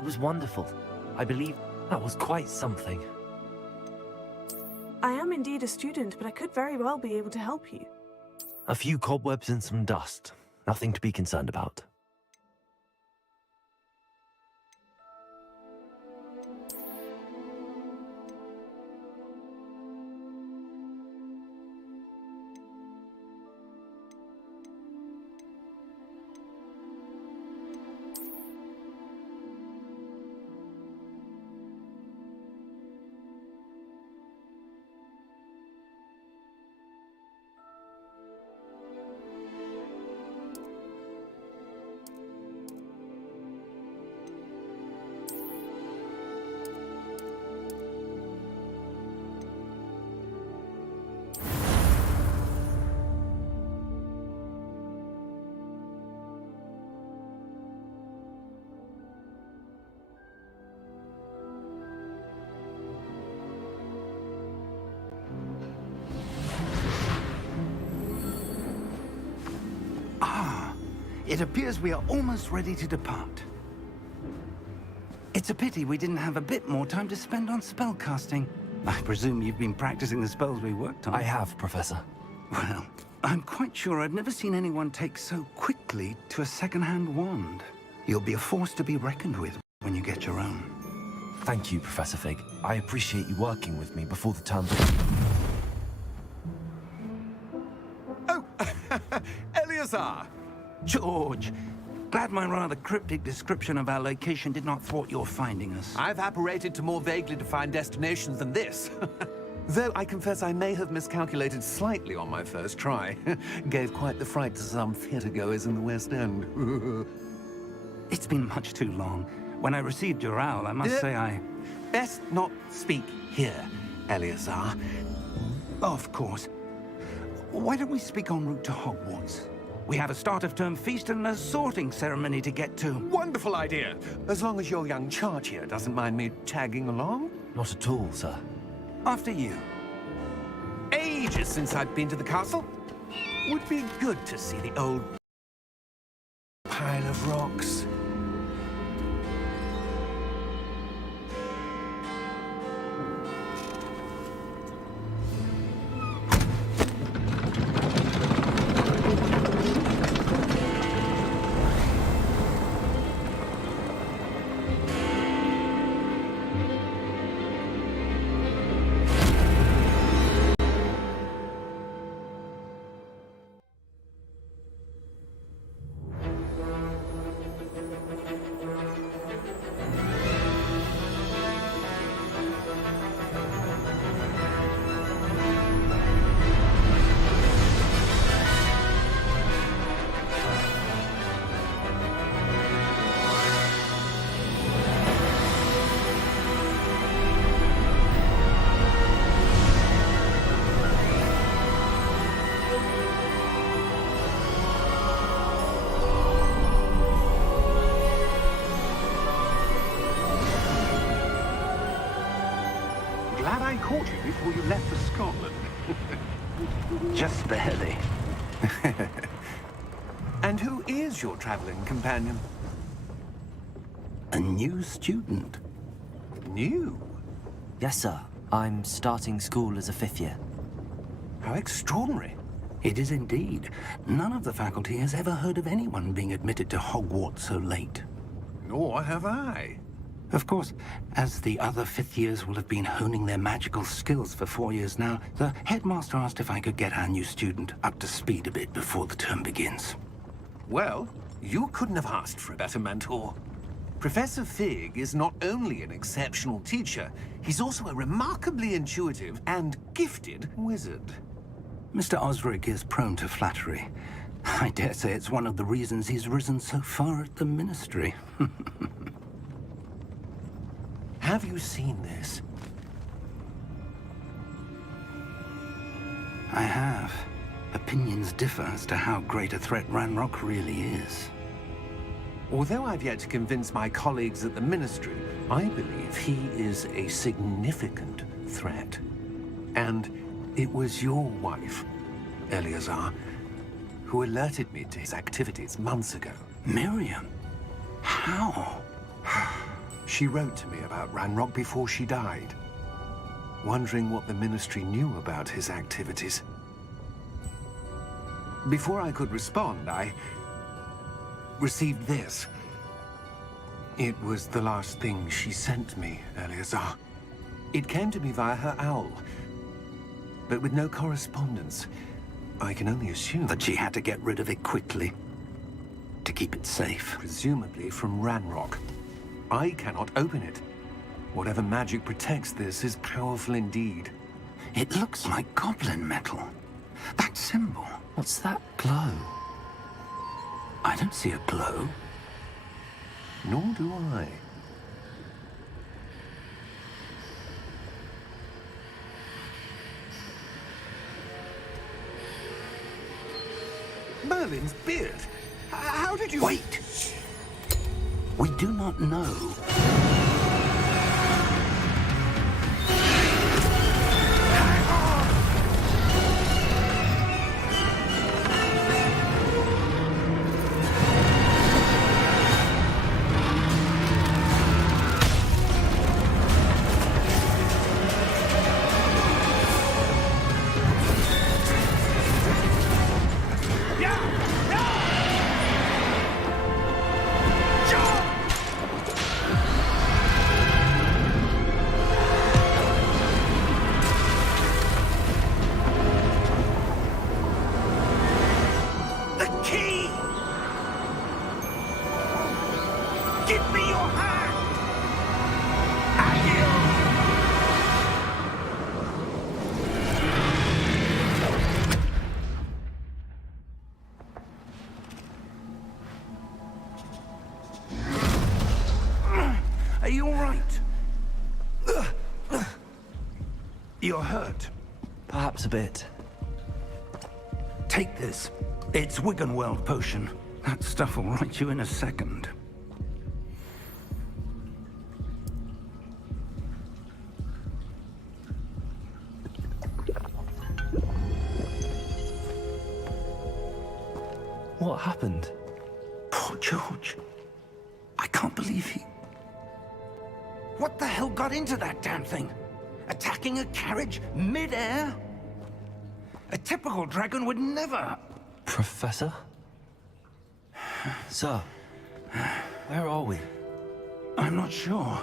It was wonderful. I believe that was quite something. I am indeed a student, but I could very well be able to help you. A few cobwebs and some dust. Nothing to be concerned about. It appears we are almost ready to depart. It's a pity we didn't have a bit more time to spend on spellcasting. I presume you've been practicing the spells we worked on. I have, Professor. Well, I'm quite sure I've never seen anyone take so quickly to a second-hand wand. You'll be a force to be reckoned with when you get your own. Thank you, Professor Fig. I appreciate you working with me before the term. Oh, Eleazar! George, glad my rather cryptic description of our location did not thwart your finding us. I've apparated to more vaguely defined destinations than this. Though I confess I may have miscalculated slightly on my first try. Gave quite the fright to some theatre-goers in the West End. It's been much too long. When I received your owl, I must say I... Best not speak here, Eleazar. Of course. Why don't we speak en route to Hogwarts? We have a start-of-term feast and a sorting ceremony to get to. Wonderful idea! As long as your young charge here doesn't mind me tagging along. Not at all, sir. After you. Ages since I've been to the castle. Would be good to see the old pile of rocks. Glad I caught you before you left for Scotland. Just barely. And who is your traveling companion? A new student. New? Yes, sir. I'm starting school as a 5th year. How extraordinary. It is indeed. None of the faculty has ever heard of anyone being admitted to Hogwarts so late. Nor have I. Of course, as the other 5th years will have been honing their magical skills for 4 years now, the headmaster asked if I could get our new student up to speed a bit before the term begins. Well, you couldn't have asked for a better mentor. Professor Fig is not only an exceptional teacher, he's also a remarkably intuitive and gifted wizard. Mr. Osric is prone to flattery. I dare say it's one of the reasons he's risen so far at the Ministry. Have you seen this? I have. Opinions differ as to how great a threat Ranrock really is. Although I've yet to convince my colleagues at the Ministry, I believe he is a significant threat. And it was your wife, Eleazar, who alerted me to his activities months ago. Miriam? How? She wrote to me about Ranrock before she died, wondering what the Ministry knew about his activities. Before I could respond, I received this. It was the last thing she sent me, Eleazar. It came to me via her owl, but with no correspondence. I can only assume That she had to get rid of it quickly to keep it safe. presumably from Ranrock. I cannot open it. Whatever magic protects this is powerful indeed. It looks like goblin metal. That symbol. What's that glow? I don't see a glow. Nor do I. Merlin's beard. How did you... Wait! We do not know. The key! Give me your hand! Are you all right? You're hurt. Perhaps a bit. Take this. It's Wiggenweld potion. That stuff will right you in a second. What happened? Poor George. I can't believe he... What the hell got into that damn thing? Attacking a carriage mid-air? A typical dragon would never... Professor? Sir, where are we? I'm not sure.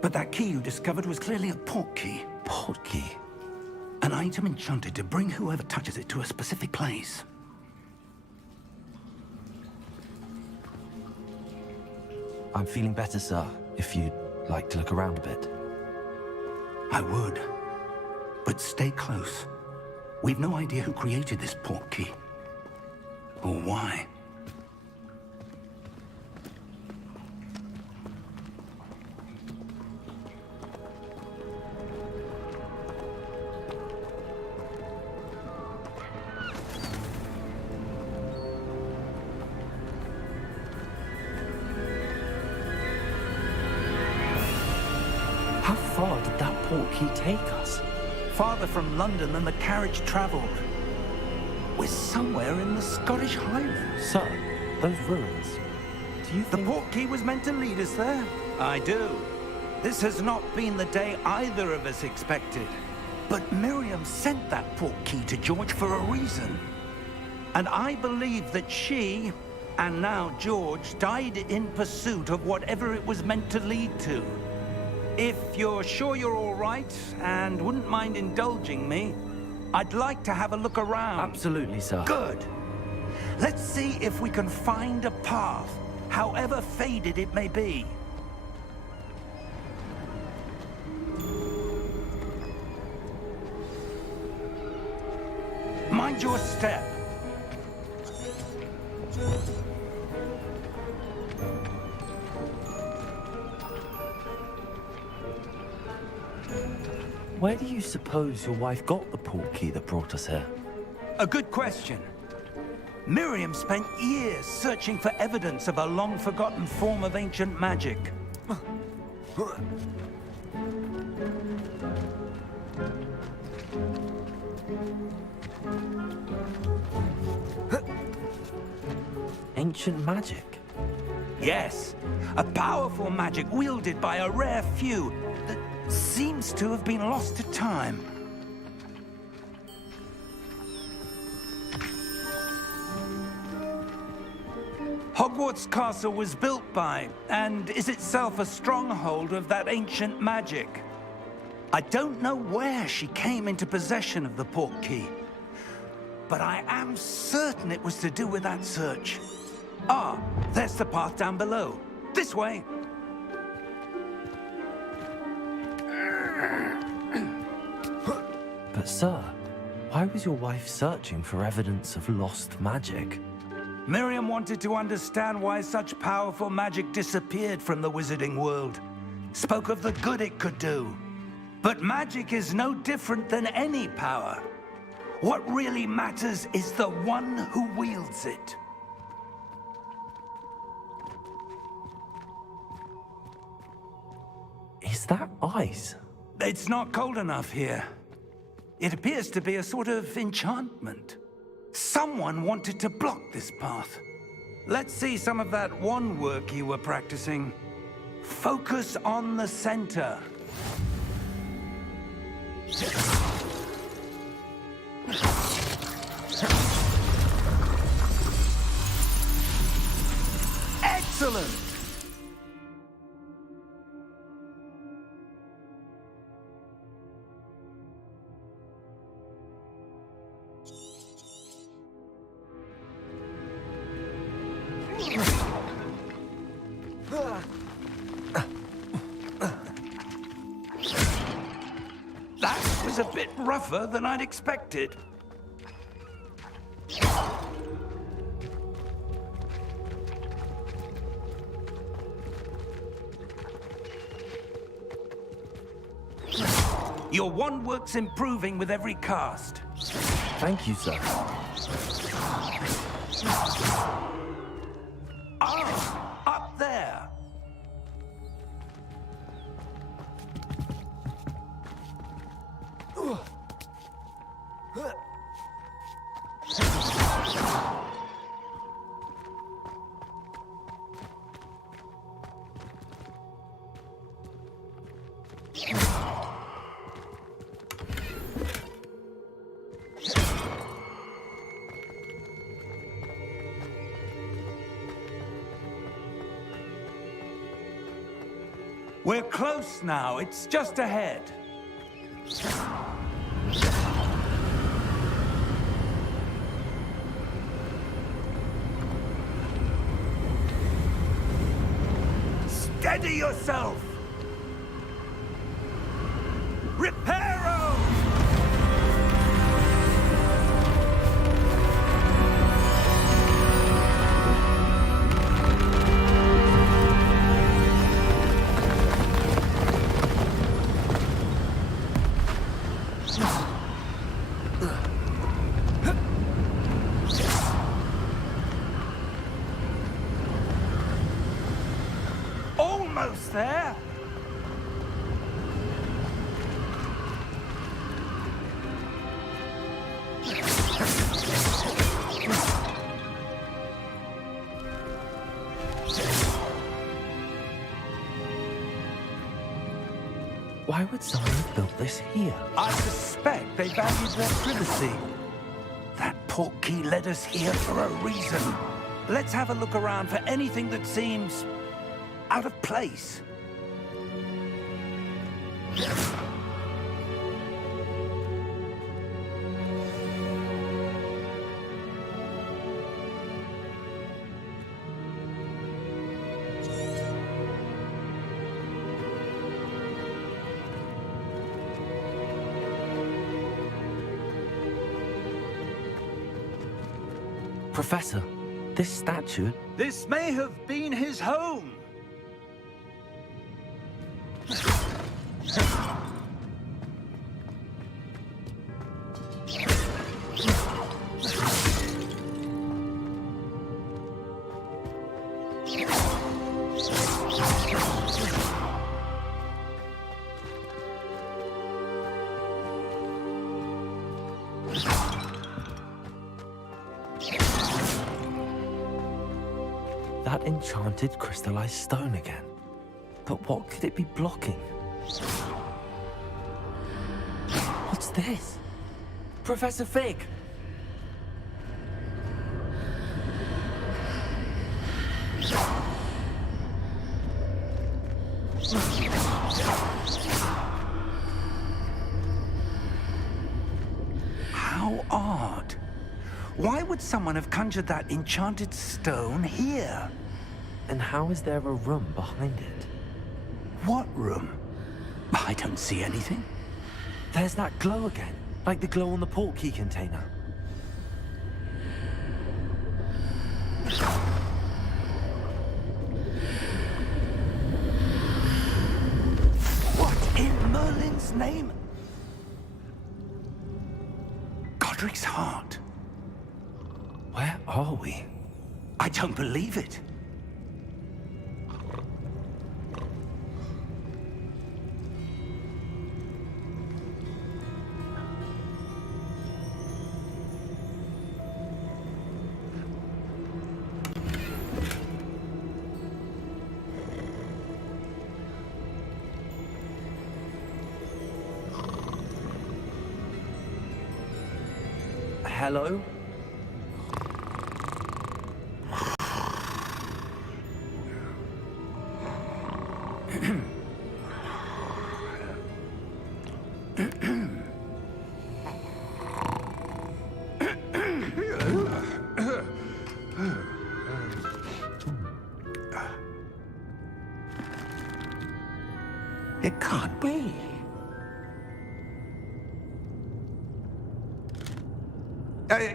But that key you discovered was clearly a port key. Port key? An item enchanted to bring whoever touches it to a specific place. I'm feeling better, sir, if you'd like to look around a bit. I would. But stay close. We've no idea who created this port key. Or why. How far did that port key take us? Farther from London than the carriage traveled. We're somewhere in the Scottish Highlands. Sir, those ruins. Do you The think... port key was meant to lead us there? I do. This has not been the day either of us expected. But Miriam sent that port key to George for a reason. And I believe that she, and now George, died in pursuit of whatever it was meant to lead to. If you're sure you're all right, and wouldn't mind indulging me, I'd like to have a look around. Absolutely, sir. Good. Let's see if we can find a path, however faded it may be. Mind your step. Where do you suppose your wife got the port key that brought us here? A good question. Miriam spent years searching for evidence of a long-forgotten form of ancient magic. Ancient magic? Yes, a powerful magic wielded by a rare few that seems to have been lost to time. Hogwarts Castle was built by, and is itself a stronghold of that ancient magic. I don't know where she came into possession of the portkey, but I am certain it was to do with that search. Ah, there's the path down below. This way. But sir, why was your wife searching for evidence of lost magic? Miriam wanted to understand why such powerful magic disappeared from the wizarding world. Spoke of the good it could do. But magic is no different than any power. What really matters is the one who wields it. Is that ice? It's not cold enough here. It appears to be a sort of enchantment. Someone wanted to block this path. Let's see some of that wand work you were practicing. Focus on the center. Excellent! That was a bit rougher than I'd expected. Your wand work's improving with every cast. Thank you, sir. Ah, up there. We're close now. It's just ahead. Steady yourself! Reparo! Almost there. Why would someone have built this here? I suspect they valued their privacy. That portkey led us here for a reason. Let's have a look around for anything that seems out of place. Professor, this statue... This may have been his home. That enchanted crystallized stone again. But what could it be blocking? What's this? Professor Fig! How odd. Why would someone have conjured that enchanted stone here? And how is there a room behind it? What room? I don't see anything. There's that glow again, like the glow on the portkey container. What in Merlin's name? Godric's heart. Where are we? I don't believe it. Hello? It can't be.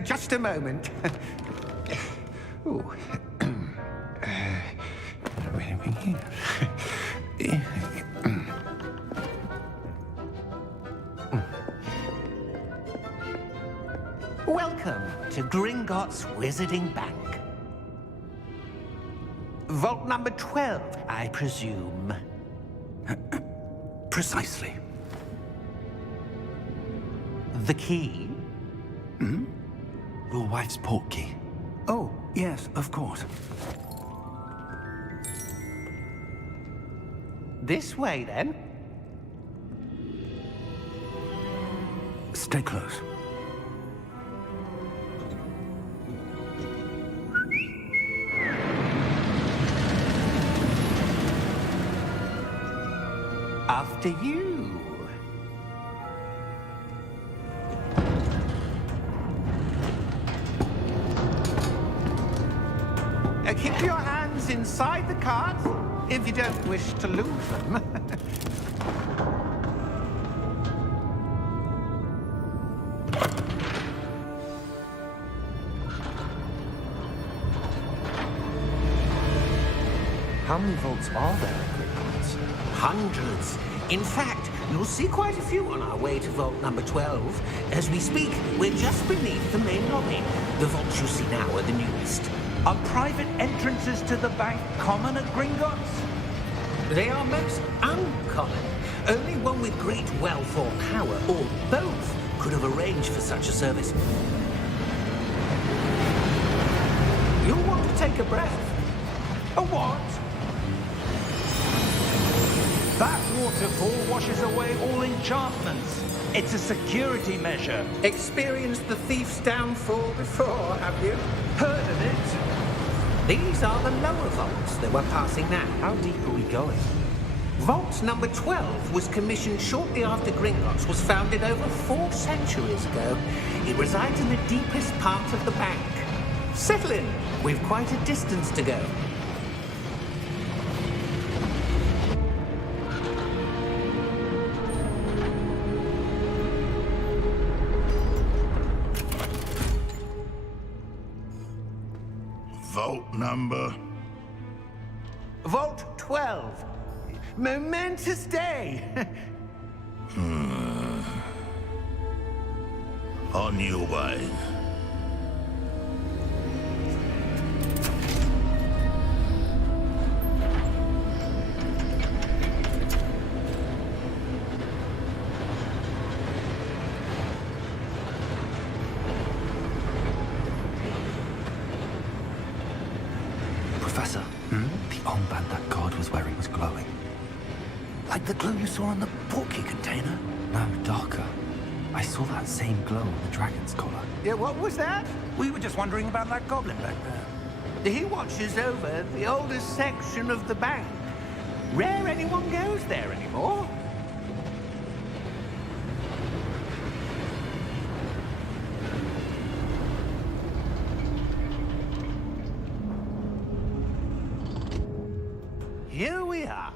Just a moment. Ooh. Where are we here? Welcome to Gringotts Wizarding Bank. Vault number 12, I presume. Precisely. The key? Your wife's portkey. Oh, yes, of course. This way, then. Stay close. After you. Keep your hands inside the cart if you don't wish to lose them. How many vaults are there at Gringotts? Hundreds. In fact, you'll see quite a few on our way to vault number 12. As we speak, we're just beneath the main lobby. The vaults you see now are the newest. Are private entrances to the bank common at Gringotts? They are most uncommon. Only one with great wealth or power, or both, could have arranged for such a service. You'll want to take a breath. A what? That waterfall washes away all enchantments. It's a security measure. Experienced the thief's downfall before, have you? Heard of it? These are the lower vaults that we're passing now. How deep are we going? Vault number 12 was commissioned shortly after Gringotts was founded over 4 centuries ago. It resides in the deepest part of the bank. Settle in. We've quite a distance to go. Vault number? Vault 12. Momentous day. On your way. Professor, armband that guard was wearing was glowing. Like the glow you saw on the portkey container? No, darker. I saw that same glow on the dragon's collar. Yeah, what was that? We were just wondering about that goblin back there. He watches over the oldest section of the bank. Rare anyone goes there anymore. Here we are.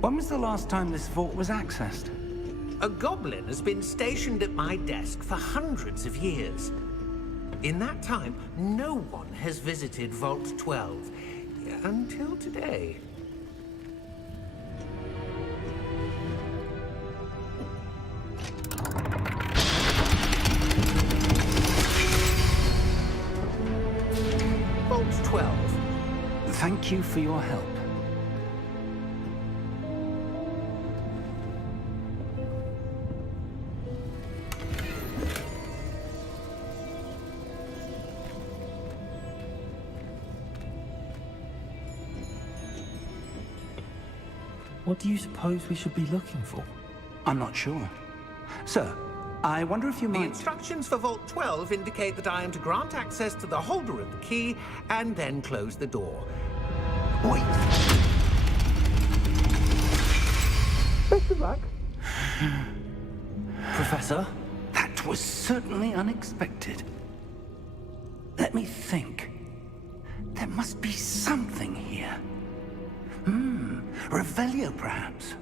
When was the last time this vault was accessed? A goblin has been stationed at my desk for hundreds of years. In that time, no one has visited Vault 12 until today. Vault 12. Thank you for your help. What do you suppose we should be looking for? I'm not sure. Sir, I wonder if you The might... instructions for Vault 12 indicate that I am to grant access to the holder of the key and then close the door. Wait! Best of luck. Professor? That was certainly unexpected. Let me think. There must be something here. Revelio, perhaps?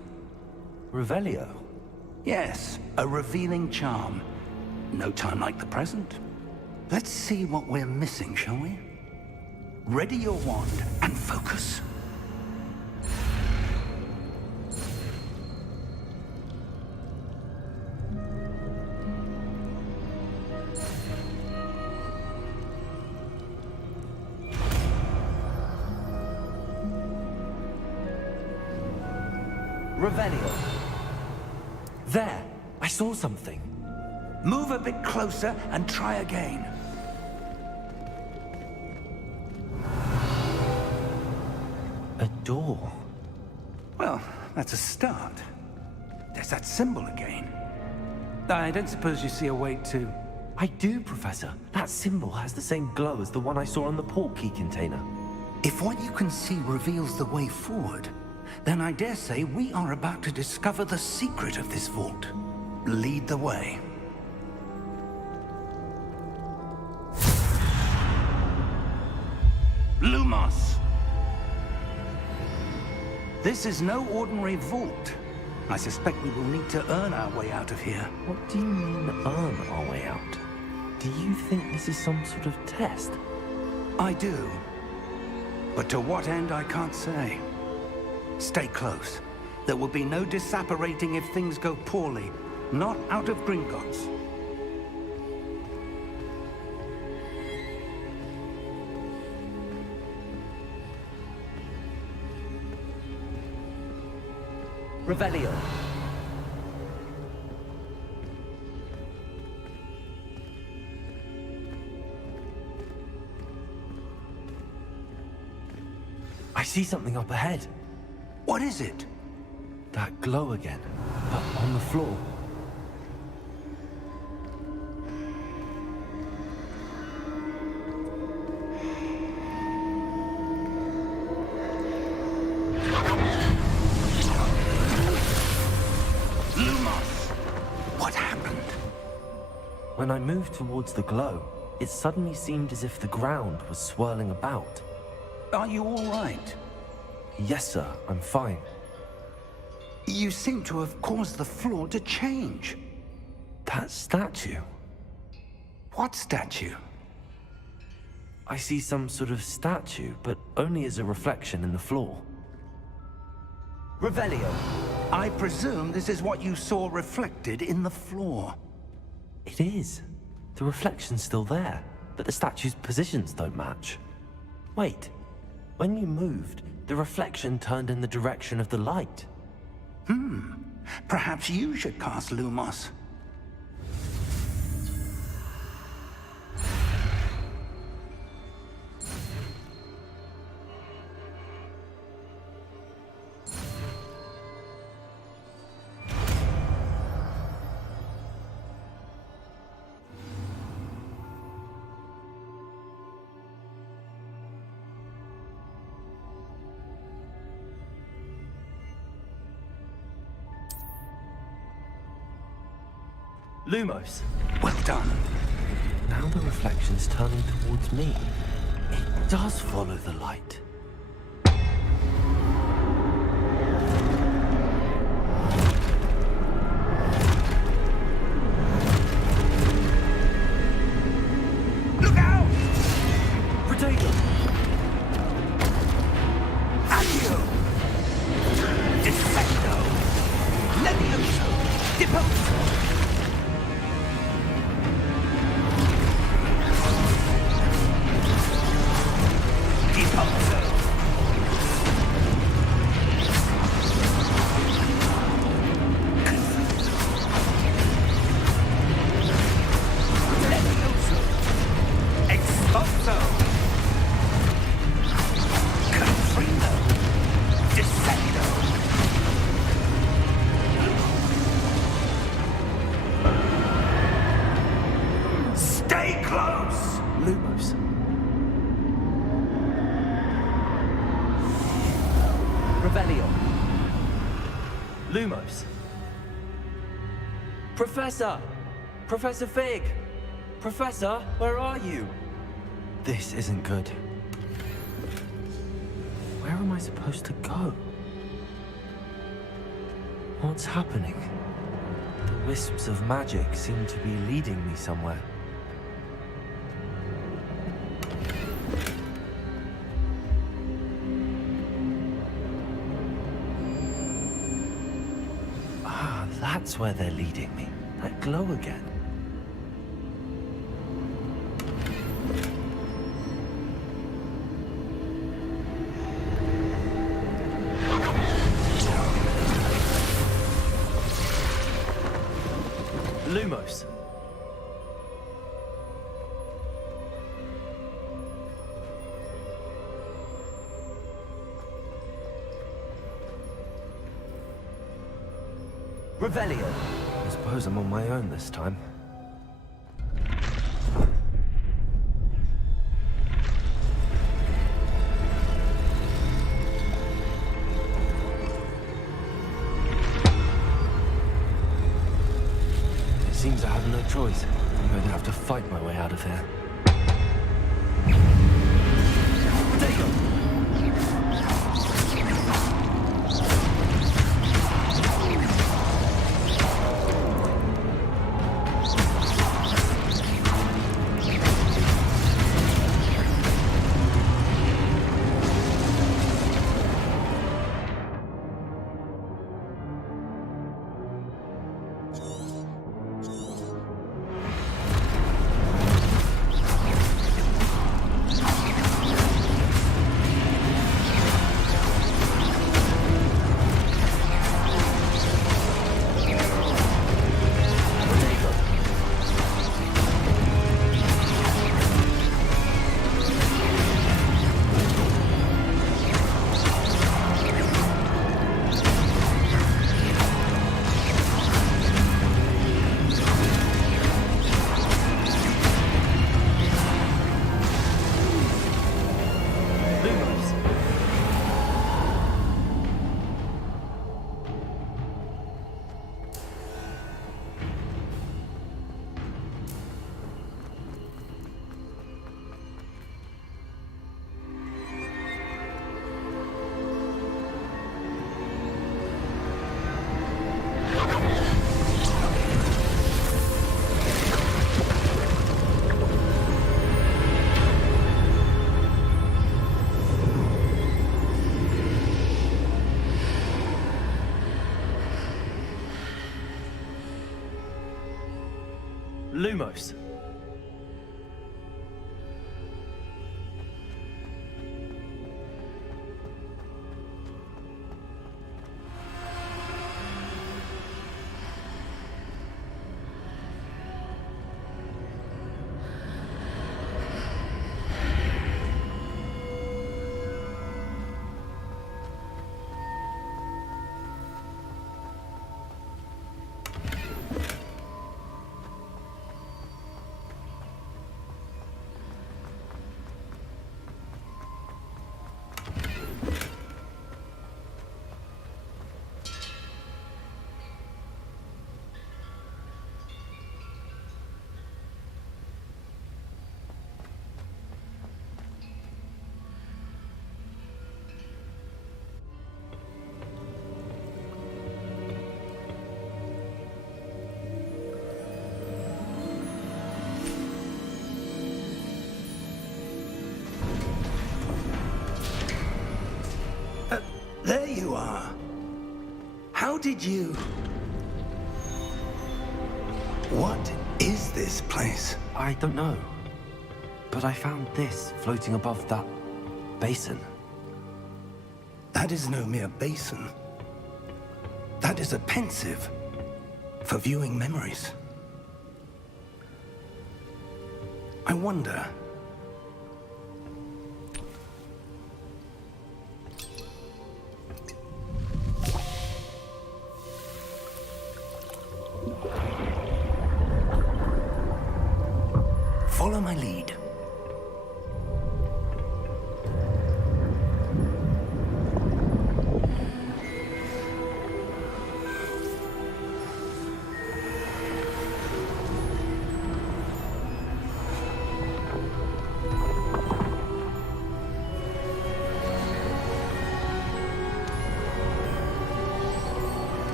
Revelio? Yes, a revealing charm. No time like the present. Let's see what we're missing, shall we? Ready your wand and focus. Revelio. There! I saw something. Move a bit closer and try again. A door. Well, that's a start. There's that symbol again. I don't suppose you see a way to... I do, Professor. That symbol has the same glow as the one I saw on the portkey container. If what you can see reveals the way forward, then I dare say we are about to discover the secret of this vault. Lead the way. Lumos! This is no ordinary vault. I suspect we will need to earn our way out of here. What do you mean, earn our way out? Do you think this is some sort of test? I do. But to what end, I can't say. Stay close. There will be no disapparating if things go poorly. Not out of Gringotts. Revelio. I see something up ahead. What is it? That glow again, but on the floor. Lumos! What happened? When I moved towards the glow, it suddenly seemed as if the ground was swirling about. Are you all right? Yes, sir, I'm fine. You seem to have caused the floor to change. That statue. What statue? I see some sort of statue, but only as a reflection in the floor. Revelio. I presume this is what you saw reflected in the floor. It is. The reflection's still there, but the statue's positions don't match. Wait. When you moved, the reflection turned in the direction of the light. Perhaps you should cast Lumos. Lumos. Well done. Now the reflection's turning towards me. It does follow the light. Look out! Potato! Accio! Defecto! Levioso! Deposo! Deposo! Levioso! Expulso! Confrino! Defecto! Stay close! Lumos. Revelio. Lumos. Professor! Professor Fig! Professor, where are you? This isn't good. Where am I supposed to go? What's happening? The wisps of magic seem to be leading me somewhere. Ah, that's where they're leading me. That glow again. Lumos. Revelio. I suppose I'm on my own this time. It seems I have no choice. I'm going to have to fight my way out of here. Potato! Lumos. There you are. How did you... What is this place? I don't know. But I found this floating above that basin. That is no mere basin. That is a pensive for viewing memories. I wonder... Follow my lead.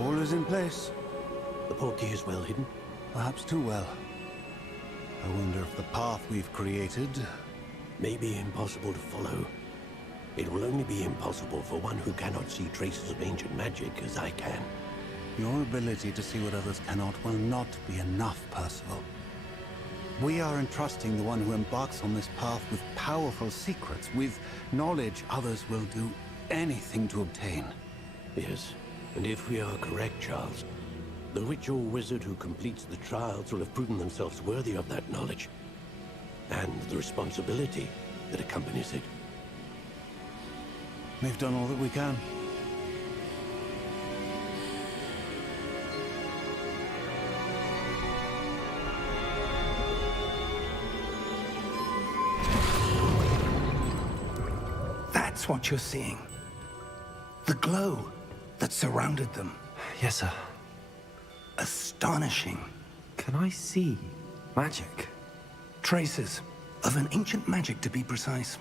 All is in place. The portkey is well hidden. Perhaps too well. I wonder if the path we've created... May be impossible to follow. It will only be impossible for one who cannot see traces of ancient magic as I can. Your ability to see what others cannot will not be enough, Percival. We are entrusting the one who embarks on this path with powerful secrets, with knowledge others will do anything to obtain. Yes, and if we are correct, Charles, the witch or wizard who completes the trials will have proven themselves worthy of that knowledge, and the responsibility that accompanies it. We've done all that we can. That's what you're seeing. The glow that surrounded them. Yes, sir. Astonishing. Can I see magic? Traces of an ancient magic, to be precise.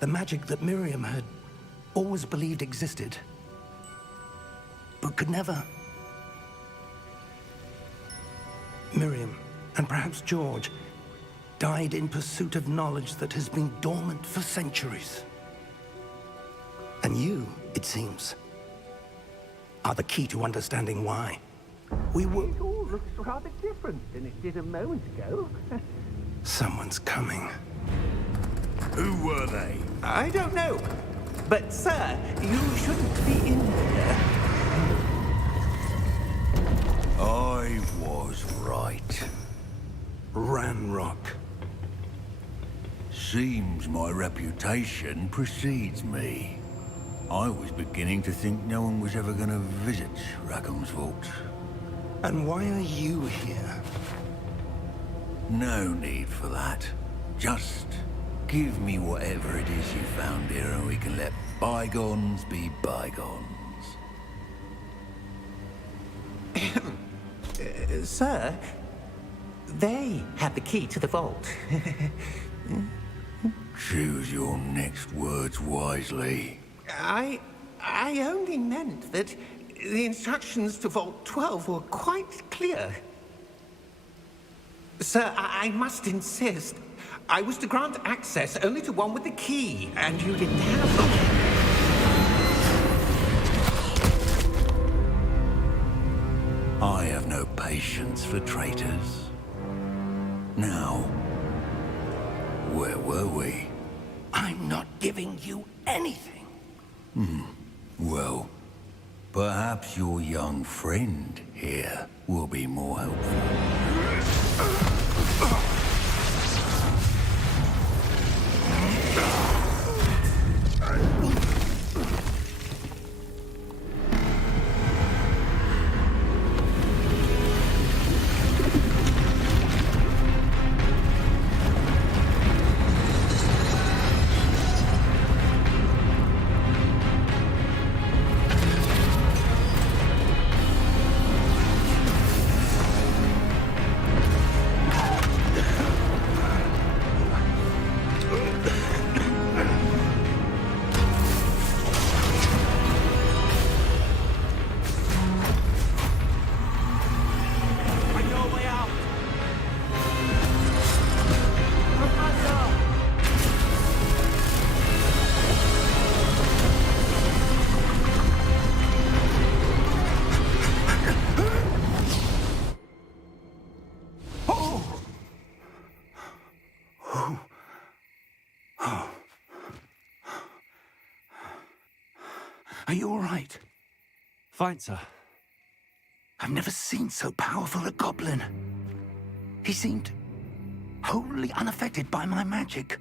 The magic that Miriam had always believed existed, but could never. Miriam, and perhaps George, died in pursuit of knowledge that has been dormant for centuries. And you, it seems, are the key to understanding why. We were... It all looks rather different than it did a moment ago. Someone's coming. Who were they? I don't know. But, sir, you shouldn't be in here. I was right. Ranrock. Seems my reputation precedes me. I was beginning to think no one was ever going to visit Rackham's vault. And why are you here? No need for that. Just give me whatever it is you found here and we can let bygones be bygones. Sir, they have the key to the vault. Choose your next words wisely. I only meant that the instructions to Vault 12 were quite clear. Sir, I must insist. I was to grant access only to one with the key, and you didn't have them. I have no patience for traitors. Now, where were we? I'm not giving you anything. Well, perhaps your young friend here will be more helpful. Are you all right? Fine, sir. I've never seen so powerful a goblin. He seemed wholly unaffected by my magic.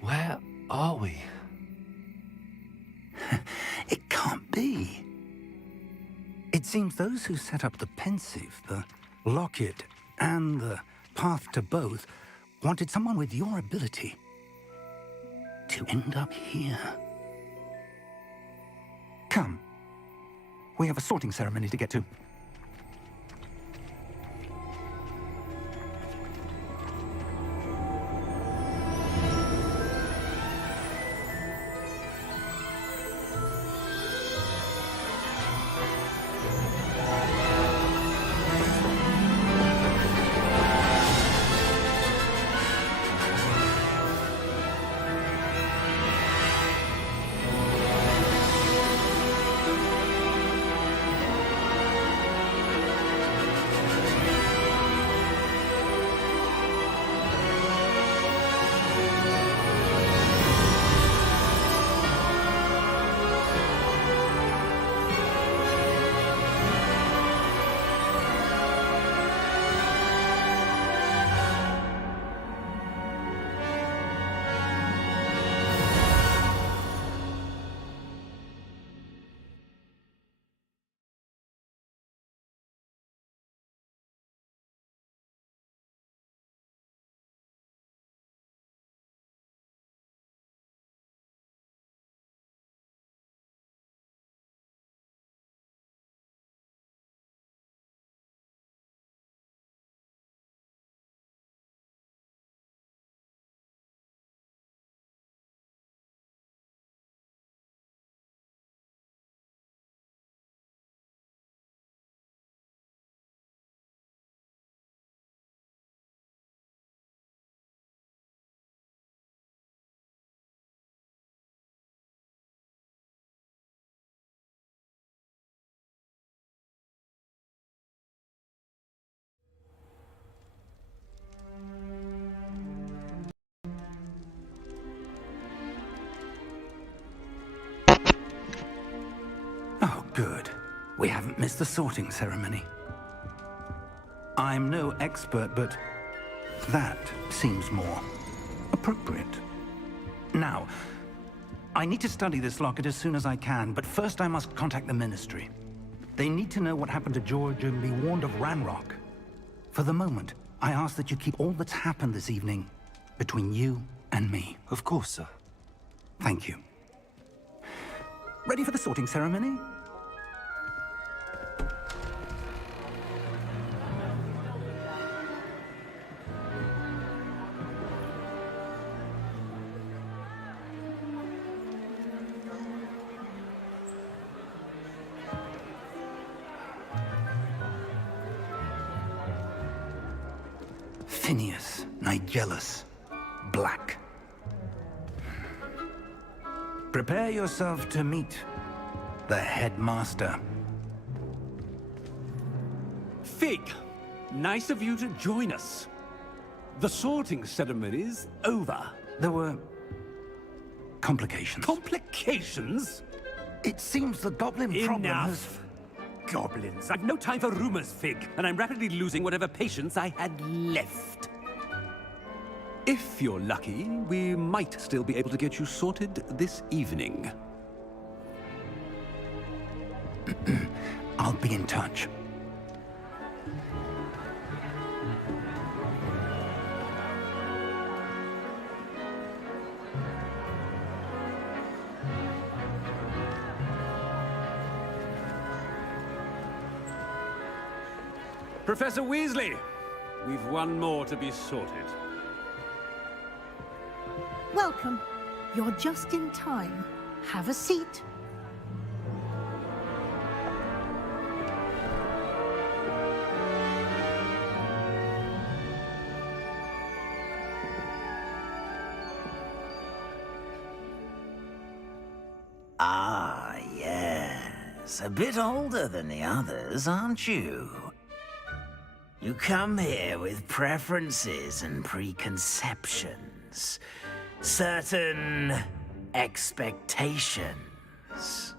Where are we? It can't be. It seems those who set up the pensive, the locket, and the path to both wanted someone with your ability to end up here. Come. We have a sorting ceremony to get to. Oh, good. We haven't missed the sorting ceremony. I'm no expert, but that seems more appropriate. Now, I need to study this locket as soon as I can, but first I must contact the Ministry. They need to know what happened to George and be warned of Ranrock. For the moment, I ask that you keep all that's happened this evening between you and me. Of course, sir. Thank you. Ready for the sorting ceremony? Phineas, Nigellus, Black. Prepare yourself to meet the headmaster. Fig, nice of you to join us. The sorting ceremony's over. There were complications. Complications? It seems the goblin problem has... Enough! Goblins. I've no time for rumors, Fig, and I'm rapidly losing whatever patience I had left. If you're lucky, we might still be able to get you sorted this evening. I'll be in touch. Professor Weasley, we've one more to be sorted. Welcome. You're just in time. Have a seat. Ah, yes. A bit older than the others, aren't you? You come here with preferences and preconceptions. Certain expectations.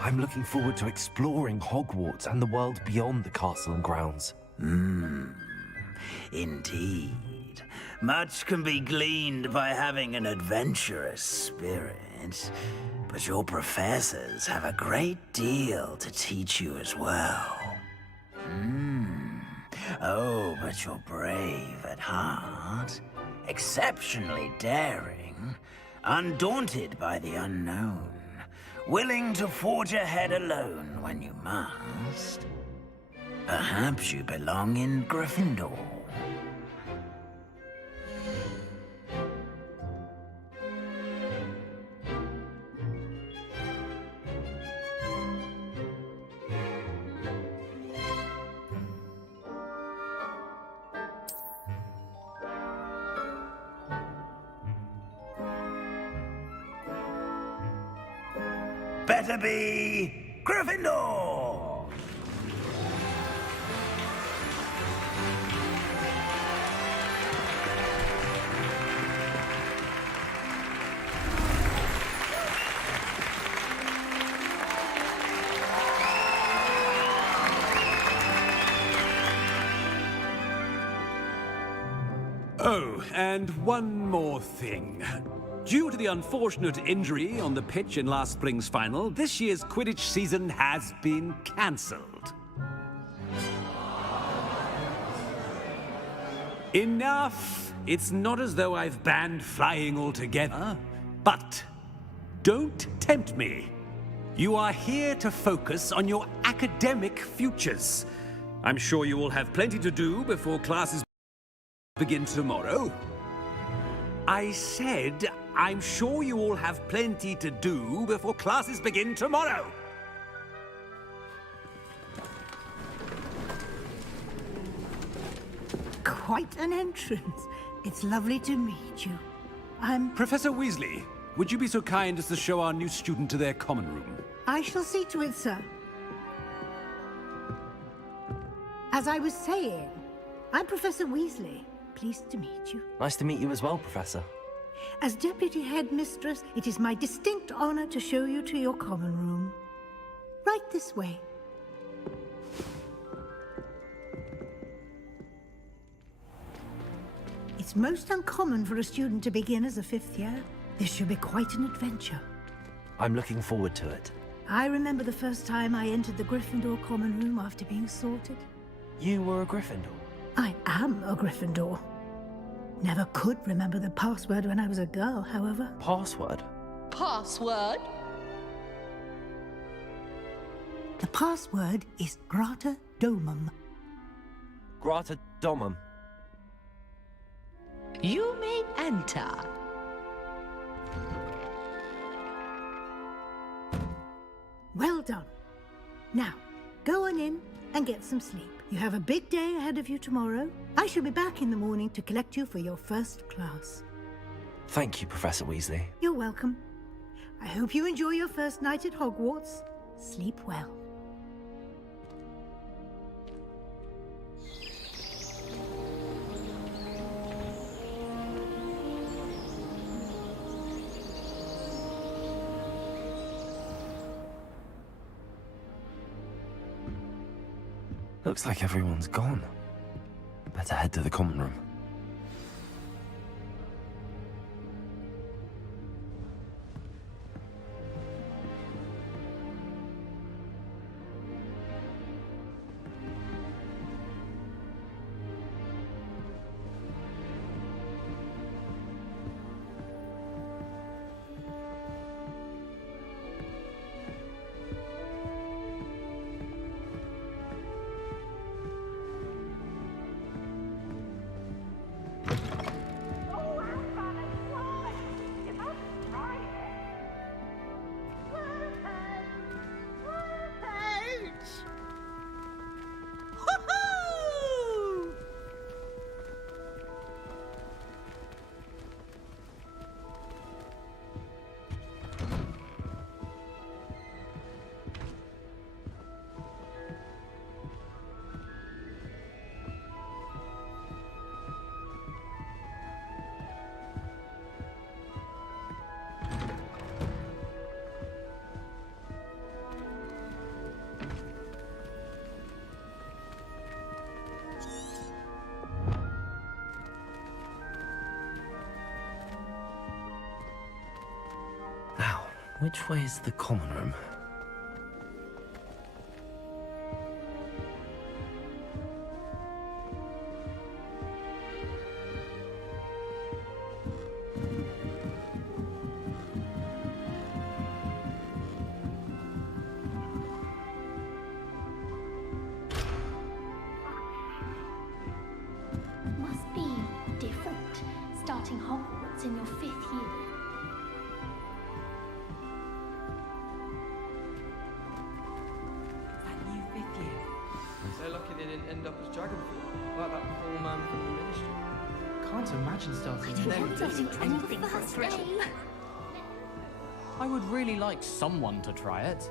I'm looking forward to exploring Hogwarts and the world beyond the castle and grounds. Indeed. Much can be gleaned by having an adventurous spirit, but your professors have a great deal to teach you as well. Oh, but you're brave at heart, exceptionally daring, undaunted by the unknown, willing to forge ahead alone when you must. Perhaps you belong in Gryffindor. Better be Gryffindor! Oh, and one more thing. Due to the unfortunate injury on the pitch in last spring's final, this year's Quidditch season has been cancelled. Enough! It's not as though I've banned flying altogether, but don't tempt me. You are here to focus on your academic futures. I'm sure you will have plenty to do before classes begin tomorrow. I said, I'm sure you all have plenty to do before classes begin tomorrow. Quite an entrance. It's lovely to meet you. I'm... Professor Weasley, would you be so kind as to show our new student to their common room? I shall see to it, sir. As I was saying, I'm Professor Weasley. Pleased to meet you. Nice to meet you as well, Professor. As Deputy Headmistress, it is my distinct honor to show you to your common room. Right this way. It's most uncommon for a student to begin as a fifth year. This should be quite an adventure. I'm looking forward to it. I remember the first time I entered the Gryffindor common room after being sorted. You were a Gryffindor? I am a Gryffindor. Never could remember the password when I was a girl, however. Password? Password? The password is Grata Domum. Grata Domum. You may enter. Well done. Now, go on in and get some sleep. You have a big day ahead of you tomorrow. I shall be back in the morning to collect you for your first class. Thank you, Professor Weasley. You're welcome. I hope you enjoy your first night at Hogwarts. Sleep well. Looks like everyone's gone. Better head to the common room. Which way is the common room? Must be different, starting Hogwarts in your 5th year. They're lucky they didn't end up as Dragonfall, like that poor man from the Ministry. Can't imagine starting Anything for a thrill. I would really like someone to try it.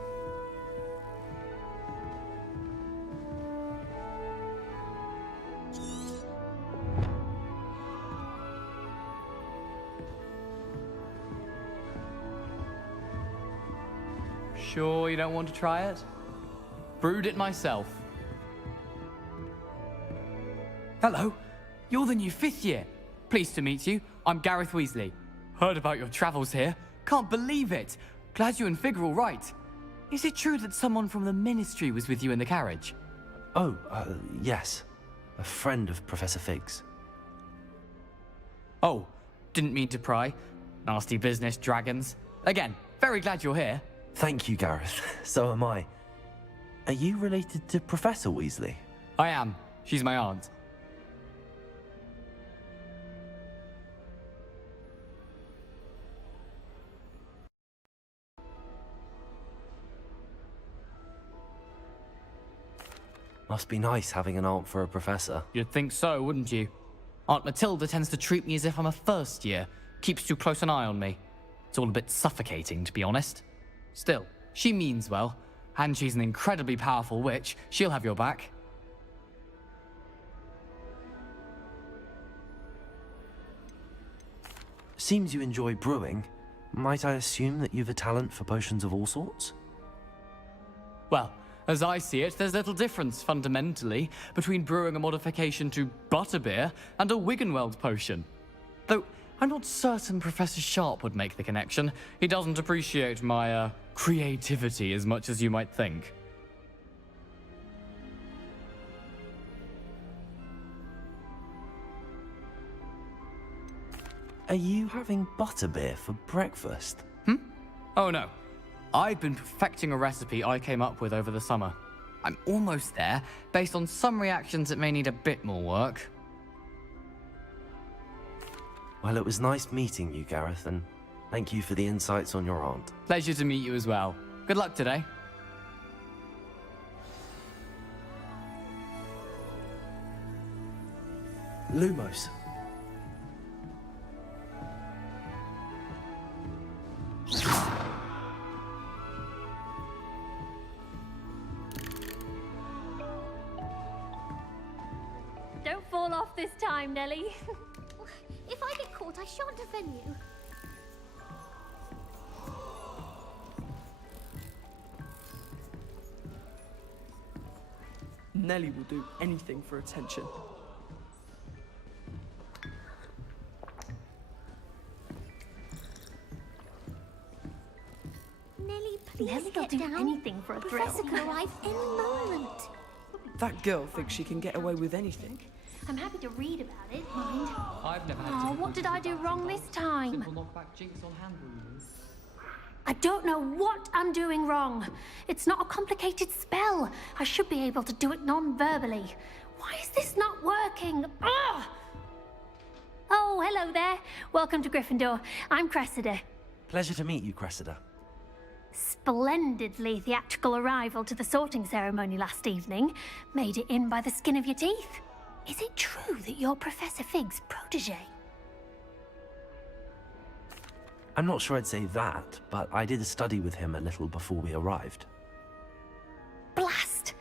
Sure you don't want to try it? Brewed it myself. Hello, you're the new 5th year. Pleased to meet you. I'm Gareth Weasley. Heard about your travels here. Can't believe it. Glad you and Fig are all right. Is it true that someone from the Ministry was with you in the carriage? Oh, yes. A friend of Professor Fig's. Oh, didn't mean to pry. Nasty business, dragons. Again, very glad you're here. Thank you, Gareth. So am I. Are you related to Professor Weasley? I am. She's my aunt. Must be nice having an aunt for a professor. You'd think so, wouldn't you? Aunt Matilda tends to treat me as if I'm a first year. Keeps too close an eye on me. It's all a bit suffocating, to be honest. Still, she means well. And she's an incredibly powerful witch. She'll have your back. Seems you enjoy brewing. Might I assume that you've a talent for potions of all sorts? Well, as I see it, there's little difference, fundamentally, between brewing a modification to butterbeer and a Wiggenweld potion. Though, I'm not certain Professor Sharp would make the connection. He doesn't appreciate my, creativity as much as you might think. Are you having butterbeer for breakfast? Oh no. I've been perfecting a recipe I came up with over the summer. I'm almost there, based on some reactions that may need a bit more work. Well, it was nice meeting you, Gareth, and thank you for the insights on your aunt. Pleasure to meet you as well. Good luck today. Lumos. Don't fall off this time, Nellie. If I get caught, I shan't offend you. Nellie will do anything for attention. Nellie, please Nellie will get do down. anything for a thrill. Professor could arrive any moment. That girl thinks she can get away with anything. I'm happy to read about it, mind. I've never had Oh, what did I do wrong this time? Simple knockback jinx on hand rules. I don't know what I'm doing wrong. It's not a complicated spell. I should be able to do it non-verbally. Why is this not working? Ugh! Oh, hello there. Welcome to Gryffindor. I'm Cressida. Pleasure to meet you, Cressida. Splendidly theatrical arrival to the sorting ceremony last evening. Made it in by the skin of your teeth. Is it true that you're Professor Fig's protege? I'm not sure I'd say that, but I did study with him a little before we arrived. Blast!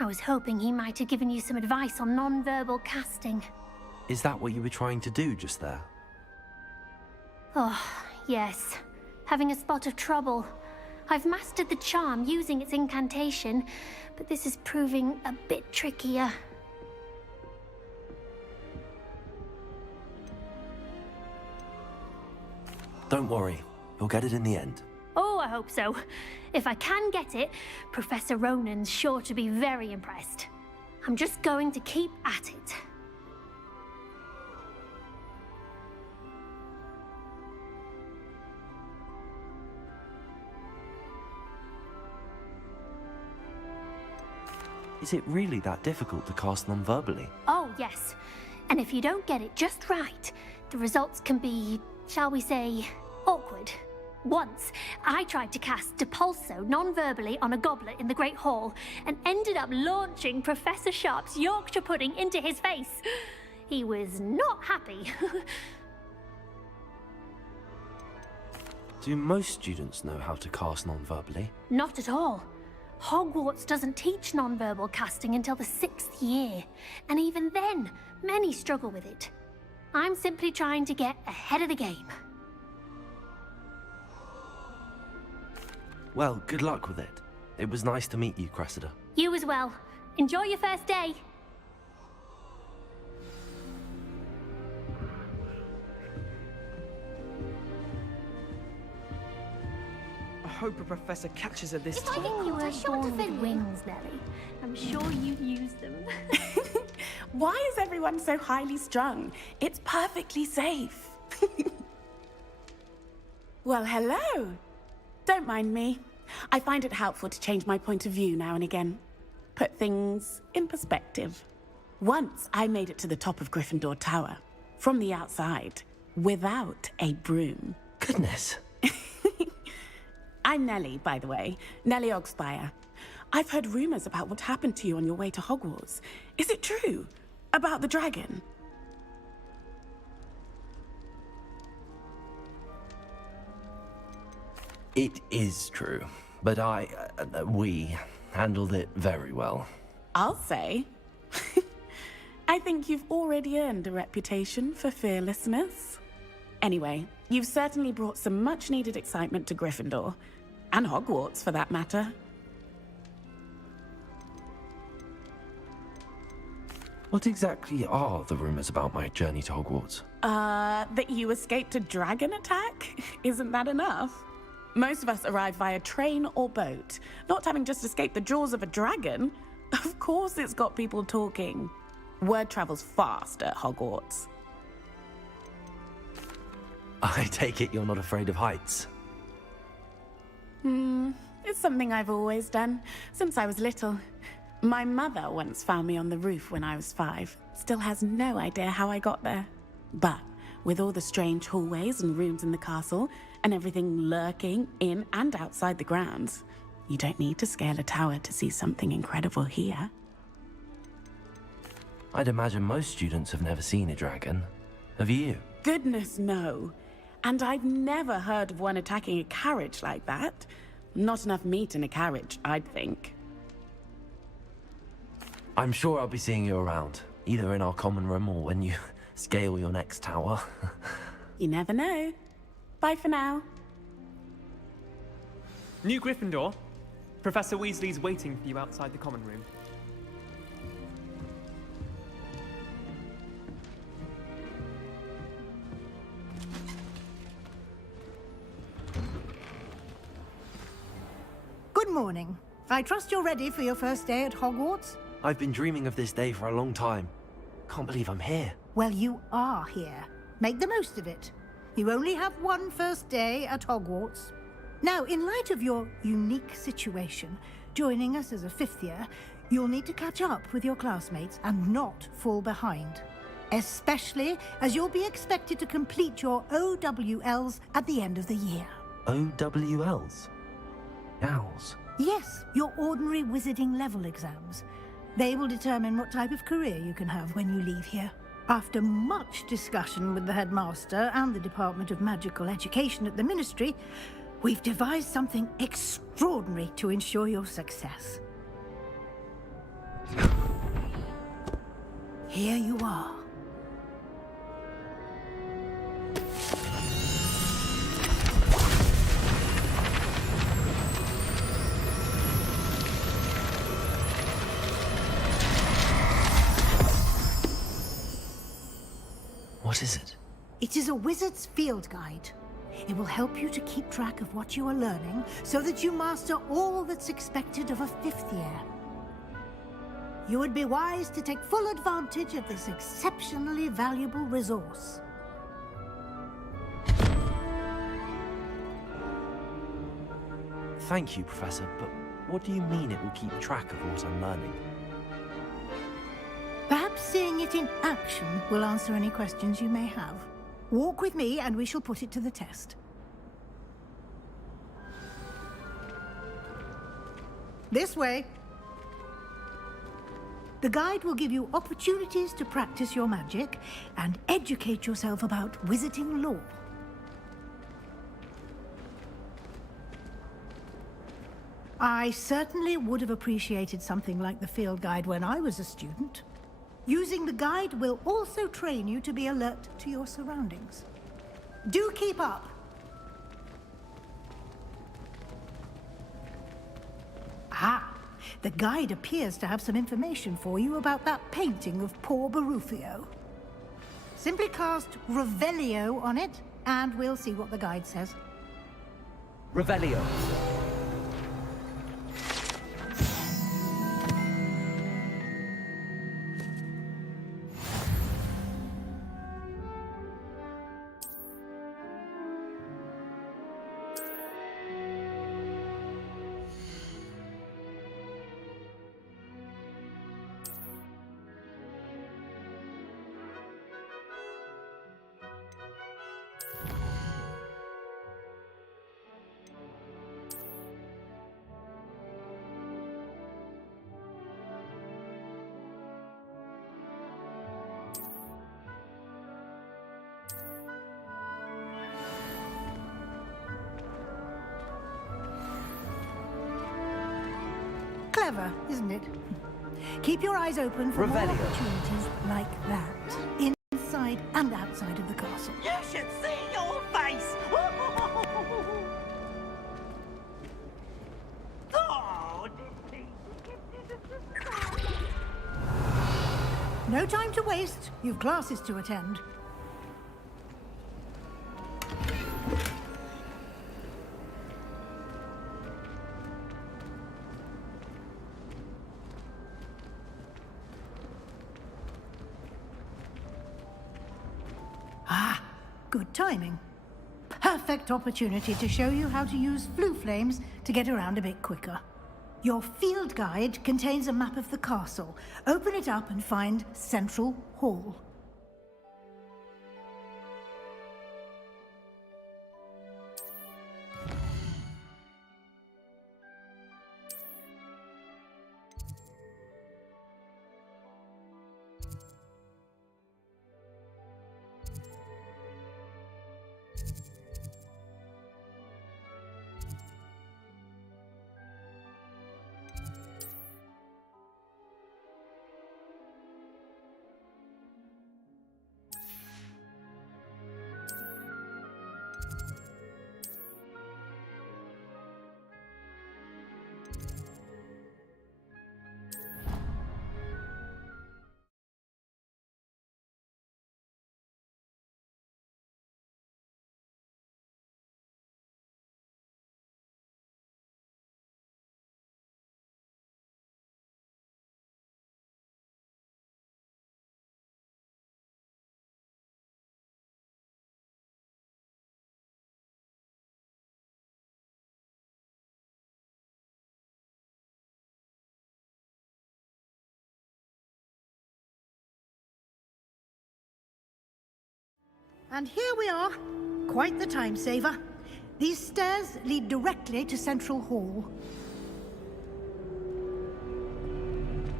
I was hoping he might have given you some advice on non-verbal casting. Is that what you were trying to do just there? Oh, yes. Having a spot of trouble. I've mastered the charm using its incantation, but this is proving a bit trickier. Don't worry, you'll get it in the end. Oh, I hope so. If I can get it, Professor Ronan's sure to be very impressed. I'm just going to keep at it. Is it really that difficult to cast non-verbally? Oh, yes. And if you don't get it just right, the results can be, shall we say, awkward. Once, I tried to cast Depulso non-verbally on a goblet in the Great Hall and ended up launching Professor Sharp's Yorkshire pudding into his face. He was not happy. Do most students know how to cast non-verbally? Not at all. Hogwarts doesn't teach non-verbal casting until the 6th year, and even then, many struggle with it. I'm simply trying to get ahead of the game. Well, good luck with it. It was nice to meet you, Cressida. You as well. Enjoy your first day. I hope a professor catches her this If I time. think you were born with wings, Nellie, I'm sure you'd use them. Why is everyone so highly strung? It's perfectly safe. Well, hello. Don't mind me. I find it helpful to change my point of view now and again. Put things in perspective. Once I made it to the top of Gryffindor Tower, from the outside, without a broom. Goodness. I'm Nellie, by the way. Nellie Ogspire. I've heard rumors about what happened to you on your way to Hogwarts. Is it true? About the dragon? It is true, but we handled it very well. I'll say. I think you've already earned a reputation for fearlessness. Anyway, you've certainly brought some much-needed excitement to Gryffindor. And Hogwarts, for that matter. What exactly are the rumors about my journey to Hogwarts? That you escaped a dragon attack? Isn't that enough? Most of us arrive via train or boat, not having just escaped the jaws of a dragon. Of course it's got people talking. Word travels fast at Hogwarts. I take it you're not afraid of heights. It's something I've always done, since I was little. My mother once found me on the roof when I was 5. Still has no idea how I got there. But with all the strange hallways and rooms in the castle, and everything lurking in and outside the grounds, you don't need to scale a tower to see something incredible here. I'd imagine most students have never seen a dragon. Have you? Goodness, no. And I've never heard of one attacking a carriage like that. Not enough meat in a carriage, I'd think. I'm sure I'll be seeing you around, either in our common room or when you scale your next tower. You never know. Bye for now. New Gryffindor. Professor Weasley's waiting for you outside the common room. Good morning. I trust you're ready for your first day at Hogwarts? I've been dreaming of this day for a long time. Can't believe I'm here. Well, you are here. Make the most of it. You only have one first day at Hogwarts. Now, in light of your unique situation, joining us as a 5th year, you'll need to catch up with your classmates and not fall behind. Especially as you'll be expected to complete your OWLs at the end of the year. OWLs? Owls? Yes, your ordinary wizarding level exams. They will determine what type of career you can have when you leave here. After much discussion with the headmaster and the Department of Magical Education at the Ministry, we've devised something extraordinary to ensure your success. Here you are. What is it? It is a wizard's field guide. It will help you to keep track of what you are learning so that you master all that's expected of a 5th year. You would be wise to take full advantage of this exceptionally valuable resource. Thank you, Professor, but what do you mean it will keep track of what I'm learning? Perhaps seeing it in action will answer any questions you may have. Walk with me and we shall put it to the test. This way. The guide will give you opportunities to practice your magic and educate yourself about wizarding lore. I certainly would have appreciated something like the field guide when I was a student. Using the guide will also train you to be alert to your surroundings. Do keep up! Ah, the guide appears to have some information for you about that painting of poor Barufio. Simply cast Revelio on it, and we'll see what the guide says. Revelio. Clever, isn't it? Keep your eyes open for more Revelio. opportunities like that, inside and outside of the castle. You should see your face! Oh, No time to waste. You've classes to attend. Ah, good timing. Perfect opportunity to show you how to use flue flames to get around a bit quicker. Your field guide contains a map of the castle. Open it up and find Central Hall. And here we are. Quite the time saver. These stairs lead directly to Central Hall.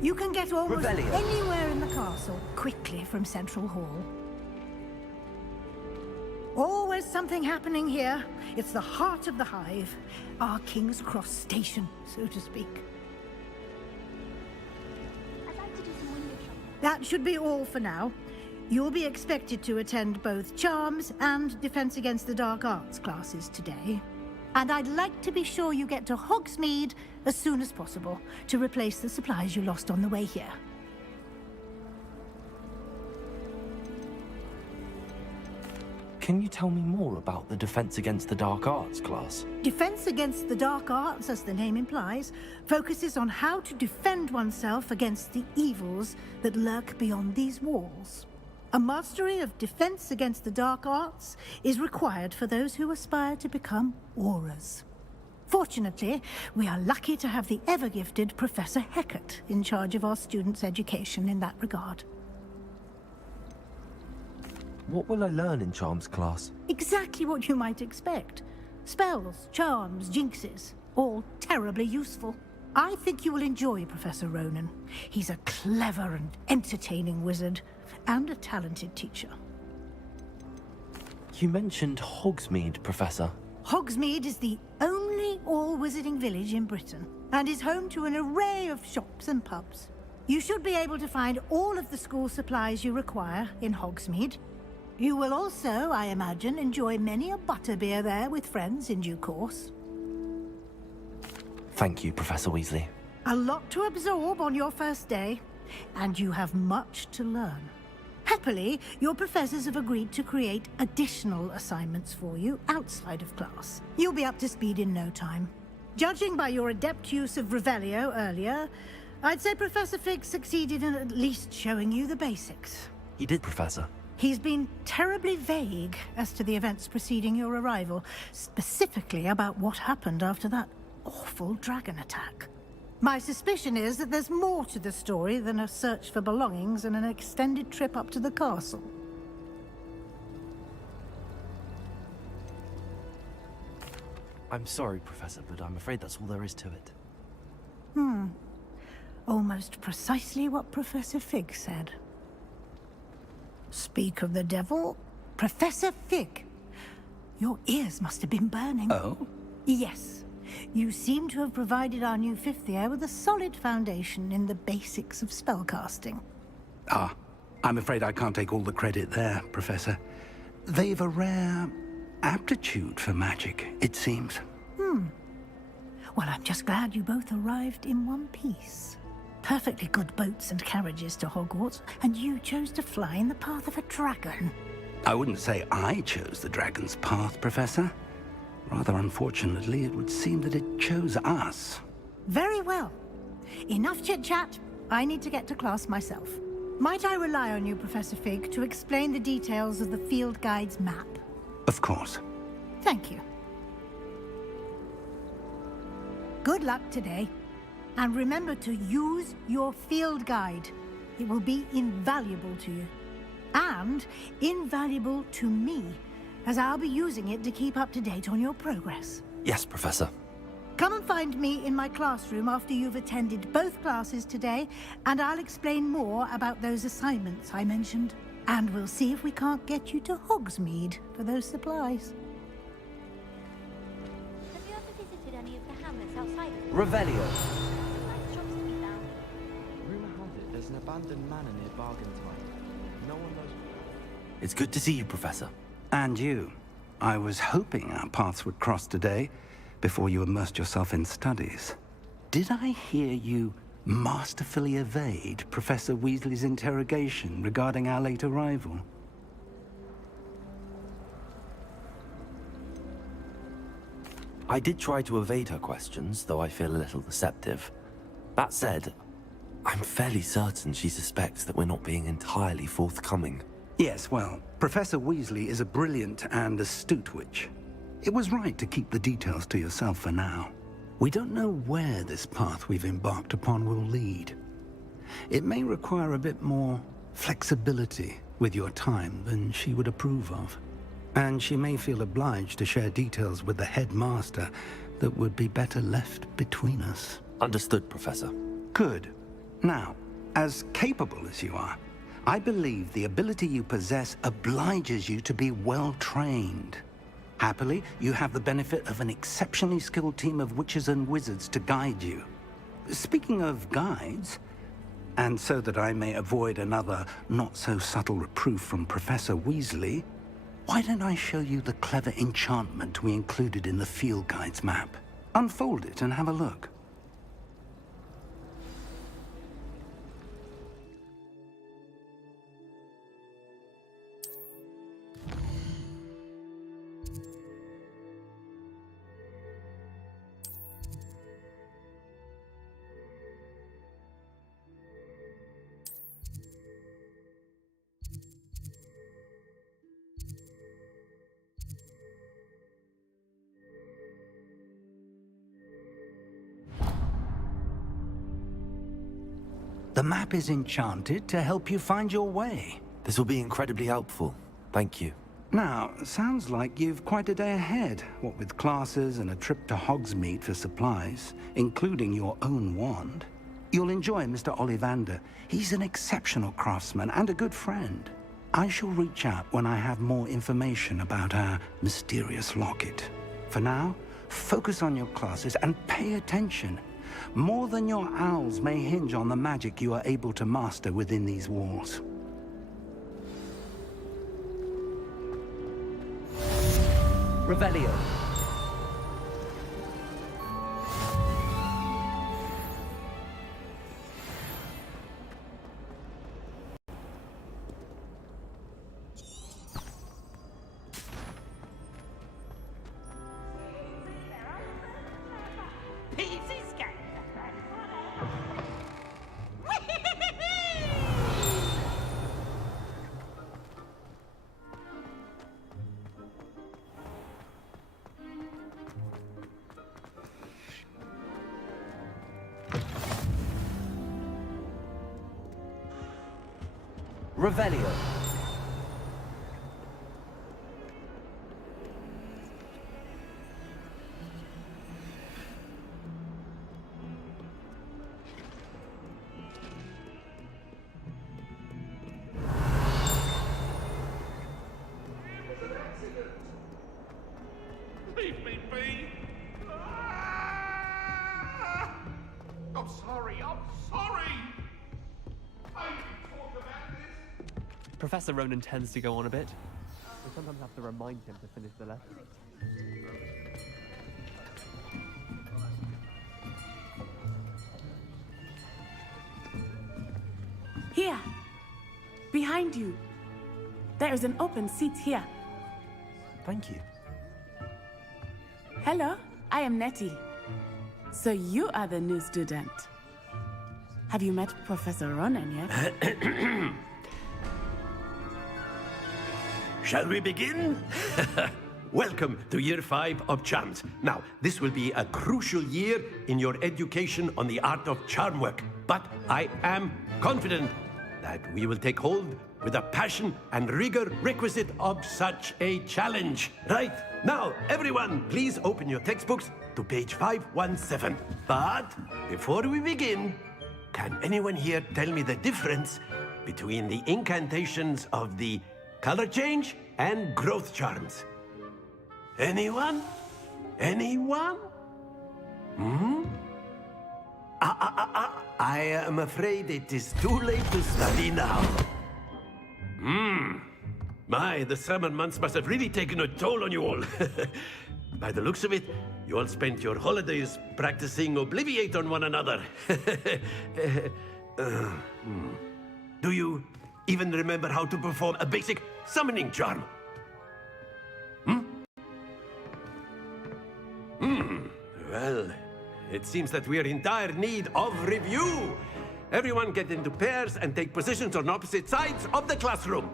You can get almost Revelio. anywhere in the castle quickly from Central Hall. Always something happening here. It's the heart of the hive. Our King's Cross station, so to speak. That should be all for now. You'll be expected to attend both Charms and Defense Against the Dark Arts classes today. And I'd like to be sure you get to Hogsmeade as soon as possible to replace the supplies you lost on the way here. Can you tell me more about the Defense Against the Dark Arts class? Defense Against the Dark Arts, as the name implies, focuses on how to defend oneself against the evils that lurk beyond these walls. A mastery of Defense Against the Dark Arts is required for those who aspire to become Aurors. Fortunately, we are lucky to have the ever-gifted Professor Hecat in charge of our students' education in that regard. What will I learn in Charms class? Exactly what you might expect. Spells, charms, jinxes, all terribly useful. I think you will enjoy Professor Ronan. He's a clever and entertaining wizard, and a talented teacher. You mentioned Hogsmeade, Professor. Hogsmeade is the only all-wizarding village in Britain, and is home to an array of shops and pubs. You should be able to find all of the school supplies you require in Hogsmeade. You will also, I imagine, enjoy many a butterbeer there with friends in due course. Thank you, Professor Weasley. A lot to absorb on your first day, and you have much to learn. Happily, your professors have agreed to create additional assignments for you outside of class. You'll be up to speed in no time. Judging by your adept use of Revelio earlier, I'd say Professor Fig succeeded in at least showing you the basics. He did, Professor. He's been terribly vague as to the events preceding your arrival, specifically about what happened after that awful dragon attack. My suspicion is that there's more to the story than a search for belongings and an extended trip up to the castle. I'm sorry, Professor, but I'm afraid that's all there is to it. Almost precisely what Professor Fig said. Speak of the devil, Professor Fig. Your ears must have been burning. Oh? Yes. You seem to have provided our new fifth year with a solid foundation in the basics of spellcasting. Ah, I'm afraid I can't take all the credit there, Professor. They've a rare aptitude for magic, it seems. Well, I'm just glad you both arrived in one piece. Perfectly good boats and carriages to Hogwarts, and you chose to fly in the path of a dragon. I wouldn't say I chose the dragon's path, Professor. Rather unfortunately, it would seem that it chose us. Very well. Enough chit-chat. I need to get to class myself. Might I rely on you, Professor Fig, to explain the details of the field guide's map? Of course. Thank you. Good luck today. And remember to use your field guide. It will be invaluable to you. And invaluable to me, as I'll be using it to keep up to date on your progress. Yes, Professor. Come and find me in my classroom after you've attended both classes today, and I'll explain more about those assignments I mentioned. And we'll see if we can't get you to Hogsmeade for those supplies. Have you ever visited any of the hamlets outside of Revelio. Nice shops to be found. Rumour has it there's an abandoned manor near Bargentine. No one knows. It's good to see you, Professor. And you. I was hoping our paths would cross today, before you immersed yourself in studies. Did I hear you masterfully evade Professor Weasley's interrogation regarding our late arrival? I did try to evade her questions, though I feel a little deceptive. That said, I'm fairly certain she suspects that we're not being entirely forthcoming. Yes, well, Professor Weasley is a brilliant and astute witch. It was right to keep the details to yourself for now. We don't know where this path we've embarked upon will lead. It may require a bit more flexibility with your time than she would approve of. And she may feel obliged to share details with the headmaster that would be better left between us. Understood, Professor. Good. Now, as capable as you are, I believe the ability you possess obliges you to be well-trained. Happily, you have the benefit of an exceptionally skilled team of witches and wizards to guide you. Speaking of guides, and so that I may avoid another not-so-subtle reproof from Professor Weasley, why don't I show you the clever enchantment we included in the field guide's map? Unfold it and have a look. The map is enchanted to help you find your way. This will be incredibly helpful. Thank you. Now, sounds like you've quite a day ahead, what with classes and a trip to Hogsmeade for supplies, including your own wand. You'll enjoy Mr. Ollivander. He's an exceptional craftsman and a good friend. I shall reach out when I have more information about our mysterious locket. For now, focus on your classes and pay attention. More than your owls may hinge on the magic you are able to master within these walls. Revelio. Revelio. Leave me be! I'm sorry, I'm sorry! I didn't talk about this! Professor Ronan tends to go on a bit. We sometimes have to remind him to finish the lesson. Here. Behind you. There is an open seat here. Thank you. Hello, I am Nettie. So you are the new student. Have you met Professor Ronan yet? Shall we begin? Welcome to Year 5 of Charms. Now, this will be a crucial year in your education on the art of charm work. But I am confident that we will take hold with the passion and rigor requisite of such a challenge. Right, now, everyone, please open your textbooks to page 517. But before we begin, can anyone here tell me the difference between the incantations of the color change and growth charms? Anyone? Anyone? Hmm? I am afraid it is too late to study now. My, the summer months must have really taken a toll on you all. By the looks of it, you all spent your holidays practicing Obliviate on one another. Do you even remember how to perform a basic summoning charm? Well, it seems that we are in dire need of review. Everyone get into pairs and take positions on opposite sides of the classroom.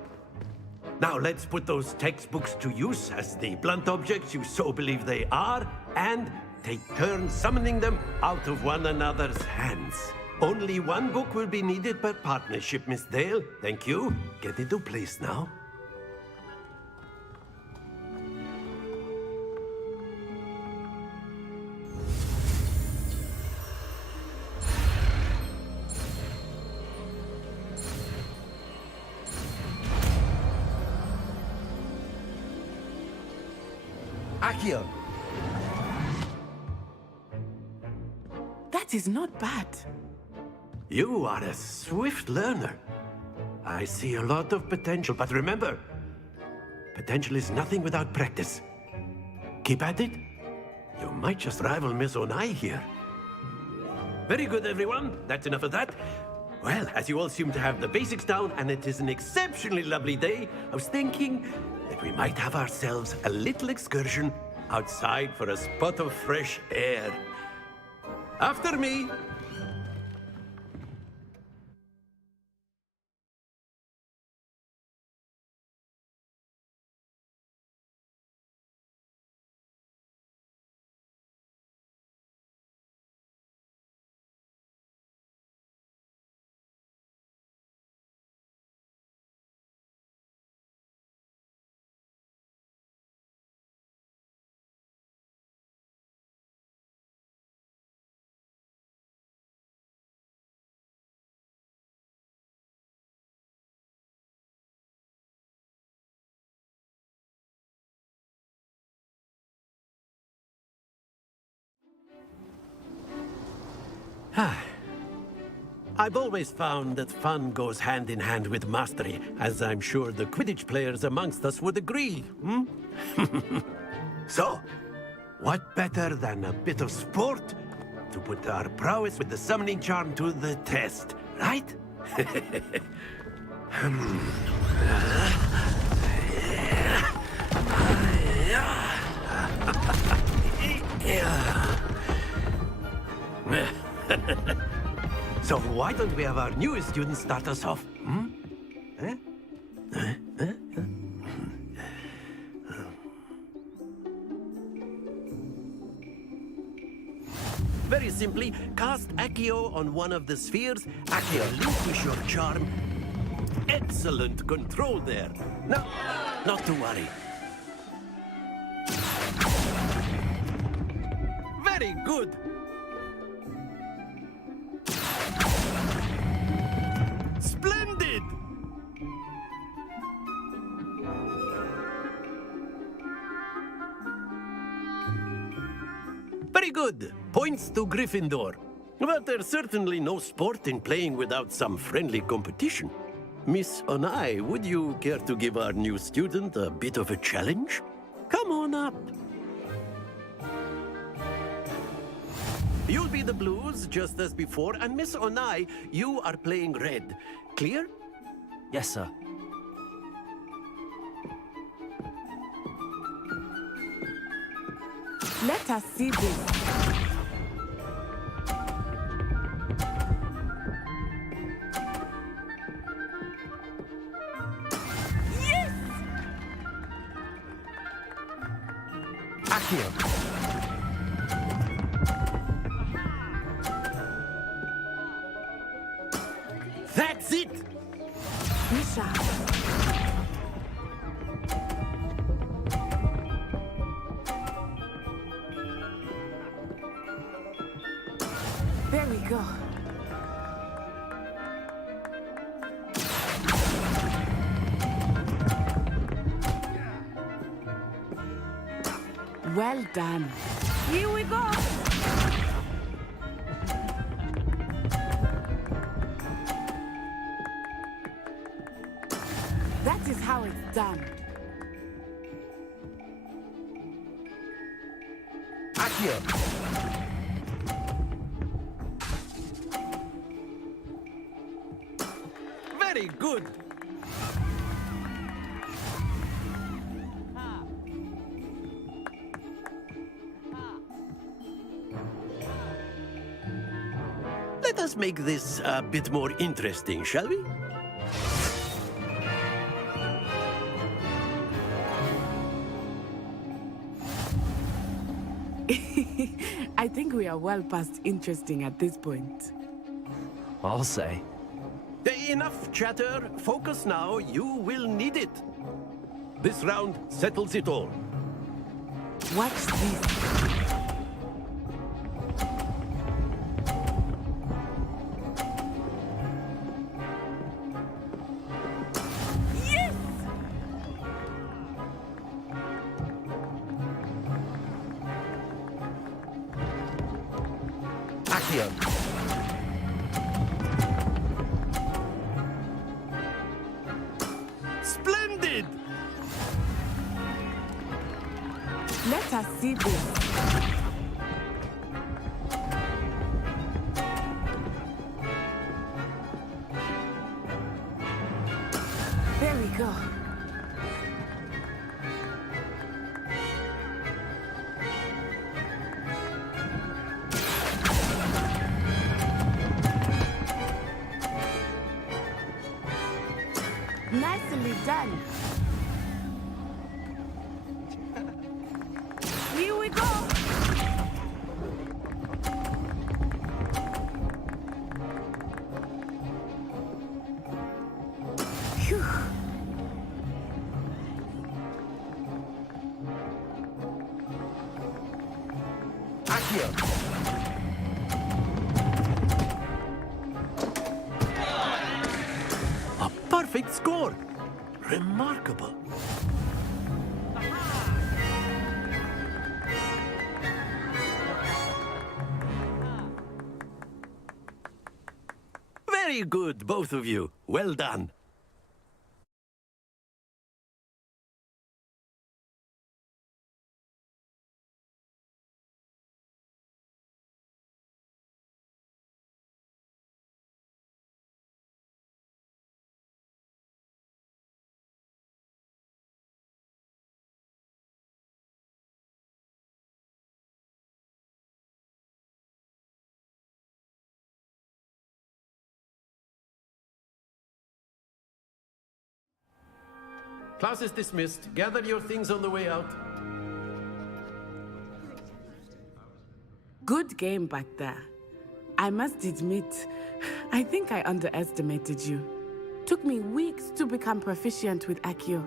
Now let's put those textbooks to use as the blunt objects you so believe they are, and take turns summoning them out of one another's hands. Only one book will be needed per partnership, Miss Dale. Thank you. Get into place now. Accio! That is not bad. You are a swift learner. I see a lot of potential, but remember, potential is nothing without practice. Keep at it. You might just rival Miss Onai here. Very good, everyone. That's enough of that. Well, as you all seem to have the basics down, and it is an exceptionally lovely day, I was thinking that we might have ourselves a little excursion outside for a spot of fresh air. After me. I've always found that fun goes hand in hand with mastery, as I'm sure the Quidditch players amongst us would agree, hmm? So, what better than a bit of sport to put our prowess with the summoning charm to the test, right? So why don't we have our newest student start us off? Hmm? Eh? Very simply, cast Accio on one of the spheres. Accio, relinquish your charm. Excellent control there. No, not to worry. Very good. Splendid! Very good. Points to Gryffindor. But there's certainly no sport in playing without some friendly competition. Miss Onai, would you care to give our new student a bit of a challenge? Come on up. You'll be the blues, just as before, and Miss Onai, you are playing red. Clear? Yes, sir. Let us see this. Yes! Accio. That's it! Misha. There we go. Well done. Here we go. That is how it's done. Accio. Very good. Let us make this a bit more interesting, shall we? I think we are well past interesting at this point. I'll say. Enough chatter. Focus now. You will need it. This round settles it all. Watch this. Yes! Accio. Splendid! Let us see this. There we go. Nicely done. Here we go. Phew. Accio. A perfect score. Remarkable. Very good, both of you. Well done. Class is dismissed. Gather your things on the way out. Good game back there. I must admit, I think I underestimated you. Took me weeks to become proficient with Accio.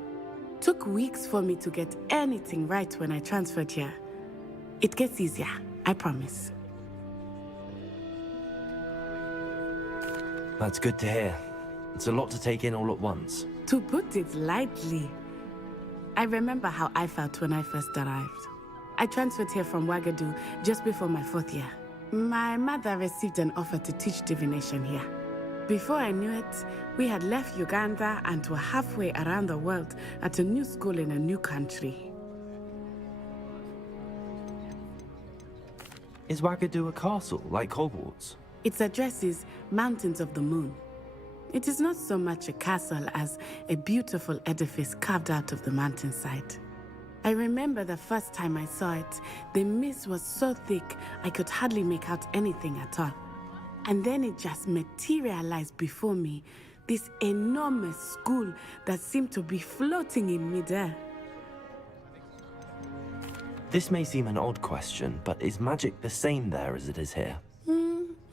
Took weeks for me to get anything right when I transferred here. It gets easier, I promise. That's good to hear. It's a lot to take in all at once. To put it lightly, I remember how I felt when I first arrived. I transferred here from Wagadu just before my 4th year. My mother received an offer to teach divination here. Before I knew it, we had left Uganda and were halfway around the world at a new school in a new country. Is Wagadu a castle, like Hogwarts? Its address is Mountains of the Moon. It is not so much a castle as a beautiful edifice carved out of the mountainside. I remember the first time I saw it, the mist was so thick I could hardly make out anything at all. And then it just materialized before me, this enormous school that seemed to be floating in midair. This may seem an odd question, but is magic the same there as it is here?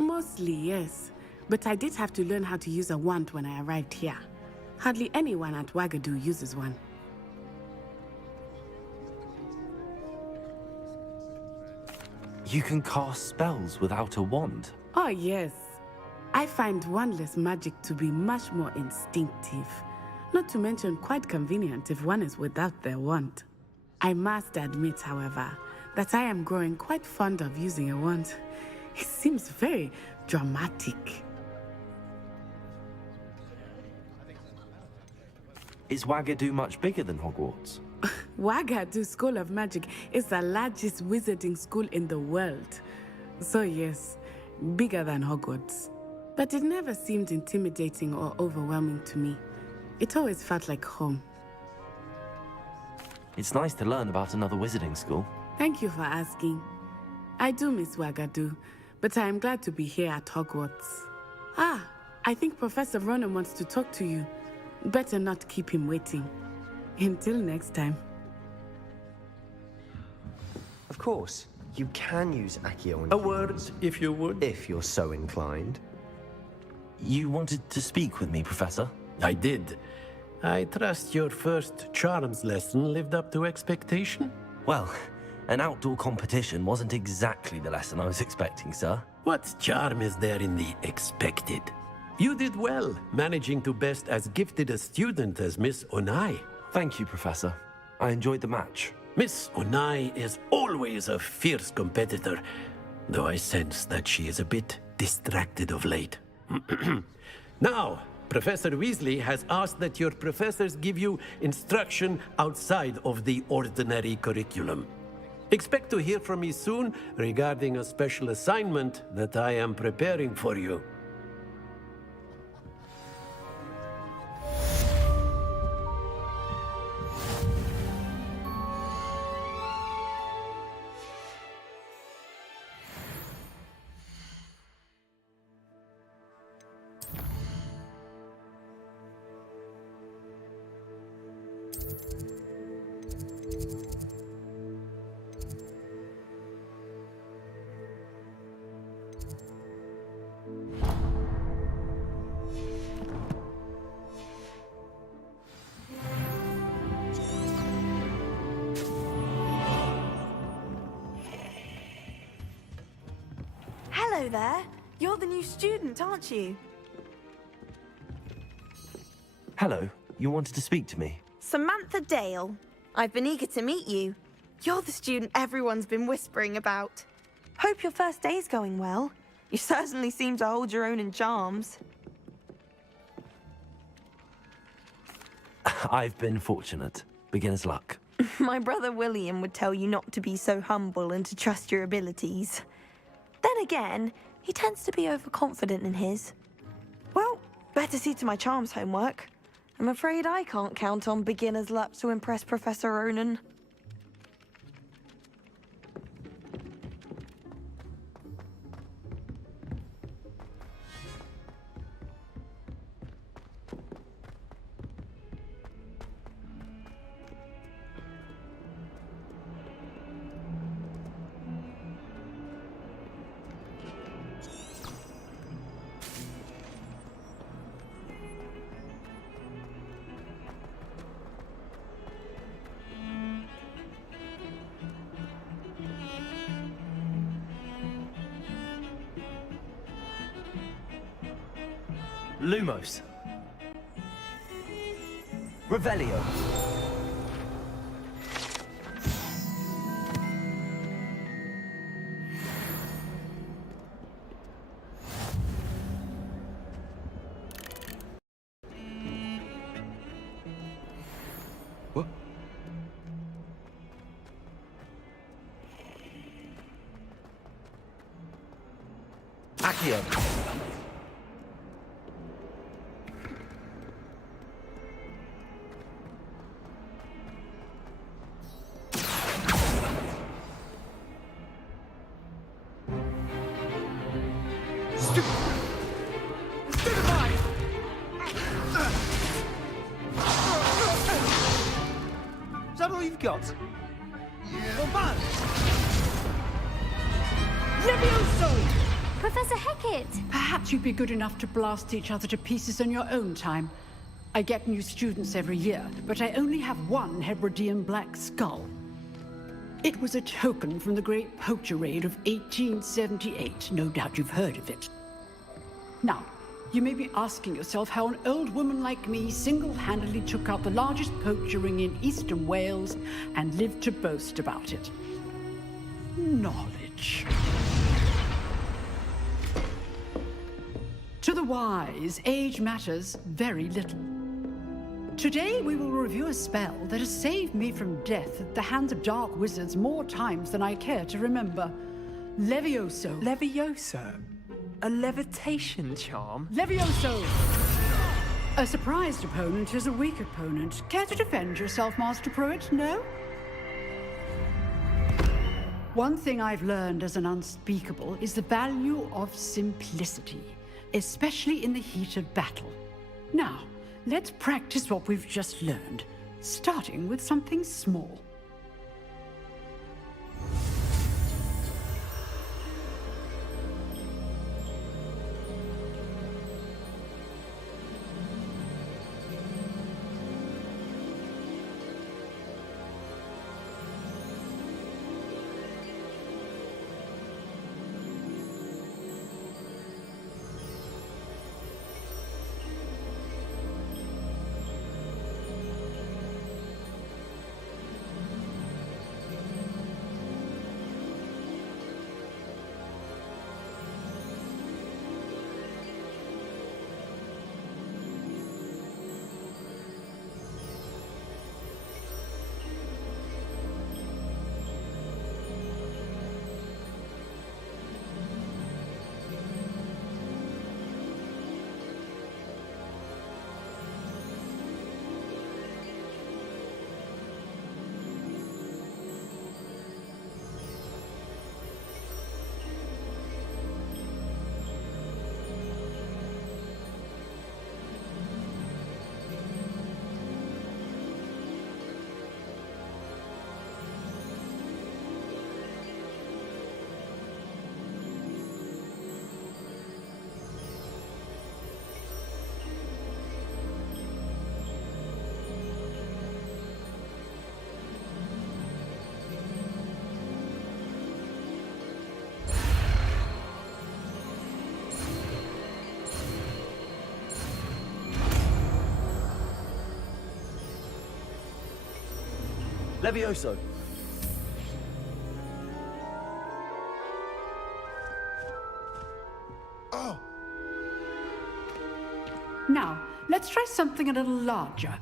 Mostly, yes. But I did have to learn how to use a wand when I arrived here. Hardly anyone at Wagadu uses one. You can cast spells without a wand? Oh, yes. I find wandless magic to be much more instinctive. Not to mention quite convenient if one is without their wand. I must admit, however, that I am growing quite fond of using a wand. It seems very dramatic. Is Wagadu much bigger than Hogwarts? Wagadu School of Magic is the largest wizarding school in the world. So yes, bigger than Hogwarts. But it never seemed intimidating or overwhelming to me. It always felt like home. It's nice to learn about another wizarding school. Thank you for asking. I do miss Wagadu, but I am glad to be here at Hogwarts. Ah, I think Professor Ronan wants to talk to you. Better not keep him waiting. Until next time. Of course, you can use Accio on A word, if you would. if you're so inclined. You wanted to speak with me, Professor? I did. I trust your first charms lesson lived up to expectation? Well, an outdoor competition wasn't exactly the lesson I was expecting, sir. What charm is there in the expected? You did well, managing to best as gifted a student as Miss Onai. Thank you, Professor. I enjoyed the match. Miss Onai is always a fierce competitor, though I sense that she is a bit distracted of late. Now, Professor Weasley has asked that your professors give you instruction outside of the ordinary curriculum. Expect to hear from me soon regarding a special assignment that I am preparing for you. Hello there. You're the new student, aren't you? Hello. You wanted to speak to me? Samantha Dale. I've been eager to meet you. You're the student everyone's been whispering about. Hope your first day's going well. You certainly seem to hold your own in charms. I've been fortunate. Beginner's luck. My brother William would tell you not to be so humble and to trust your abilities. Then again, he tends to be overconfident in his. Well, better see to my charms homework. I'm afraid I can't count on beginner's luck to impress Professor Ronan. Lumos. Revelio. What? Accio. Is that all you've got? Yeah. Levioso! Professor Hecat! Perhaps you'd be good enough to blast each other to pieces in your own time. I get new students every year, but I only have one Hebridean black skull. It was a token from the Great Poacher Raid of 1878. No doubt you've heard of it. Now, you may be asking yourself how an old woman like me single-handedly took out the largest poacher ring in eastern Wales and lived to boast about it. Knowledge. To the wise, age matters very little. Today we will review a spell that has saved me from death at the hands of dark wizards more times than I care to remember. Levioso. Levioso? A levitation charm? Levioso! A surprised opponent is a weak opponent. Care to defend yourself, Master Pruitt? No? One thing I've learned as an unspeakable is the value of simplicity, especially in the heat of battle. Now, let's practice what we've just learned, starting with something small. Levioso. Oh. Now, let's try something a little larger.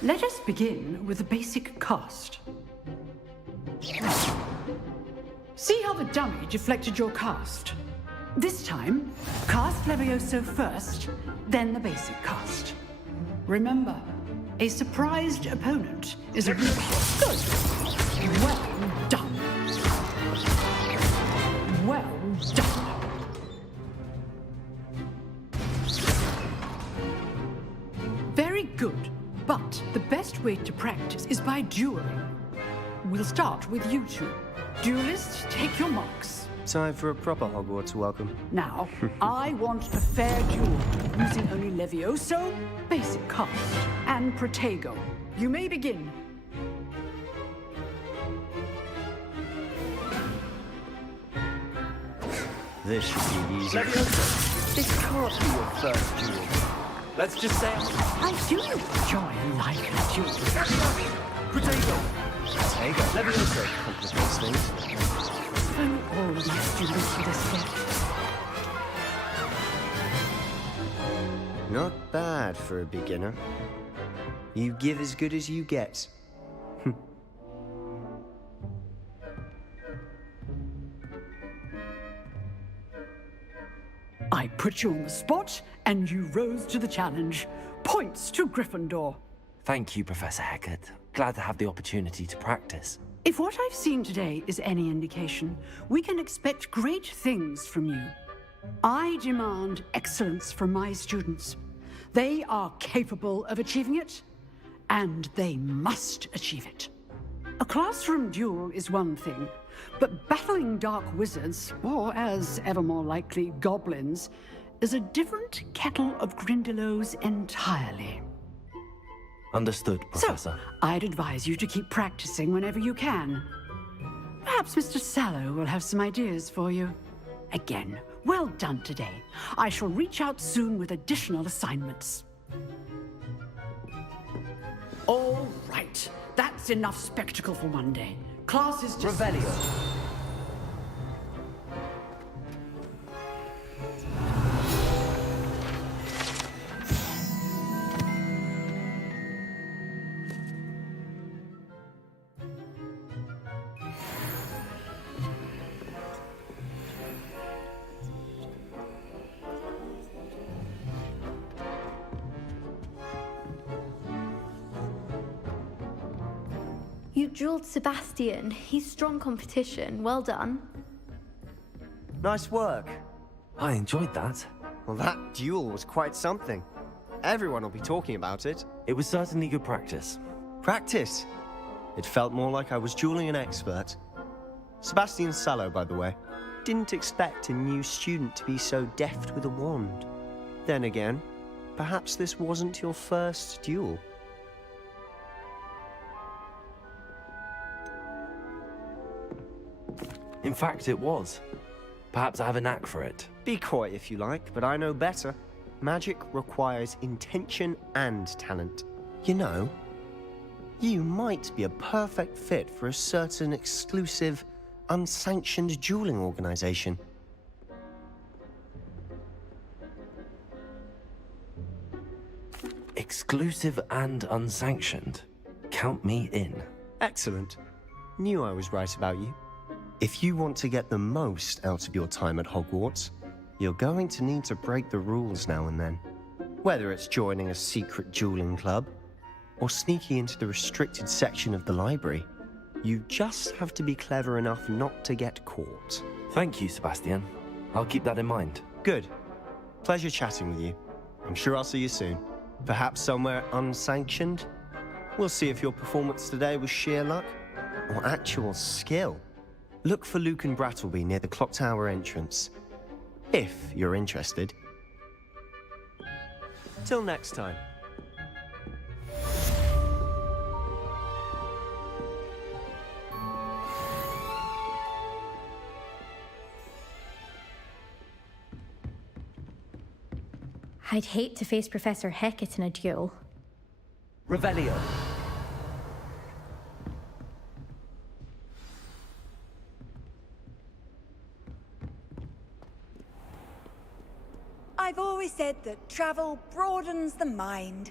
Let us begin with the basic cast. See how the dummy deflected your cast? This time, cast Levioso first, then the basic cast. Remember, a surprised opponent is a good. Well done. Well done. Very good, but the best way to practice is by dueling. We'll start with you two. Duelists, take your marks. Time for a proper Hogwarts welcome. Now, I want a fair duel, using only Levioso, basic cast, and Protego. You may begin. This should be easy. Levioso, this can't be your first duel. Let's just say I do enjoy a lively duel. Protego. Levioso complicates things. I'm all of my students for this step. Not bad for a beginner. You give as good as you get. I put you on the spot, and you rose to the challenge. Points to Gryffindor. Thank you, Professor Hecat. Glad to have the opportunity to practice. If what I've seen today is any indication, we can expect great things from you. I demand excellence from my students. They are capable of achieving it, and they must achieve it. A classroom duel is one thing, but battling dark wizards, or as ever more likely, goblins, is a different kettle of Grindylows entirely. Understood, Professor. So, I'd advise you to keep practicing whenever you can. Perhaps Mr. Sallow will have some ideas for you. Again, well done today. I shall reach out soon with additional assignments. All right. That's enough spectacle for one day. Class is just... Revelio. You dueled Sebastian. He's strong competition. Well done. Nice work. I enjoyed that. Well, that duel was quite something. Everyone will be talking about it. It was certainly good practice. Practice? It felt more like I was dueling an expert. Sebastian Sallow, by the way. Didn't expect a new student to be so deft with a wand. Then again, perhaps this wasn't your first duel. In fact, it was. Perhaps I have a knack for it. Be coy if you like, but I know better. Magic requires intention and talent. You know, you might be a perfect fit for a certain exclusive, unsanctioned dueling organization. Exclusive and unsanctioned. Count me in. Excellent. Knew I was right about you. If you want to get the most out of your time at Hogwarts, you're going to need to break the rules now and then. Whether it's joining a secret dueling club, or sneaking into the restricted section of the library, you just have to be clever enough not to get caught. Thank you, Sebastian. I'll keep that in mind. Good. Pleasure chatting with you. I'm sure I'll see you soon. Perhaps somewhere unsanctioned? We'll see if your performance today was sheer luck, or actual skill. Look for Luke and Brattleby near the clock tower entrance, if you're interested. Till next time. I'd hate to face Professor Hecat in a duel. Revelio. I've always said that travel broadens the mind.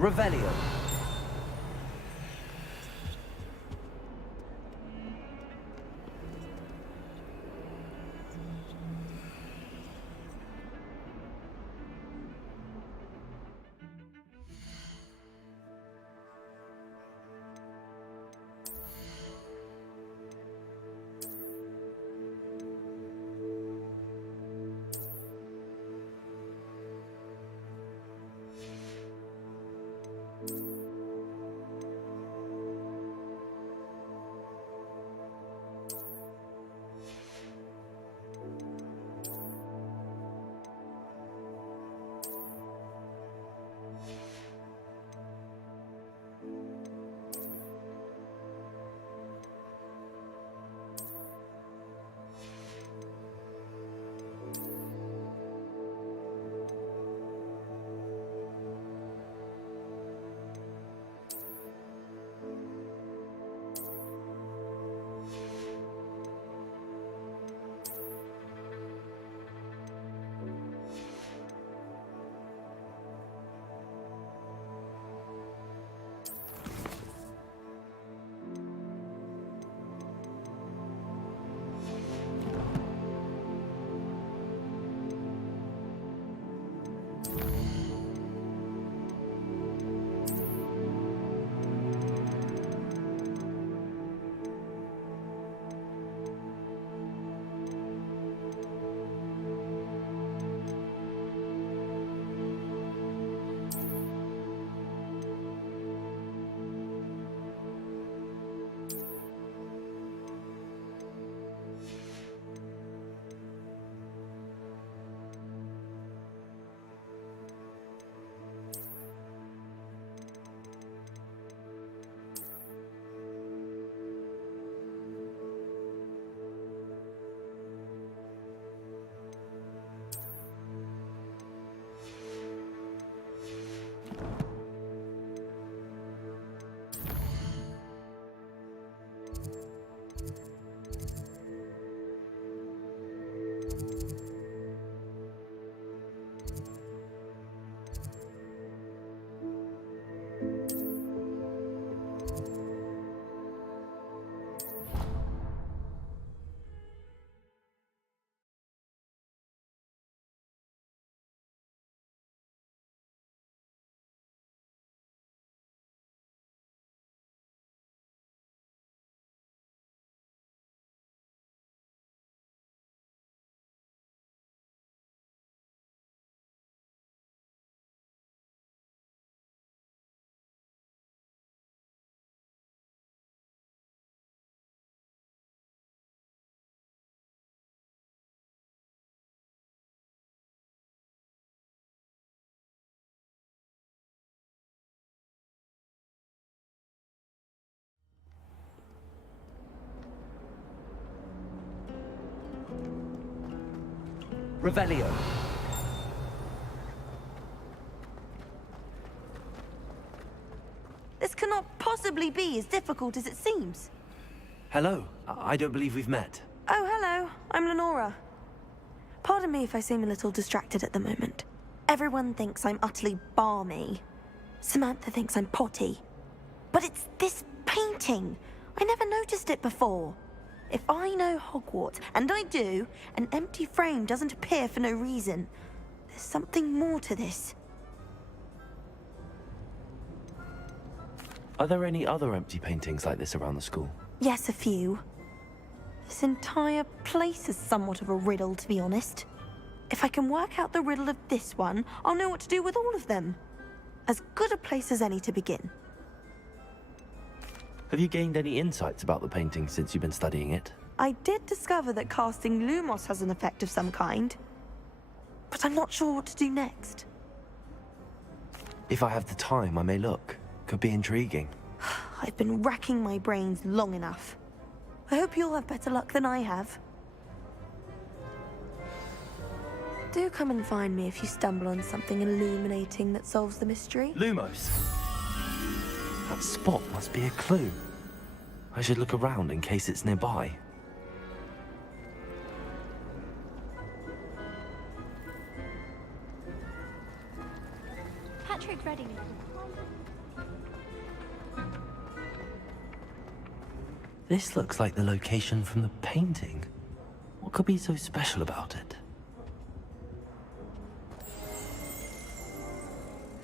Revelio. Revelio. This cannot possibly be as difficult as it seems. Hello. I don't believe we've met. Oh, hello. I'm Lenora. Pardon me if I seem a little distracted at the moment. Everyone thinks I'm utterly balmy. Samantha thinks I'm potty. But it's this painting. I never noticed it before. If I know Hogwarts, and I do, an empty frame doesn't appear for no reason. There's something more to this. Are there any other empty paintings like this around the school? Yes, a few. This entire place is somewhat of a riddle, to be honest. If I can work out the riddle of this one, I'll know what to do with all of them. As good a place as any to begin. Have you gained any insights about the painting since you've been studying it? I did discover that casting Lumos has an effect of some kind. But I'm not sure what to do next. If I have the time, I may look. Could be intriguing. I've been racking my brains long enough. I hope you'll have better luck than I have. Do come and find me if you stumble on something illuminating that solves the mystery. Lumos! That spot must be a clue. I should look around in case it's nearby. Patrick Redding. This looks like the location from the painting. What could be so special about it?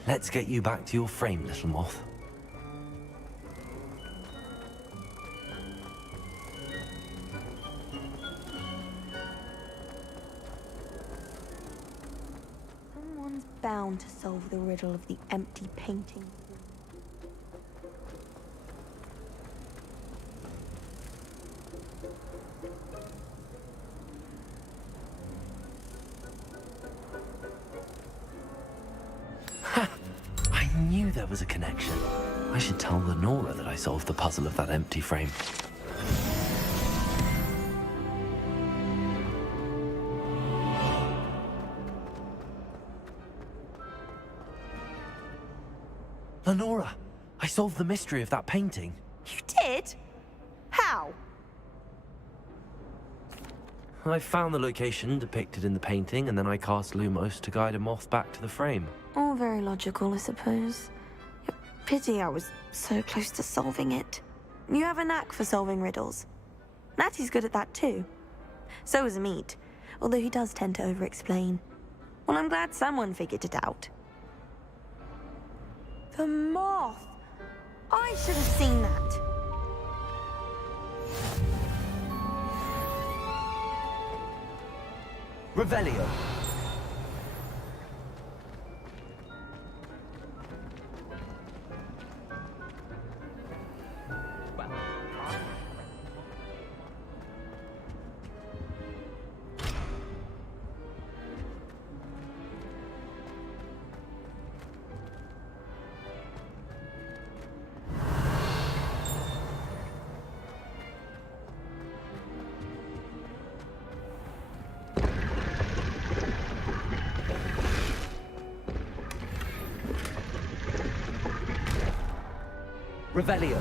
Let's get you back to your frame, little moth. Someone's bound to solve the riddle of the empty painting. I knew there was a connection. I should tell Lenora that I solved the puzzle of that empty frame. Lenora, I solved the mystery of that painting. You did? How? I found the location depicted in the painting, and then I cast Lumos to guide a moth back to the frame. All very logical, I suppose. Pity I was so close to solving it. You have a knack for solving riddles. Natty's good at that too. So is Amit, although he does tend to over-explain. Well, I'm glad someone figured it out. The moth! I should have seen that. Revelio. Revelio.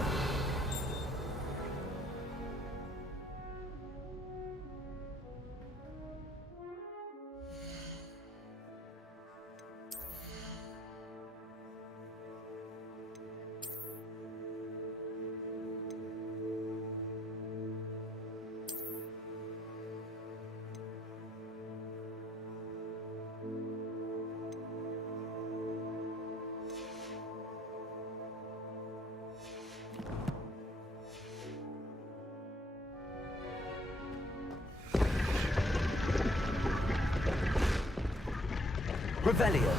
Revelio.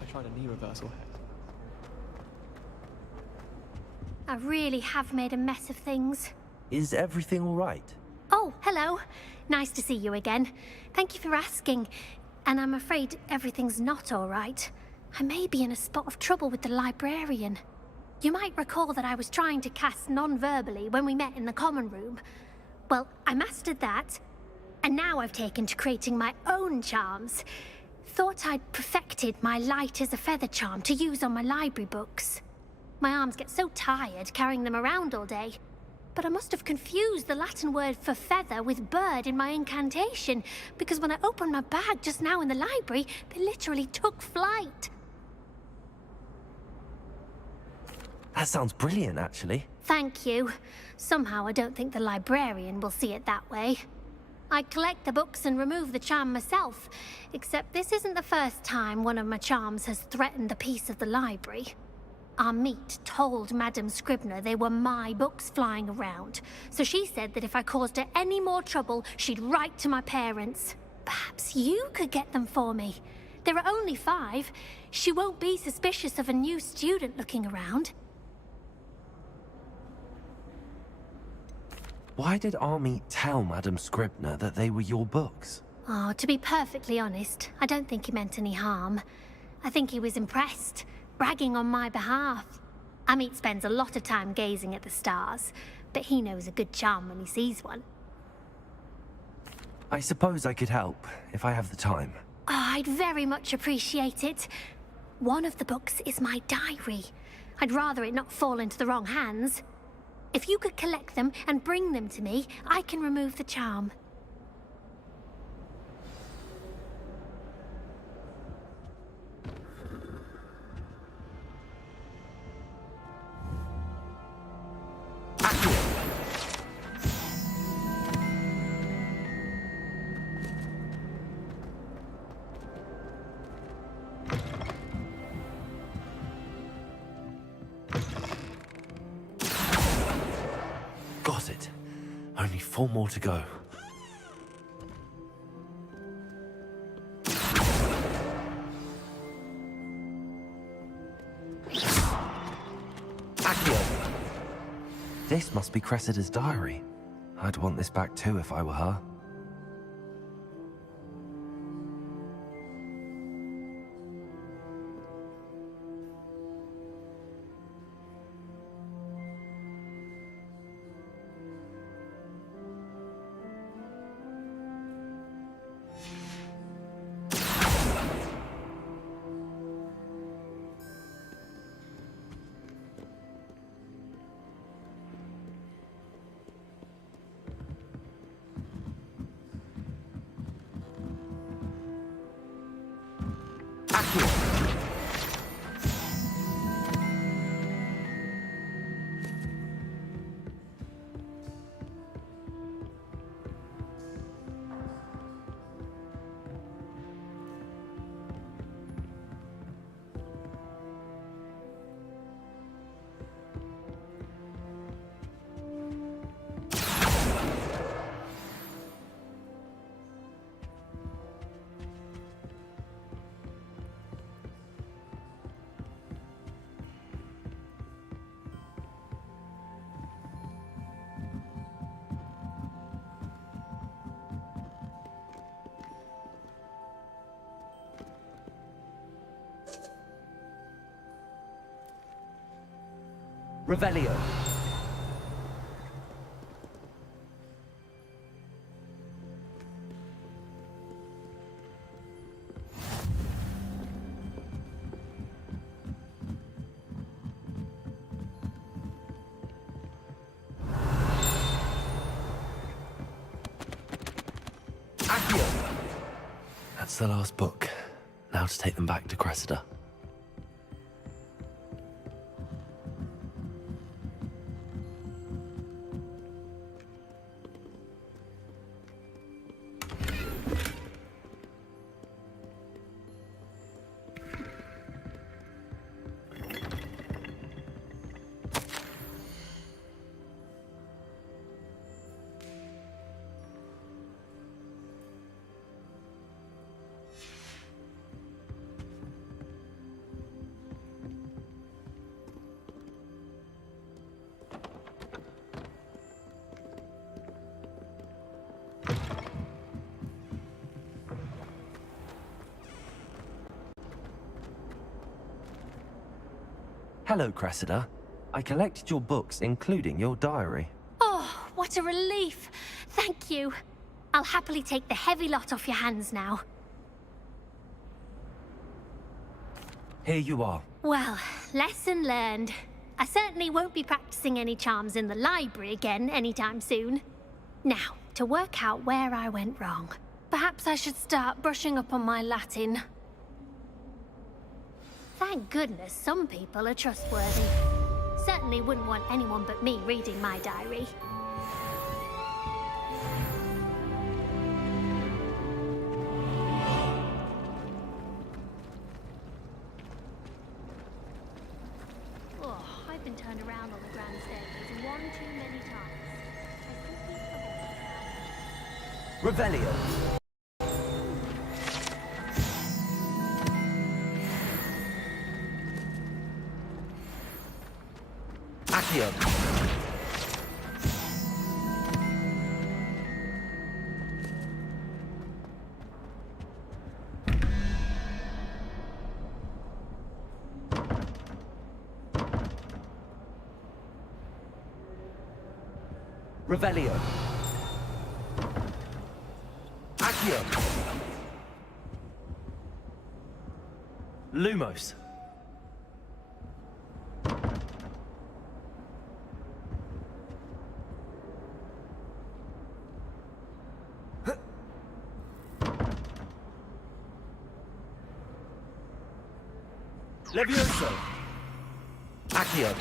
I tried a knee reversal. I really have made a mess of things. Is everything all right? Oh, hello. Nice to see you again. Thank you for asking. And I'm afraid everything's not all right. I may be in a spot of trouble with the librarian. You might recall that I was trying to cast non-verbally when we met in the common room. Well, I mastered that, and now I've taken to creating my own charms. Thought I'd perfected my light as a feather charm to use on my library books. My arms get so tired carrying them around all day. But I must have confused the Latin word for feather with bird in my incantation, because when I opened my bag just now in the library, they literally took flight. That sounds brilliant, actually. Thank you. Somehow I don't think the librarian will see it that way. I collect the books and remove the charm myself, except this isn't the first time one of my charms has threatened the peace of the library. Amit told Madame Scribner they were my books flying around, so she said that if I caused her any more trouble, she'd write to my parents. Perhaps you could get them for me. There are only 5. She won't be suspicious of a new student looking around. Why did Amit tell Madame Scribner that they were your books? Oh, to be perfectly honest, I don't think he meant any harm. I think he was impressed, bragging on my behalf. Amit spends a lot of time gazing at the stars, but he knows a good charm when he sees one. I suppose I could help, if I have the time. Oh, I'd very much appreciate it. One of the books is my diary. I'd rather it not fall into the wrong hands. If you could collect them and bring them to me, I can remove the charm. Got it. Only 4 more to go. Accio! This must be Cressida's diary. I'd want this back too if I were her. Revelio. Accio. That's the last book. Now to take them back to Cressida. Hello, Cressida. I collected your books, including your diary. Oh, what a relief. Thank you. I'll happily take the heavy lot off your hands now. Here you are. Well, lesson learned. I certainly won't be practicing any charms in the library again anytime soon. Now, to work out where I went wrong. Perhaps I should start brushing up on my Latin. Thank goodness some people are trustworthy. Certainly wouldn't want anyone but me reading my diary. Oh, I've been turned around on the grand staircase one too many times. Revelio. Accio. Revelio. Accio. Lumos. Levioso! Accio!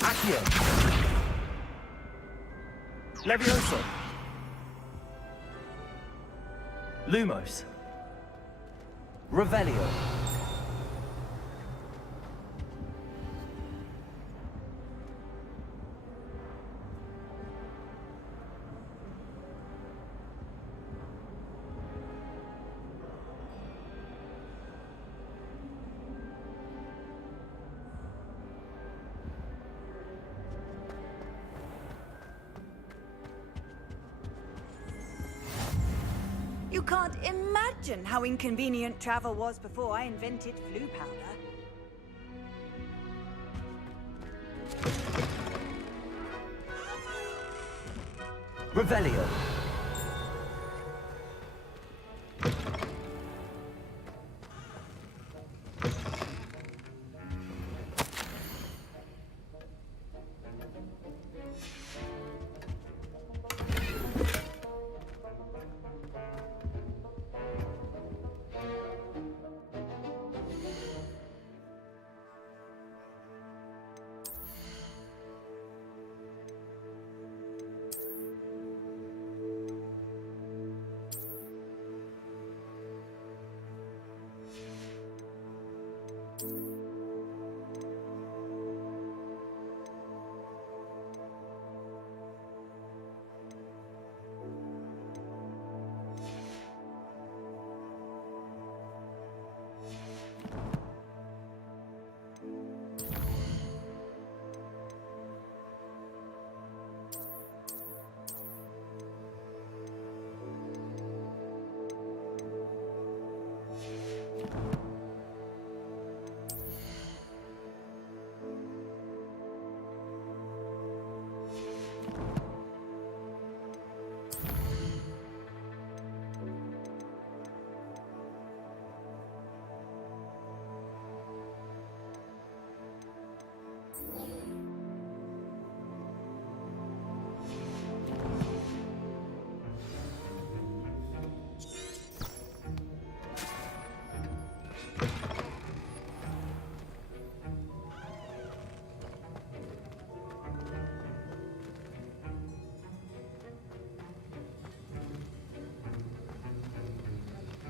Accio! Levioso! Lumos! Revelio! You can't imagine how inconvenient travel was before I invented flu powder. Revelio!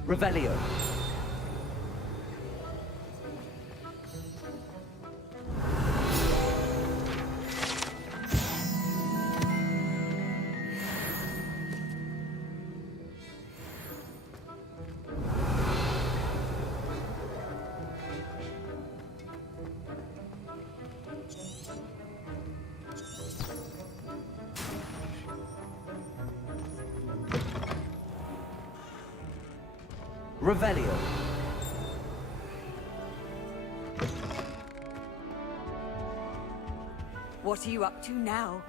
Revelio. Revelio. What are you up to now?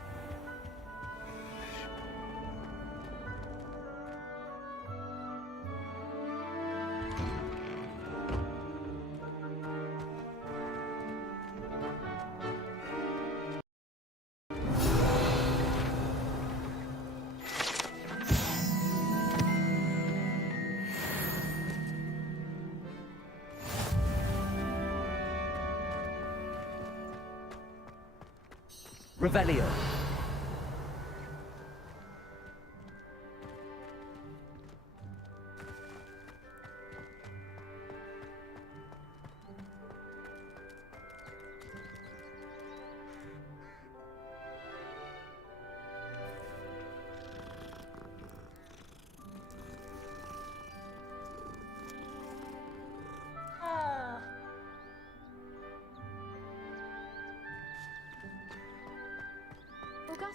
Revelio.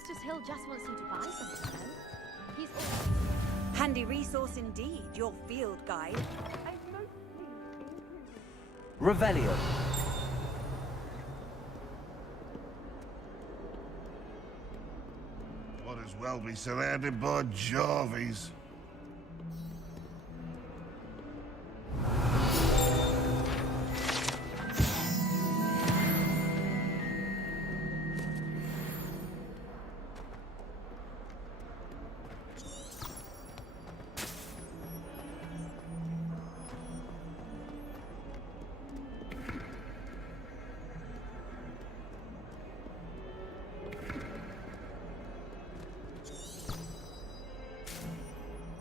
Augustus Hill just wants you to buy something, though. He's Handy resource indeed, your field guide. Revelio. Might as well be surrounded by Jarvies.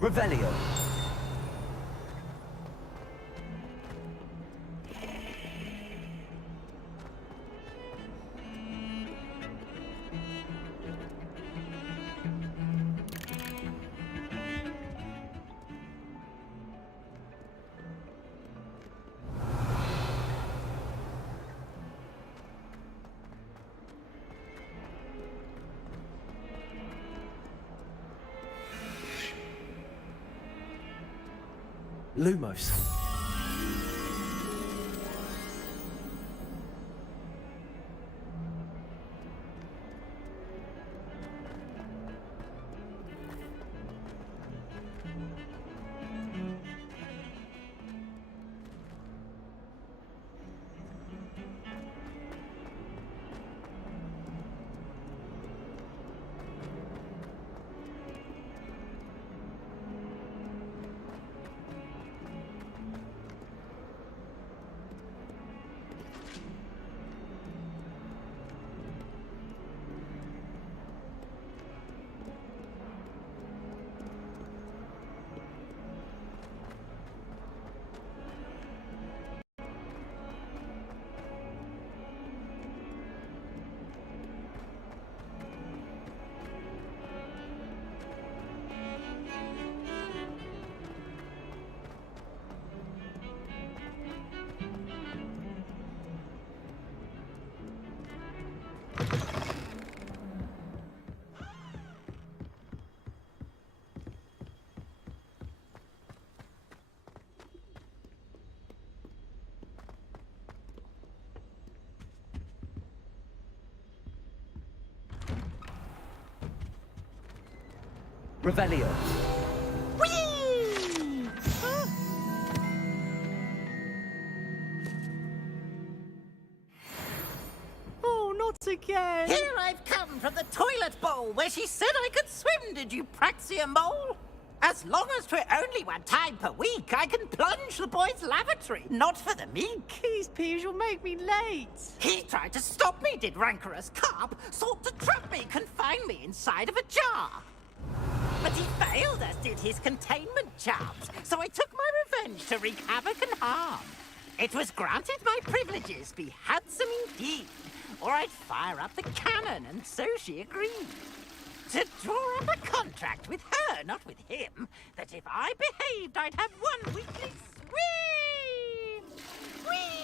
Revelio. Lumos. Revelio. Oh, not again! Here I've come from the toilet bowl where she said I could swim, did you praxia mole? As long as 'twere only one time per week, I can plunge the boy's lavatory, not for the meek. These peas will make me late. He tried to stop me, did rancorous carp, sought to trap me, confine me inside of a jar. But he failed, as did his containment charms, so I took my revenge to wreak havoc and harm. It was granted my privileges be handsome indeed, or I'd fire up the cannon, and so she agreed. To draw up a contract with her, not with him, that if I behaved, I'd have one weekly swim! Whee!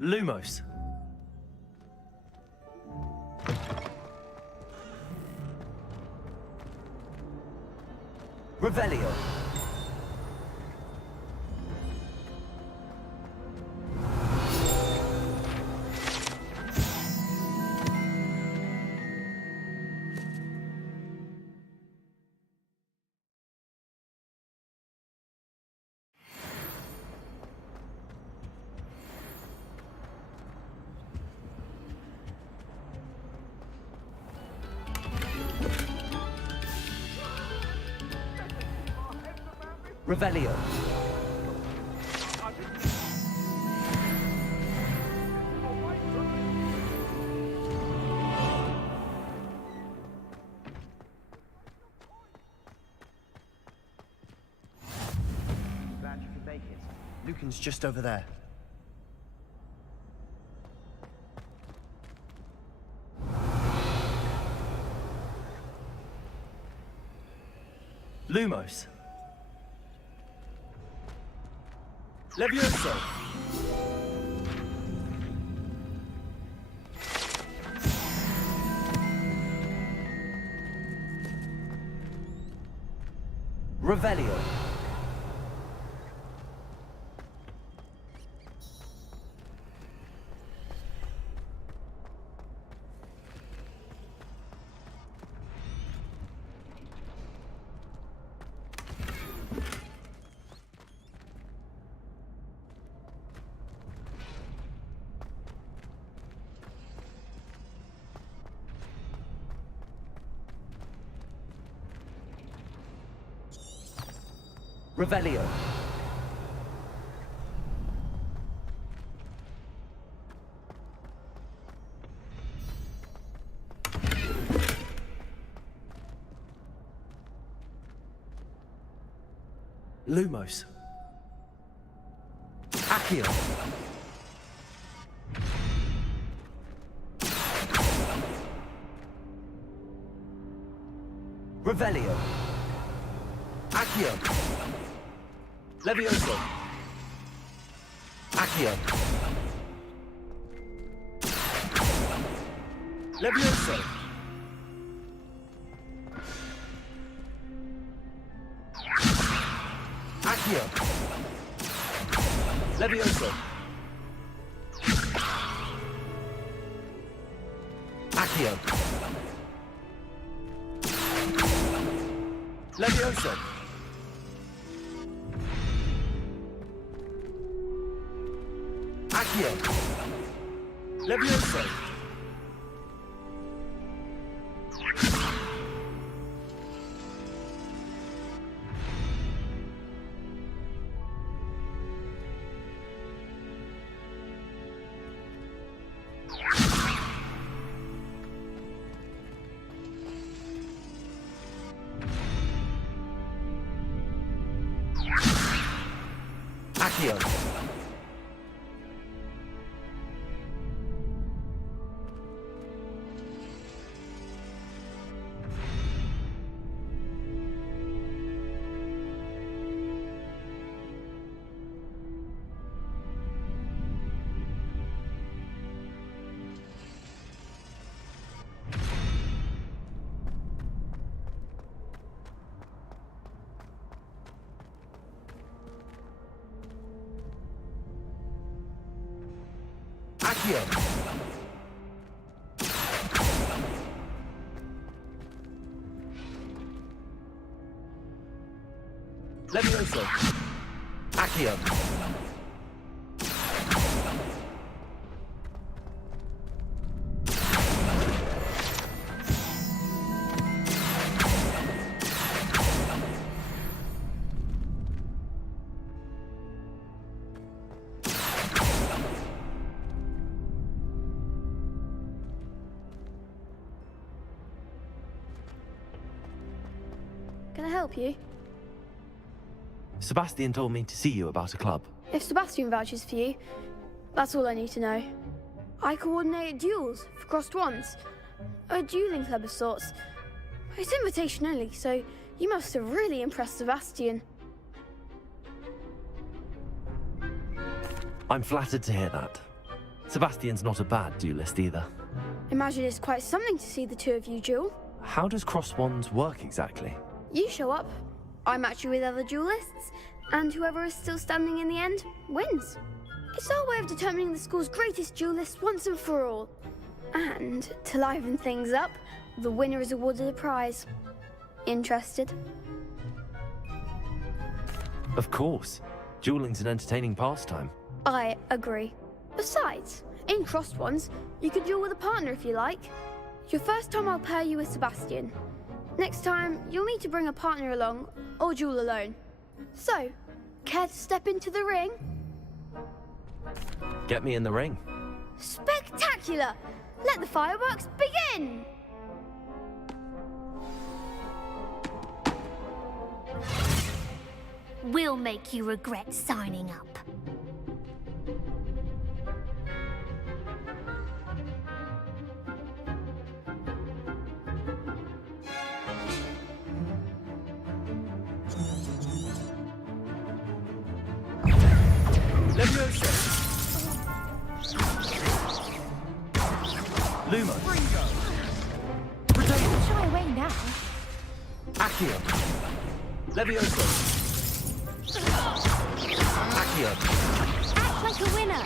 Lumos. Revelio. Revelio. Glad you could make it. Lucan's just over there. Lumos. Levioso! Revelio. Revelio. Lumos. Accio. Revelio. Accio. Levioso. Accio. Levioso. Accio. Levioso. Accio. Levioso. Accio. Levioso. Accio. Accio. Levioso. Accio. Can I help you? Sebastian told me to see you about a club. If Sebastian vouches for you, that's all I need to know. I coordinate duels for crossed wands. A dueling club of sorts. It's invitation only, so you must have really impressed Sebastian. I'm flattered to hear that. Sebastian's not a bad duelist either. Imagine it's quite something to see the two of you duel. How does cross wands work exactly? You show up, I match you with other duelists, and whoever is still standing in the end wins. It's our way of determining the school's greatest duelist once and for all. And to liven things up, the winner is awarded a prize. Interested? Of course. Dueling's an entertaining pastime. I agree. Besides, in crossed ones, you can duel with a partner if you like. Your first time I'll pair you with Sebastian. Next time, you'll need to bring a partner along, or duel alone. So, care to step into the ring? Get me in the ring. Spectacular! Let the fireworks begin! We'll make you regret signing up. Levioso! Lumos! Don't shy away now. Accio! Levioso! Accio! Act like a winner.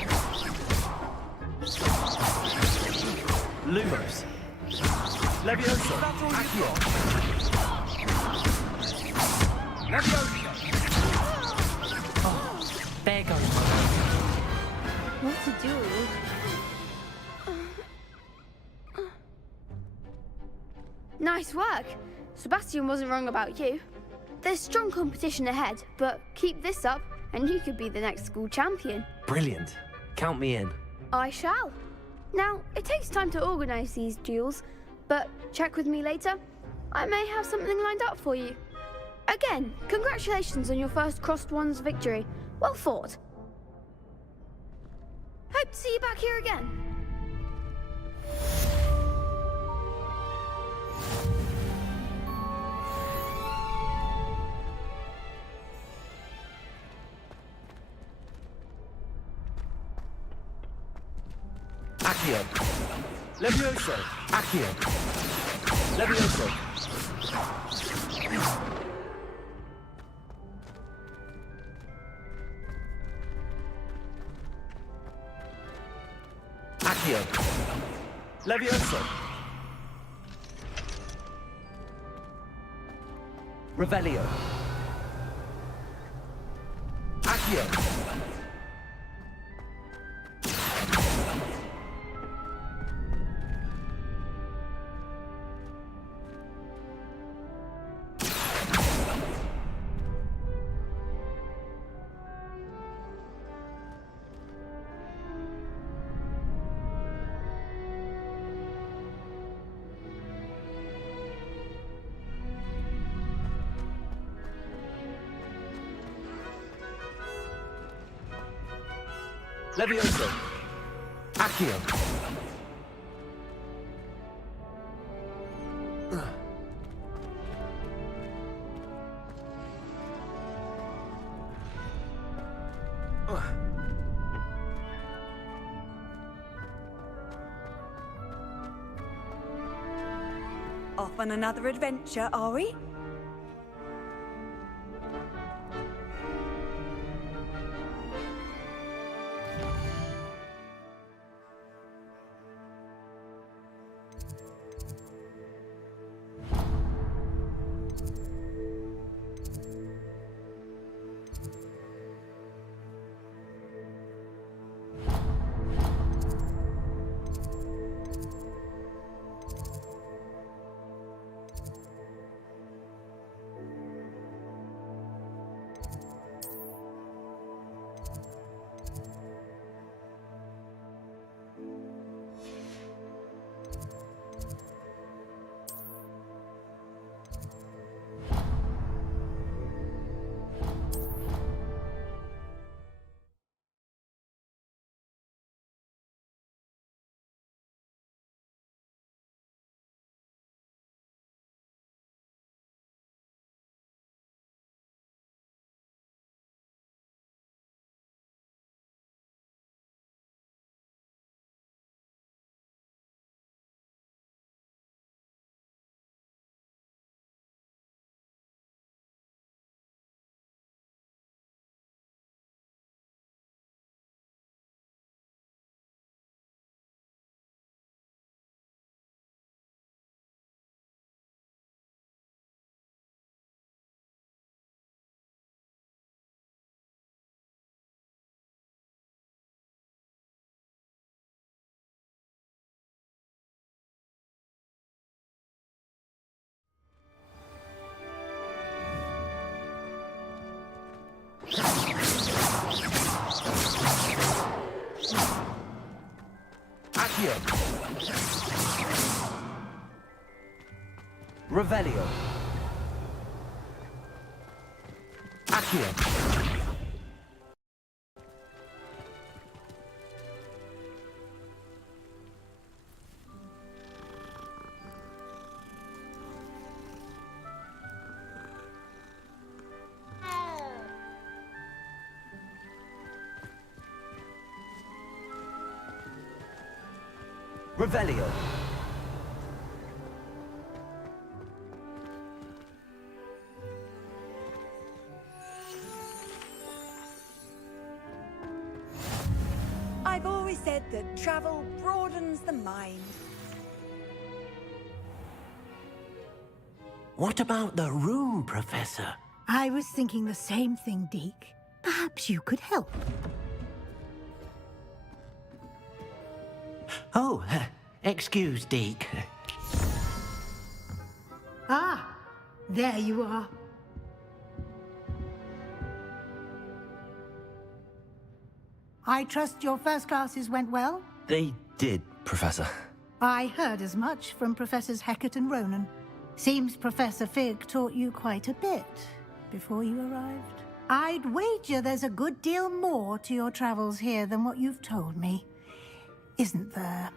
Lumos! Levioso! Accio! Levioso! There goes. What to do? Nice work. Sebastian wasn't wrong about you. There's strong competition ahead, but keep this up and you could be the next school champion. Brilliant. Count me in. I shall. Now, it takes time to organise these duels, but check with me later. I may have something lined up for you. Again, congratulations on your first Crossed Wands victory. Well fought. Hope to see you back here again. Accio! Levioso! Accio! Levioso! Accio! Levioso! Revelio! Accio! Levioso! Accio! Off on another adventure, are we? Accio! Revelio! Accio! Revelio. I've always said that travel broadens the mind. What about the room, Professor? I was thinking the same thing, Deke. Perhaps you could help. Oh, excuse, Deke. Ah, there you are. I trust your first classes went well? They did, Professor. I heard as much from Professors Hecat and Ronan. Seems Professor Fig taught you quite a bit before you arrived. I'd wager there's a good deal more to your travels here than what you've told me, isn't there?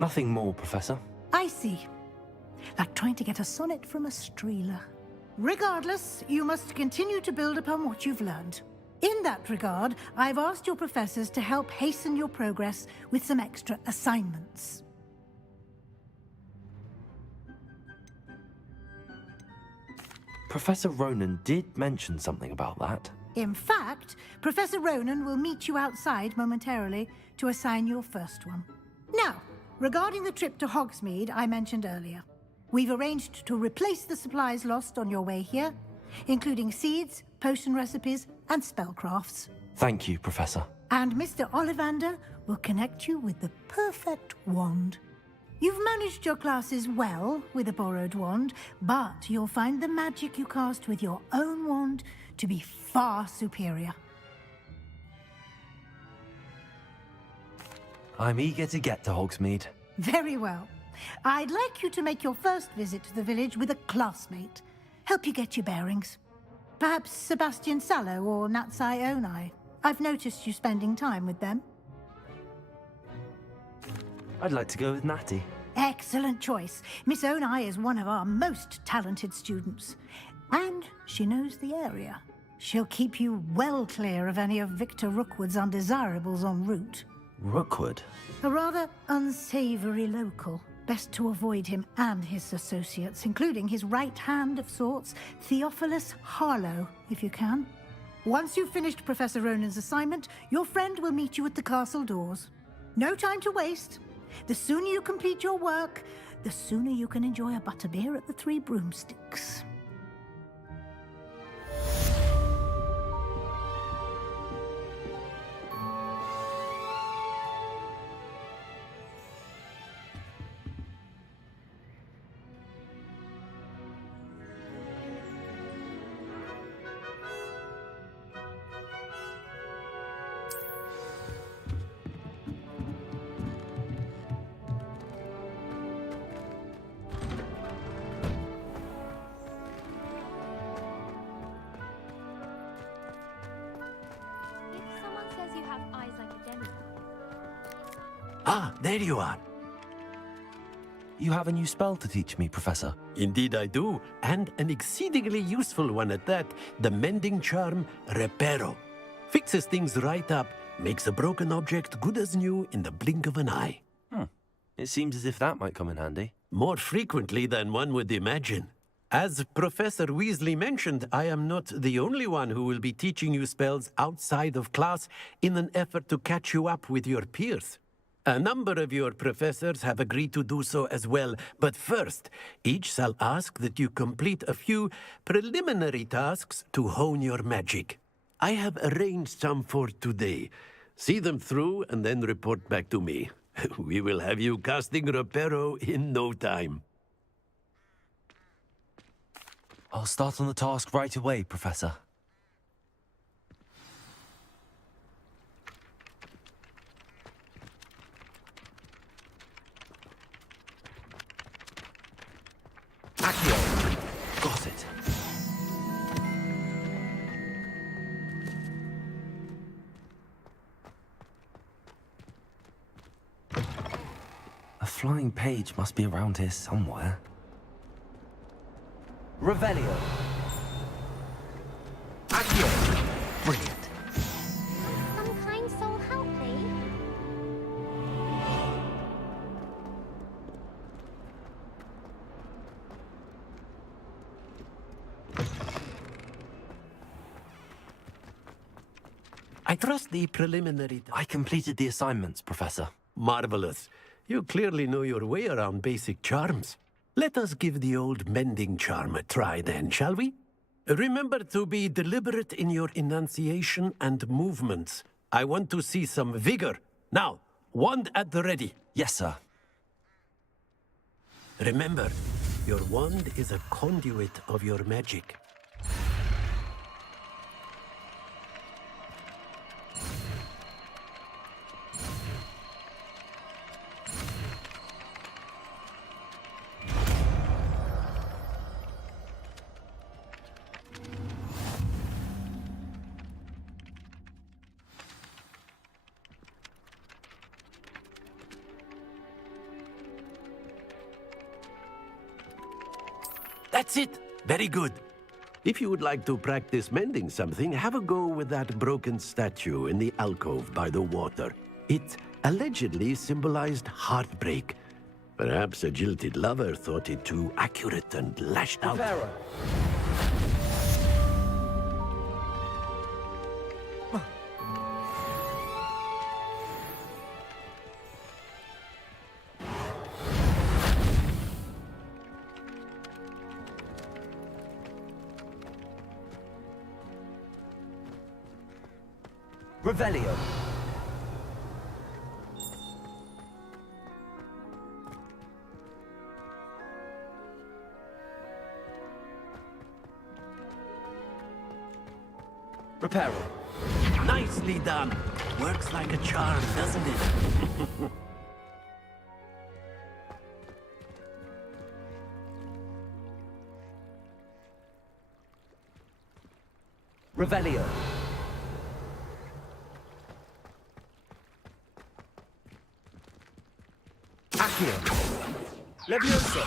Nothing more, Professor. I see. Like trying to get a sonnet from a streeler. Regardless, you must continue to build upon what you've learned. In that regard, I've asked your professors to help hasten your progress with some extra assignments. Professor Ronan did mention something about that. In fact, Professor Ronan will meet you outside momentarily to assign your first one. Now, regarding the trip to Hogsmeade I mentioned earlier, we've arranged to replace the supplies lost on your way here, including seeds, potion recipes, and spellcrafts. Thank you, Professor. And Mr. Ollivander will connect you with the perfect wand. You've managed your classes well with a borrowed wand, but you'll find the magic you cast with your own wand to be far superior. I'm eager to get to Hogsmeade. Very well. I'd like you to make your first visit to the village with a classmate. Help you get your bearings. Perhaps Sebastian Sallow or Natsai Onai. I've noticed you spending time with them. I'd like to go with Natty. Excellent choice. Miss Onai is one of our most talented students. And she knows the area. She'll keep you well clear of any of Victor Rookwood's undesirables en route. Rookwood? A rather unsavory local. Best to avoid him and his associates, including his right hand of sorts, Theophilus Harlow, if you can. Once you've finished Professor Ronan's assignment, your friend will meet you at the castle doors. No time to waste. The sooner you complete your work, the sooner you can enjoy a butterbeer at the Three Broomsticks. Ah, there you are. You have a new spell to teach me, Professor. Indeed I do, and an exceedingly useful one at that. The mending charm, Reparo. Fixes things right up, makes a broken object good as new in the blink of an eye. It seems as if that might come in handy. More frequently than one would imagine. As Professor Weasley mentioned, I am not the only one who will be teaching you spells outside of class in an effort to catch you up with your peers. A number of your professors have agreed to do so as well, but first, each shall ask that you complete a few preliminary tasks to hone your magic. I have arranged some for today. See them through and then report back to me. We will have you casting Reparo in no time. I'll start on the task right away, Professor. Accio. Got it. A flying page must be around here somewhere. Revelio. I trust the preliminary... I completed the assignments, Professor. Marvelous. You clearly know your way around basic charms. Let us give the old mending charm a try then, shall we? Remember to be deliberate in your enunciation and movements. I want to see some vigor. Now, wand at the ready. Yes, sir. Remember, your wand is a conduit of your magic. That's it. Very good. If you would like to practice mending something, have a go with that broken statue in the alcove by the water. It allegedly symbolized heartbreak. Perhaps a jilted lover thought it too accurate and lashed out. Pharaoh. Revelio. Reparo. Nicely done. Works like a charm, doesn't it? Revelio. Accio. Levioso.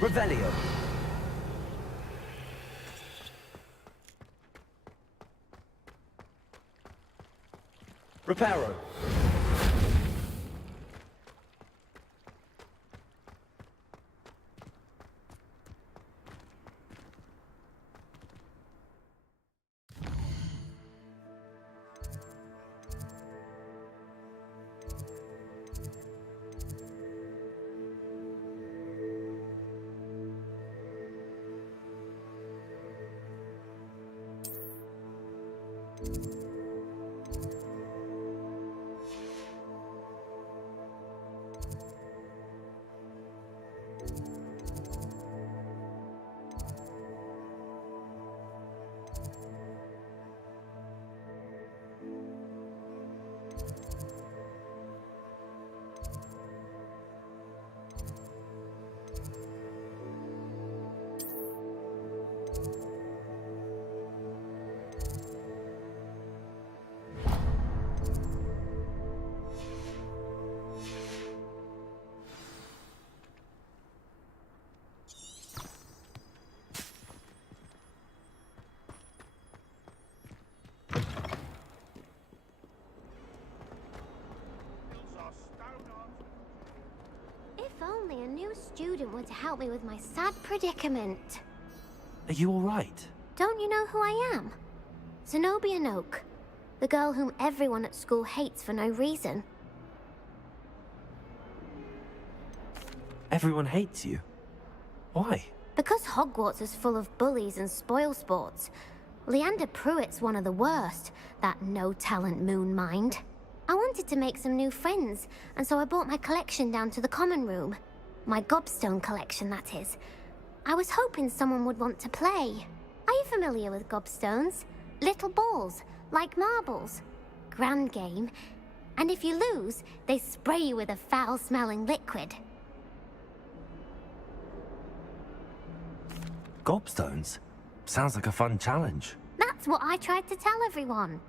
Revelio. Reparo. If only a new student were to help me with my sad predicament. Are you all right? Don't you know who I am? Zenobia Noak, the girl whom everyone at school hates for no reason. Everyone hates you. Why? Because Hogwarts is full of bullies and spoilsports. Leander Pruitt's one of the worst, that no-talent moon mind. I wanted to make some new friends, and so I brought my collection down to the common room. My gobstone collection, that is. I was hoping someone would want to play. Are you familiar with gobstones? Little balls, like marbles. Grand game. And if you lose, they spray you with a foul-smelling liquid. Gobstones? Sounds like a fun challenge. That's what I tried to tell everyone.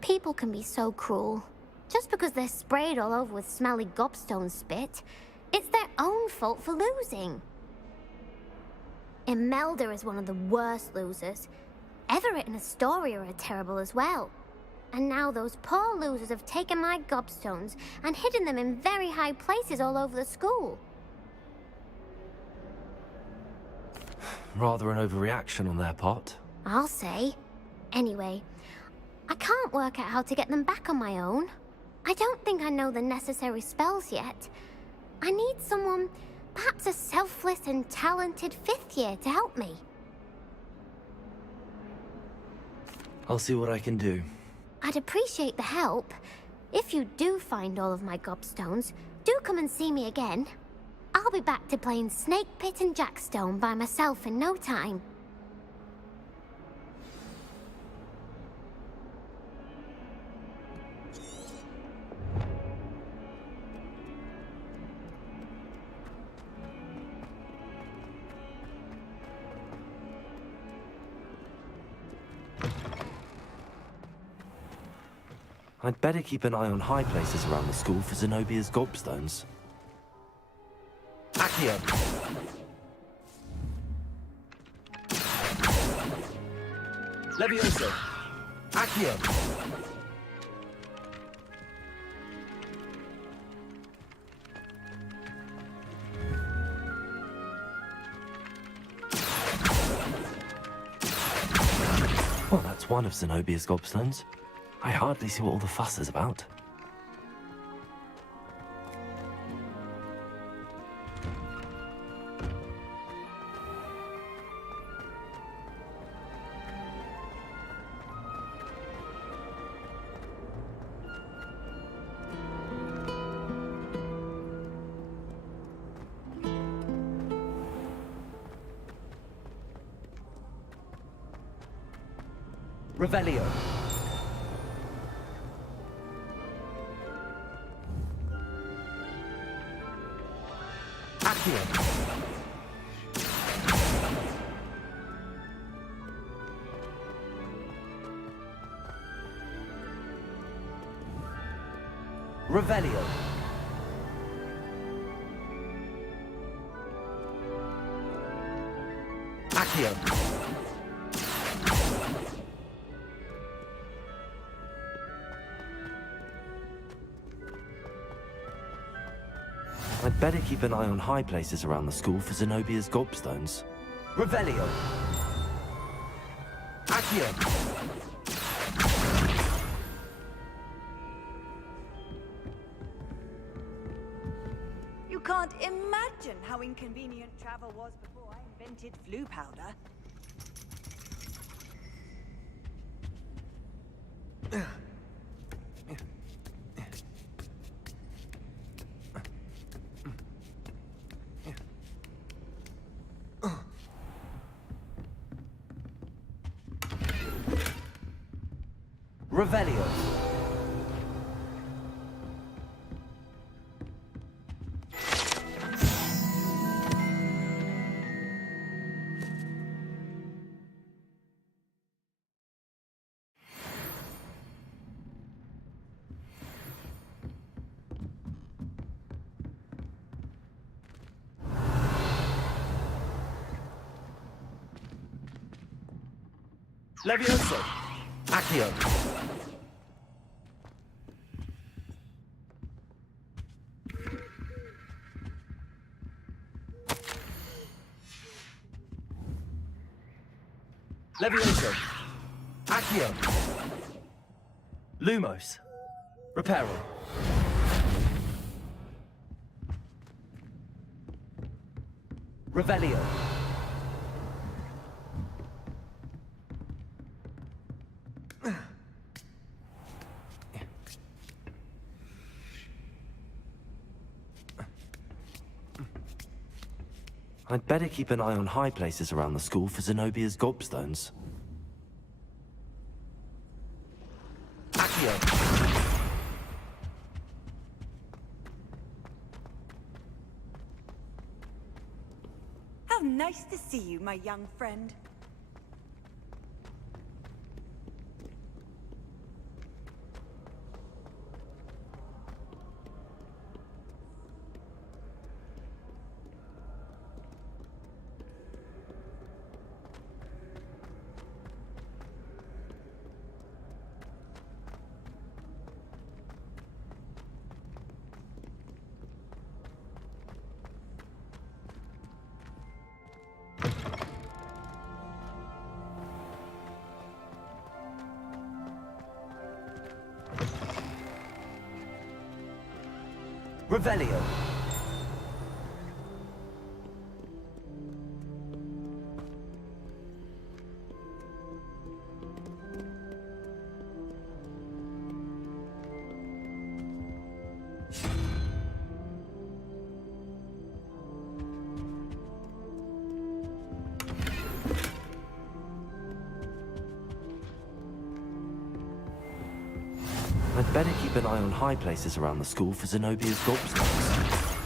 People can be so cruel. Just because they're sprayed all over with smelly gobstone spit, it's their own fault for losing. Imelda is one of the worst losers. Everett and Astoria are terrible as well. And now those poor losers have taken my gobstones and hidden them in very high places all over the school. Rather an overreaction on their part. I'll say. Anyway, I can't work out how to get them back on my own. I don't think I know the necessary spells yet. I need someone, perhaps a selfless and talented 5th year to help me. I'll see what I can do. I'd appreciate the help. If you do find all of my gobstones, do come and see me again. I'll be back to playing Snake Pit and Jackstone by myself in no time. I'd better keep an eye on high places around the school for Zenobia's gobstones. Accio! Levioso! Accio! Well, that's one of Zenobia's gobstones. I hardly see what all the fuss is about. Revelio. Accio. Revelio. Accio. I'd better keep an eye on high places around the school for Zenobia's gobstones. Revelio. Accio. You can't imagine how inconvenient travel was before I invented flu powder. Revelio. Levioso. Accio. Levioso. Accio. Lumos. Reparo. Revelio. I'd better keep an eye on high places around the school for Zenobia's gobstones. Accio. How nice to see you, my young friend. Revelio. I'd better keep an eye on high places around the school for Zenobia's gobstones.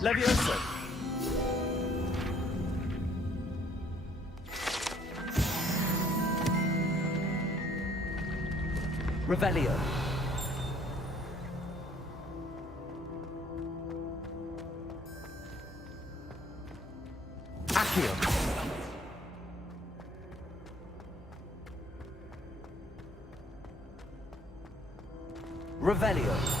Levioso. Revelio. Accio. Revelio.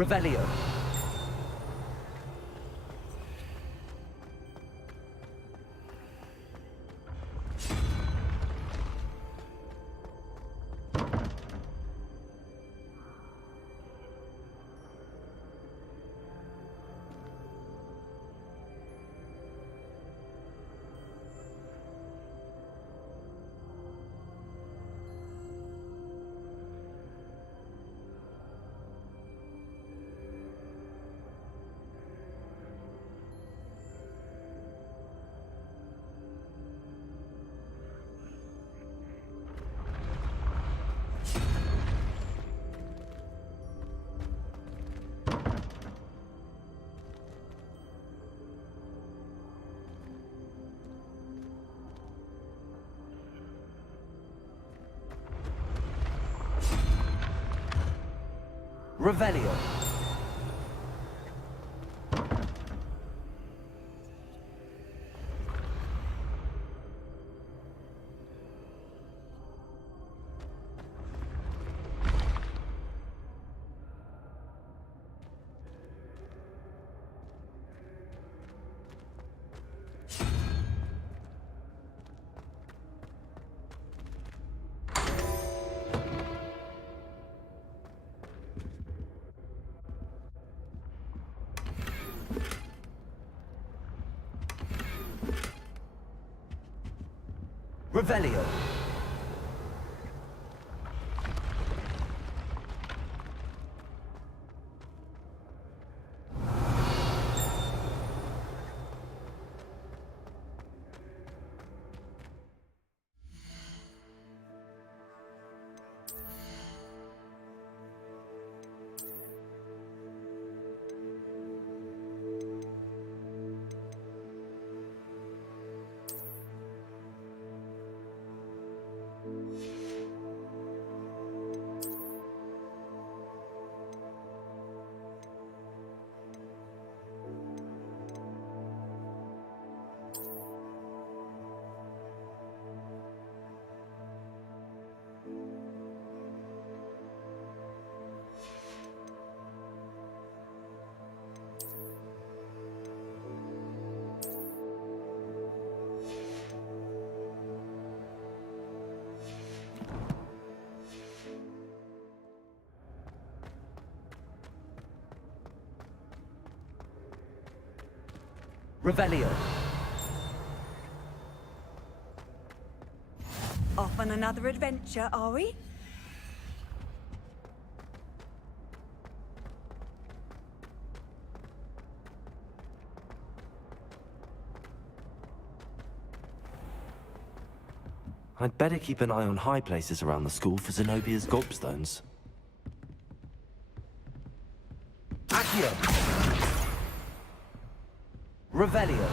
Revelio. Revelio. Revelio. Revelio. Off on another adventure, are we? I'd better keep an eye on high places around the school for Zenobia's gobstones. Accio! Revelio!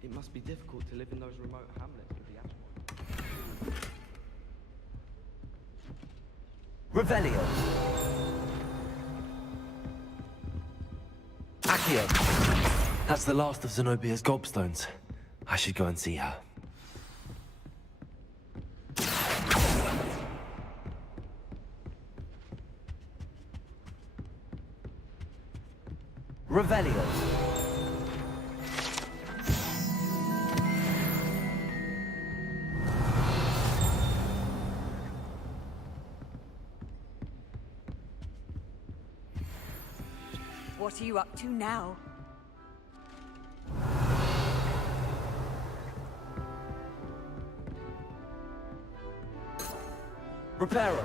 It must be difficult to live in those remote hamlets with the Ashmore. Revelio! Accio! That's the last of Zenobia's gobstones. I should go and see her. Revelio! What are you up to now? Reparo!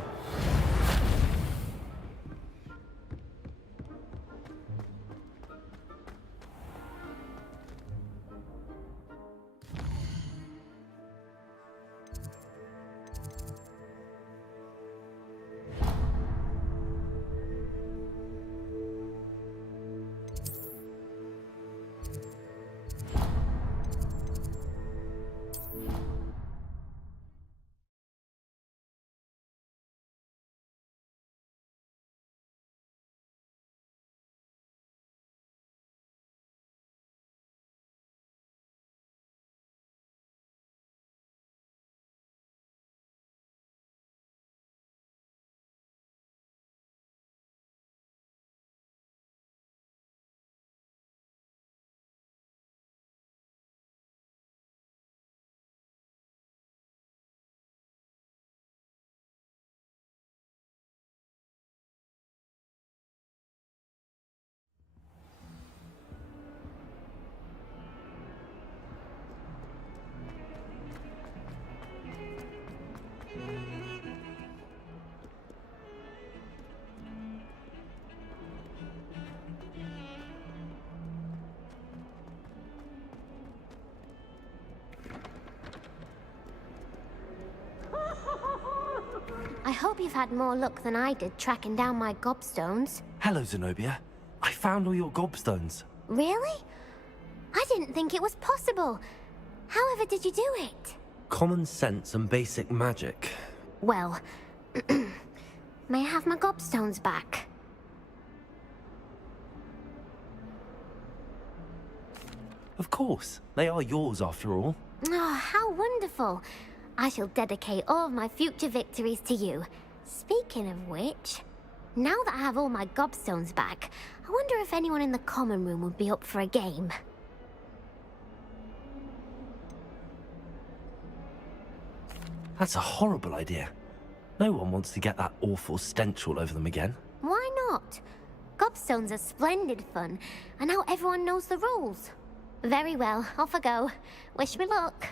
I hope you've had more luck than I did tracking down my gobstones. Hello, Zenobia. I found all your gobstones. Really? I didn't think it was possible. However did you do it? Common sense and basic magic. Well, may I have my gobstones back? Of course. They are yours after all. Oh, how wonderful. I shall dedicate all of my future victories to you. Speaking of which, now that I have all my gobstones back, I wonder if anyone in the common room would be up for a game. That's a horrible idea. No one wants to get that awful stench all over them again. Why not? Gobstones are splendid fun, and now everyone knows the rules. Very well, off I go. Wish me luck.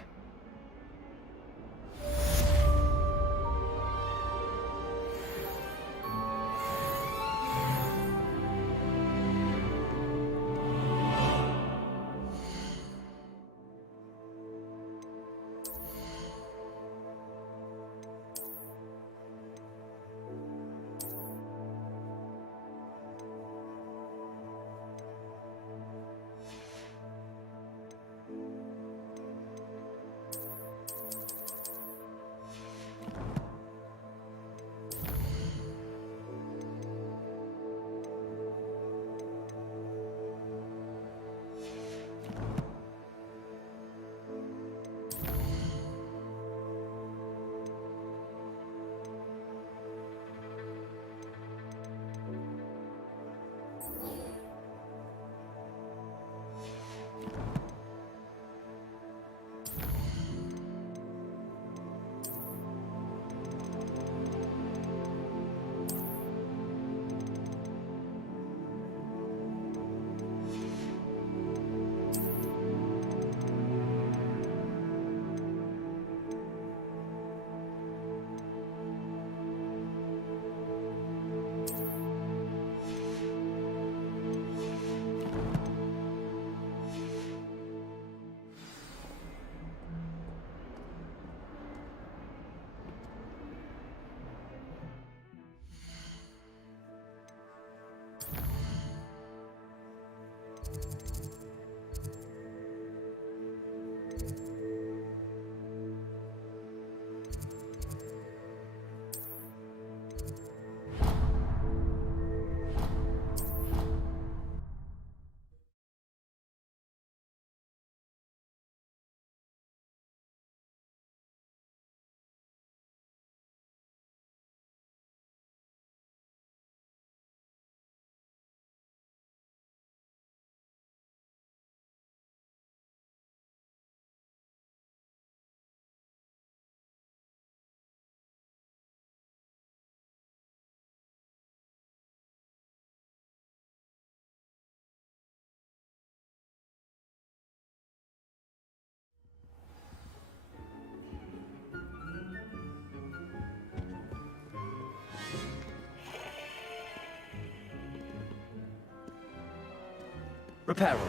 Reparo.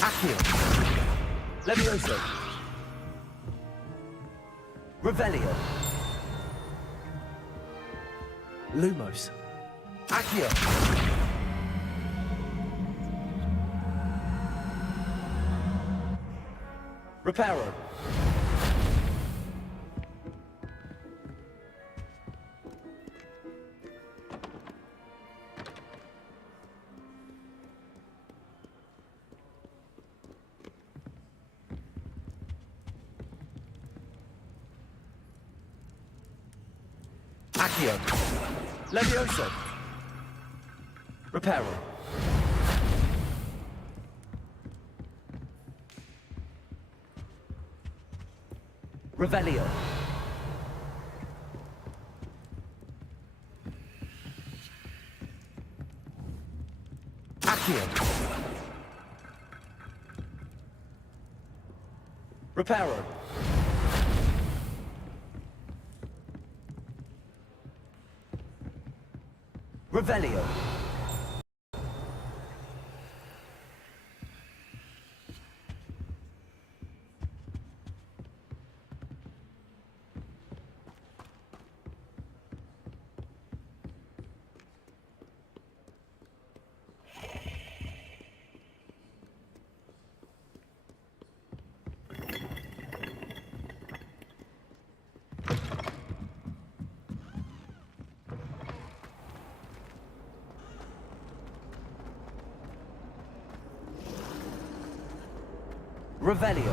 Accio. Levioso. Revelio. Lumos. Accio. Reparo. Accio. Levioso. Reparo. Revelio. Accio. Reparo. Revelio. Revelio.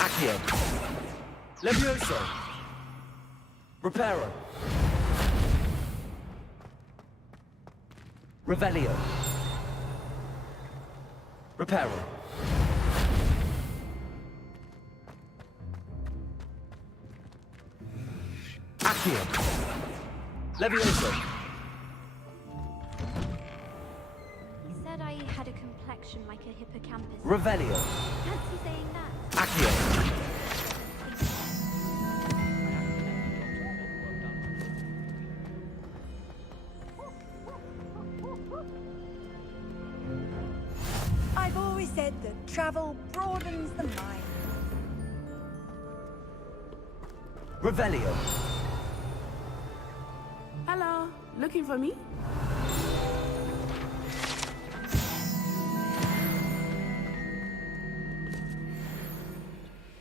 Accio. Levioso. Reparo. Revelio. Reparo. Accio. Levioso. He said I had a complexion like a hippocampus. Revelio. Fancy saying that. Accio. I've always said that travel broadens the mind. Revelio. Hello, looking for me?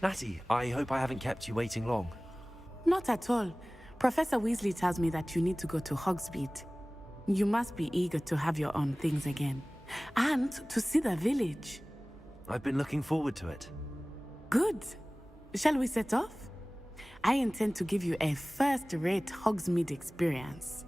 Natty, I hope I haven't kept you waiting long. Not at all. Professor Weasley tells me that you need to go to Hogsmeade. You must be eager to have your own things again. And to see the village. I've been looking forward to it. Good. Shall we set off? I intend to give you a first-rate Hogsmeade experience.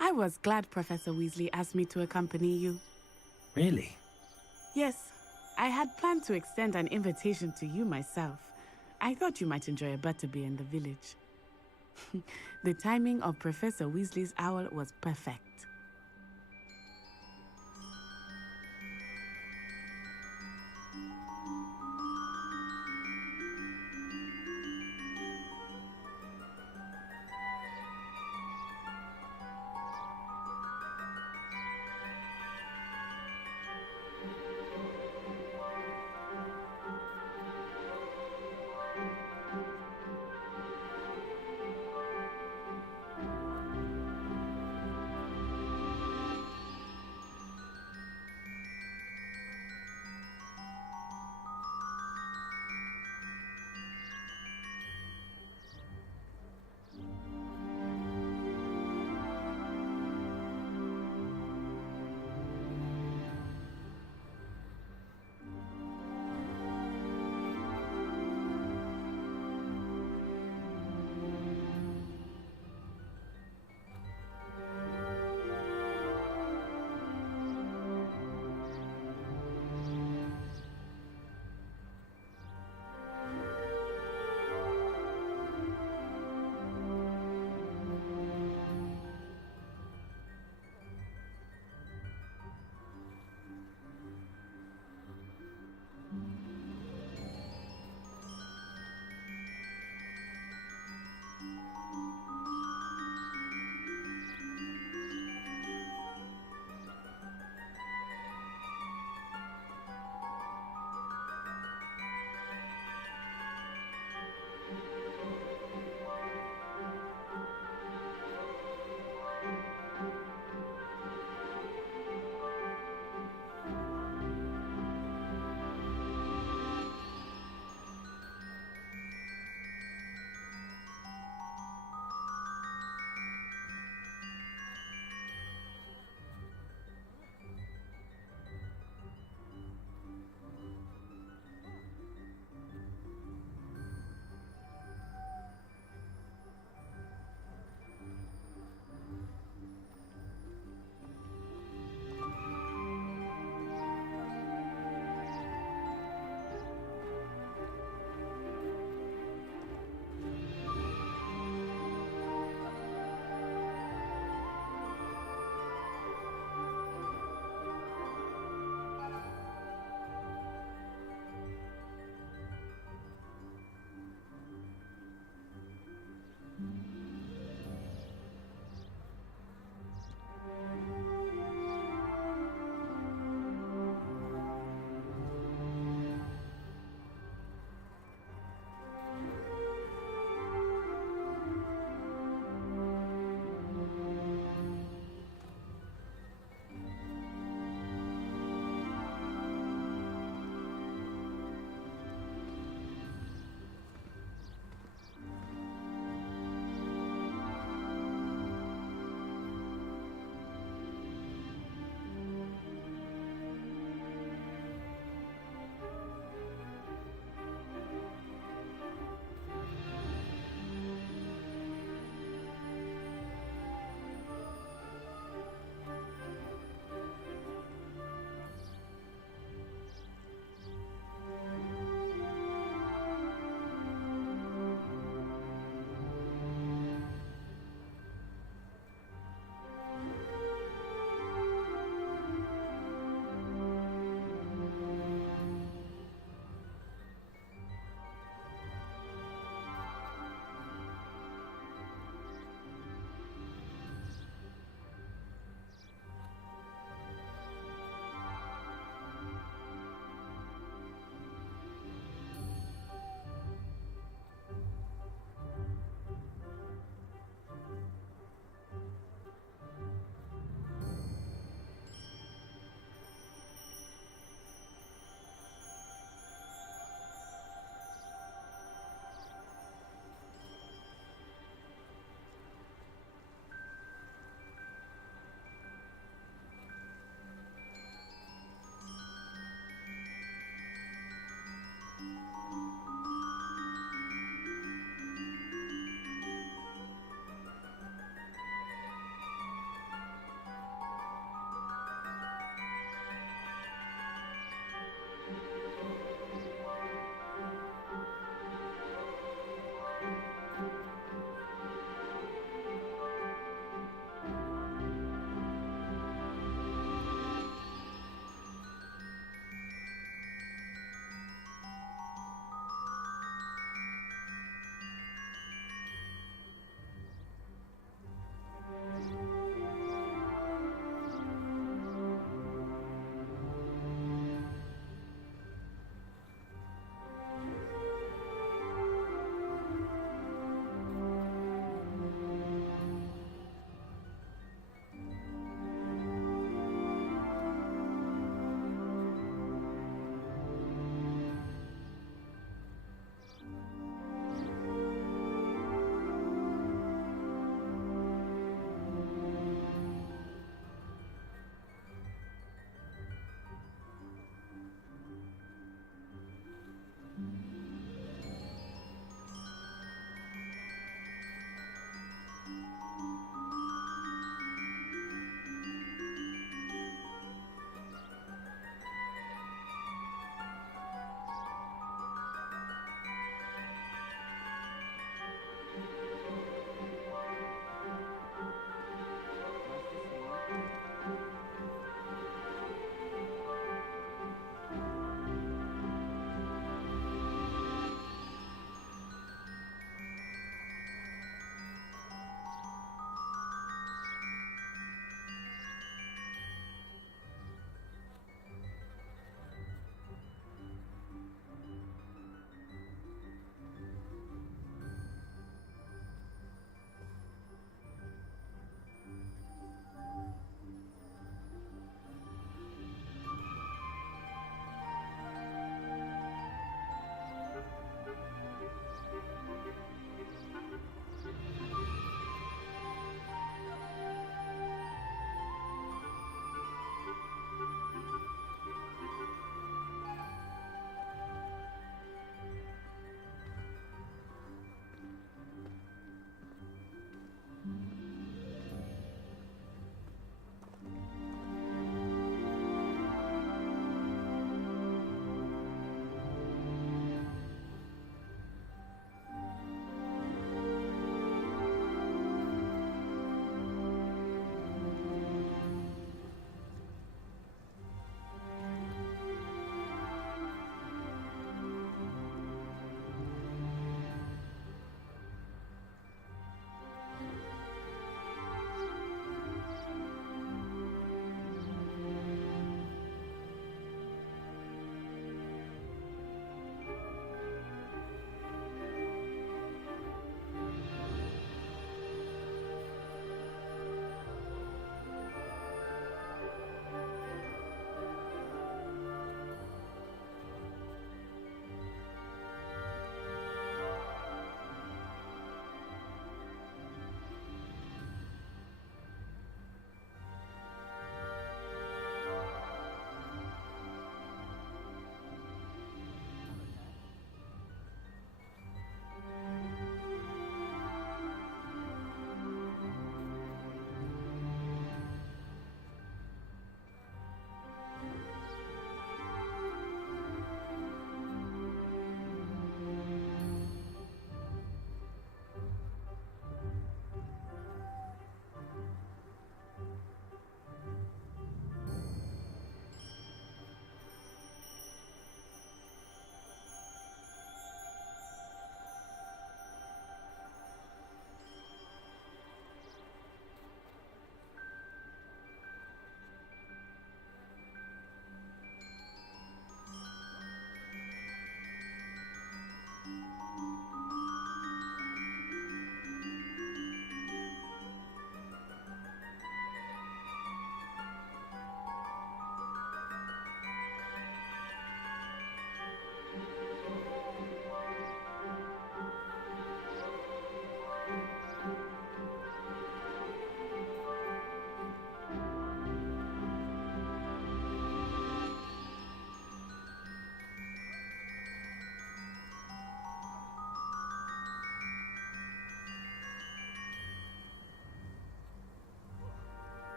I was glad Professor Weasley asked me to accompany you. Really? Yes, I had planned to extend an invitation to you myself. I thought you might enjoy a butterbeer in the village. The timing of Professor Weasley's owl was perfect.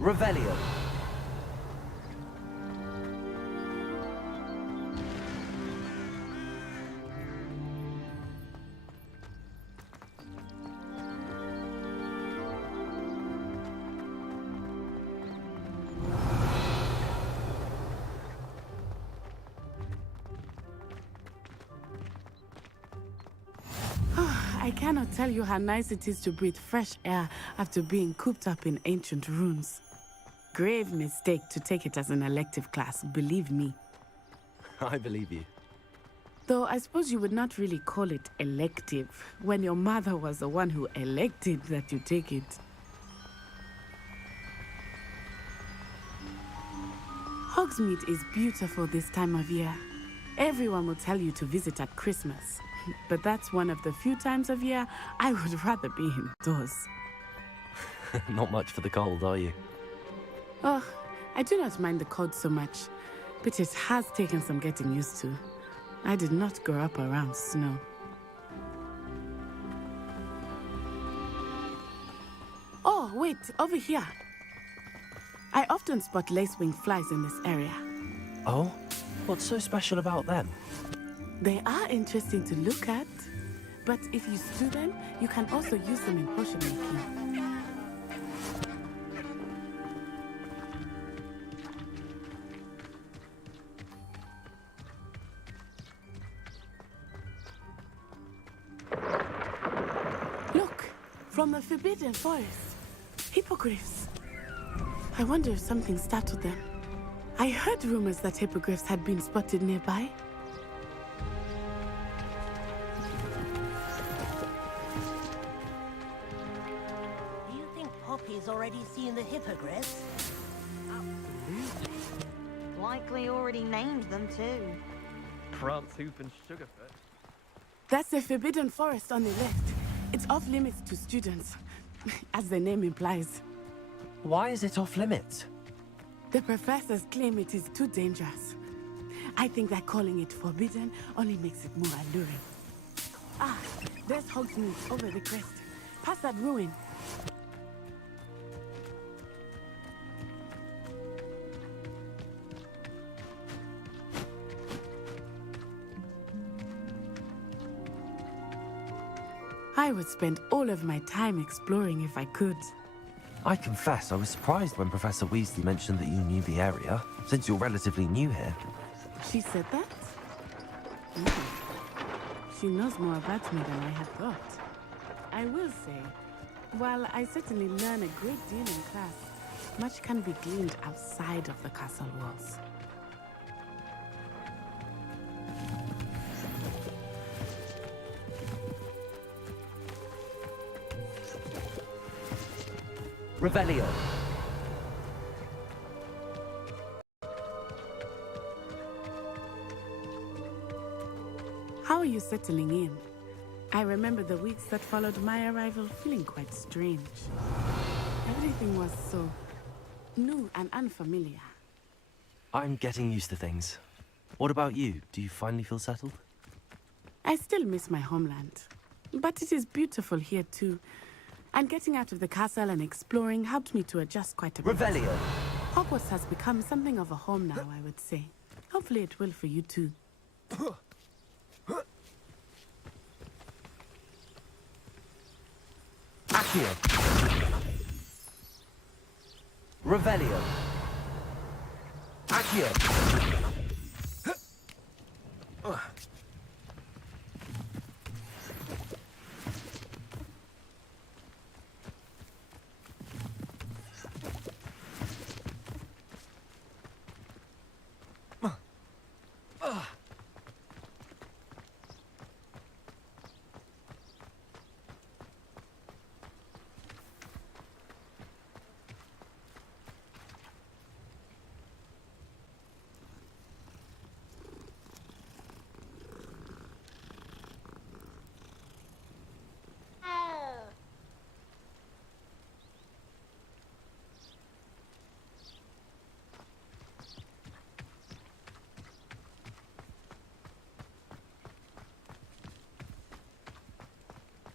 Revelio. I cannot tell you how nice it is to breathe fresh air after being cooped up in ancient ruins. Grave mistake to take it as an elective class, believe me. I believe you. Though I suppose you would not really call it elective when your mother was the one who elected that you take it. Hogsmeade is beautiful this time of year. Everyone will tell you to visit at Christmas. But that's one of the few times of year I would rather be indoors. Not much for the cold, are you? Oh, I do not mind the cold so much, but it has taken some getting used to. I did not grow up around snow. Oh, wait, over here. I often spot lacewing flies in this area. Oh? What's so special about them? They are interesting to look at, but if you stew them, you can also use them in potion making. Look, from the Forbidden Forest. Hippogriffs. I wonder if something startled them. I heard rumors that hippogriffs had been spotted nearby. Do you think Poppy's already seen the hippogriffs? Absolutely. Likely already named them too. Prance, Hoof, and Sugarfoot. That's the Forbidden Forest on the left. It's off limits to students, as the name implies. Why is it off limits? The professors claim it is too dangerous. I think that calling it forbidden only makes it more alluring. Ah, there's Hogsmeade over the crest. Past that ruin. I would spend all of my time exploring if I could. I confess, I was surprised when Professor Weasley mentioned that you knew the area, since you're relatively new here. She said that? She knows more about me than I had thought. I will say, while I certainly learn a great deal in class, much can be gleaned outside of the castle walls. Revelio. How are you settling in? I remember the weeks that followed my arrival feeling quite strange. Everything was so new and unfamiliar. I'm getting used to things. What about you? Do you finally feel settled? I still miss my homeland, but it is beautiful here too. And getting out of the castle and exploring helped me to adjust quite a bit. Revelio. Hogwarts has become something of a home now, I would say. Hopefully it will for you too. Accio. Revelio. Accio.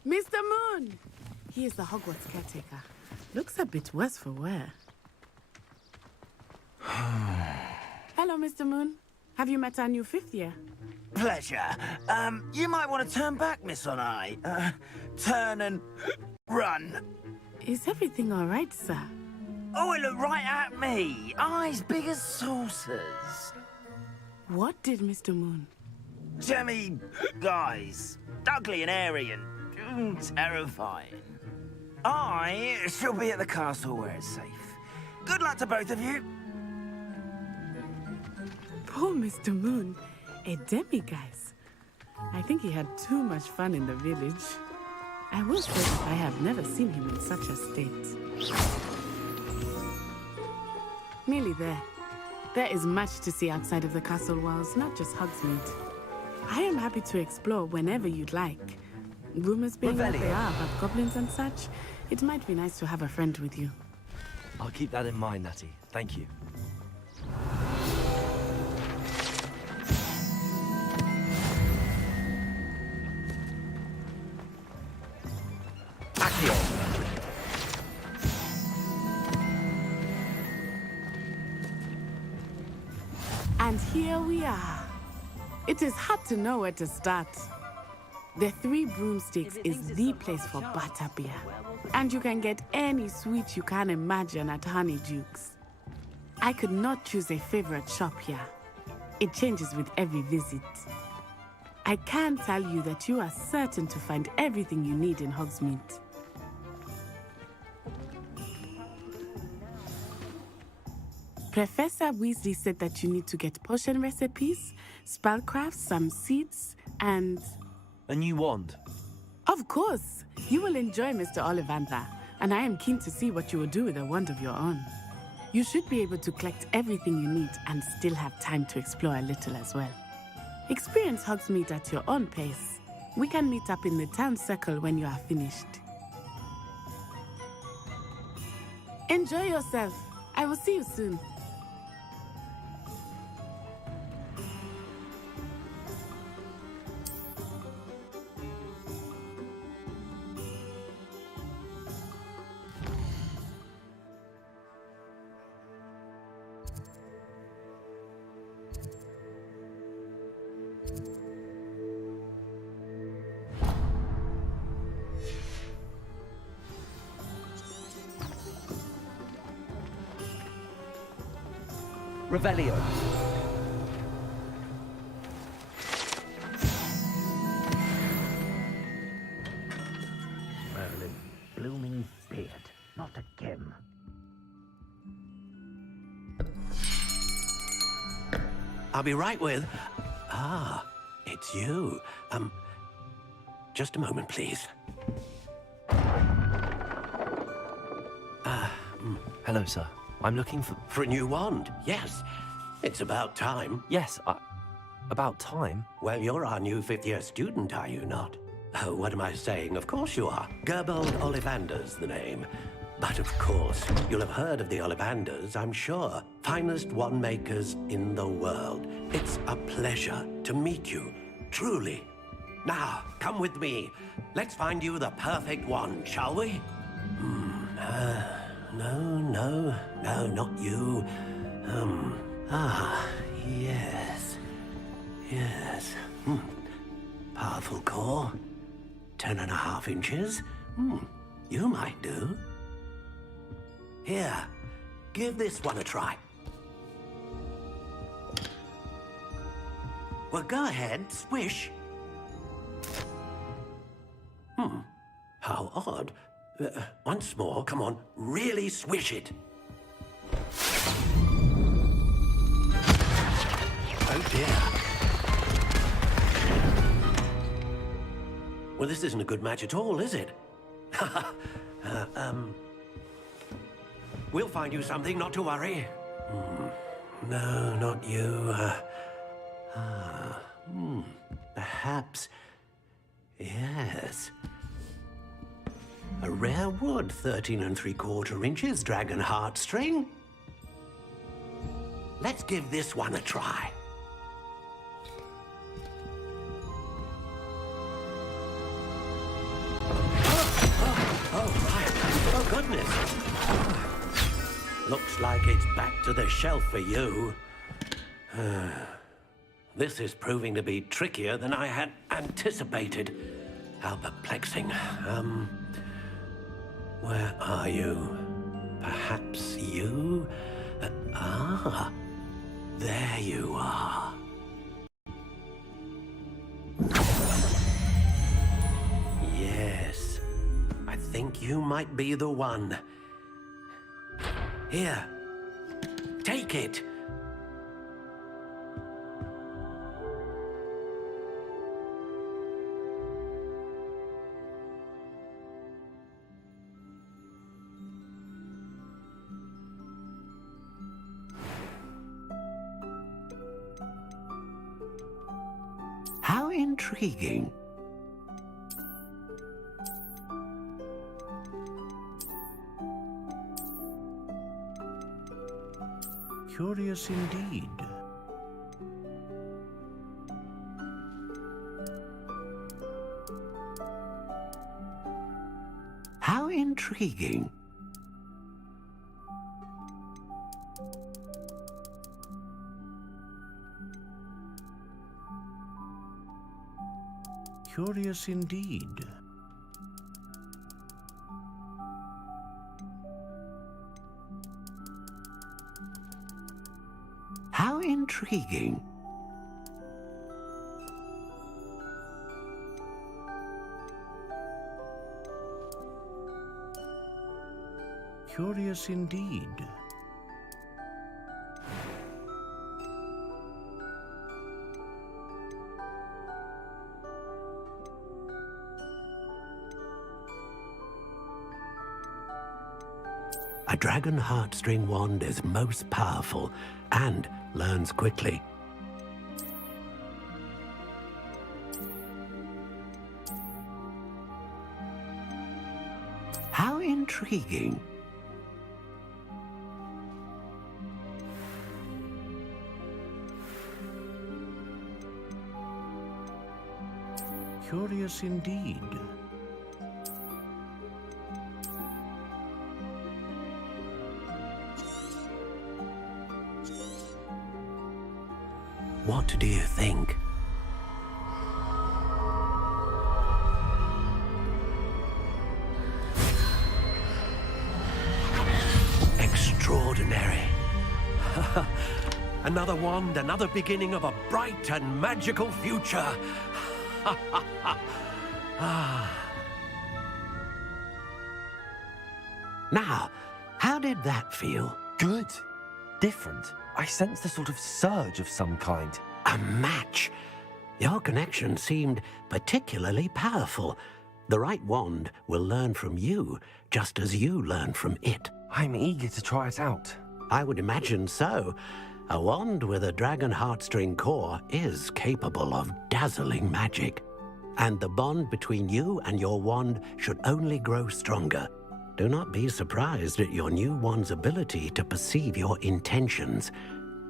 Mr. Moon! He is the Hogwarts caretaker. Looks a bit worse for wear. Hello, Mr. Moon. Have you met our new fifth year? Pleasure. You might want to turn back, Miss Onai. Turn and run. Is everything all right, sir? Oh, it looked right at me. Eyes big as saucers. What did Mr. Moon? Jemmy guys. Ugly and airy and terrifying. I shall be at the castle where it's safe. Good luck to both of you. Poor Mr. Moon. A demiguise. I think he had too much fun in the village. I will say I have never seen him in such a state. Nearly there. There is much to see outside of the castle walls, not just Hogsmeade. I am happy to explore whenever you'd like. Rumors being what they are about goblins and such, it might be nice to have a friend with you. I'll keep that in mind, Natty. Thank you. And here we are. It is hard to know where to start. The Three Broomsticks is the place for butterbeer. And you can get any sweet you can imagine at Honeydukes. I could not choose a favorite shop here. It changes with every visit. I can tell you that you are certain to find everything you need in Hogsmeade. Professor Weasley said that you need to get potion recipes, spellcrafts, some seeds, and... A new wand? Of course! You will enjoy Mr. Ollivander, and I am keen to see what you will do with a wand of your own. You should be able to collect everything you need and still have time to explore a little as well. Experience Hogsmeade at your own pace. We can meet up in the town circle when you are finished. Enjoy yourself. I will see you soon. Revelio. Merlin, blooming beard, not again. I'll be right with... Ah, it's you. Just a moment, please. Hello, sir. I'm looking for... For a new wand, yes. It's about time. Yes, about time? Well, you're our new fifth-year student, are you not? Oh, what am I saying? Of course you are. Gerbold Ollivander's the name. But of course, you'll have heard of the Ollivanders, I'm sure. Finest wand makers in the world. It's a pleasure to meet you, truly. Now, come with me. Let's find you the perfect wand, shall we? No, not you. Yes. Powerful core. 10.5 inches. You might do. Here, give this one a try. Well, go ahead, swish. How odd. Once more, come on, really swish it. Oh dear. Well, this isn't a good match at all, is it? We'll find you something, not to worry. No, not you. Perhaps. Yes. A rare wood, 13 3/4 inches, dragon heartstring. Let's give this one a try. Oh, right. Oh, goodness. Looks like it's back to the shelf for you. This is proving to be trickier than I had anticipated. How perplexing. Where are you? Perhaps you? There you are. Yes, I think you might be the one. Here, take it. How intriguing. Curious indeed. How intriguing. Curious indeed. How intriguing. Curious indeed. A dragon heartstring wand is most powerful and learns quickly. How intriguing. Curious indeed. What do you think? Extraordinary. Another wand, another beginning of a bright and magical future. Now, how did that feel? Good. Different. I sensed a sort of surge of some kind. A match. Your connection seemed particularly powerful. The right wand will learn from you, just as you learn from it. I'm eager to try it out. I would imagine so. A wand with a dragon heartstring core is capable of dazzling magic. And the bond between you and your wand should only grow stronger. Do not be surprised at your new wand's ability to perceive your intentions,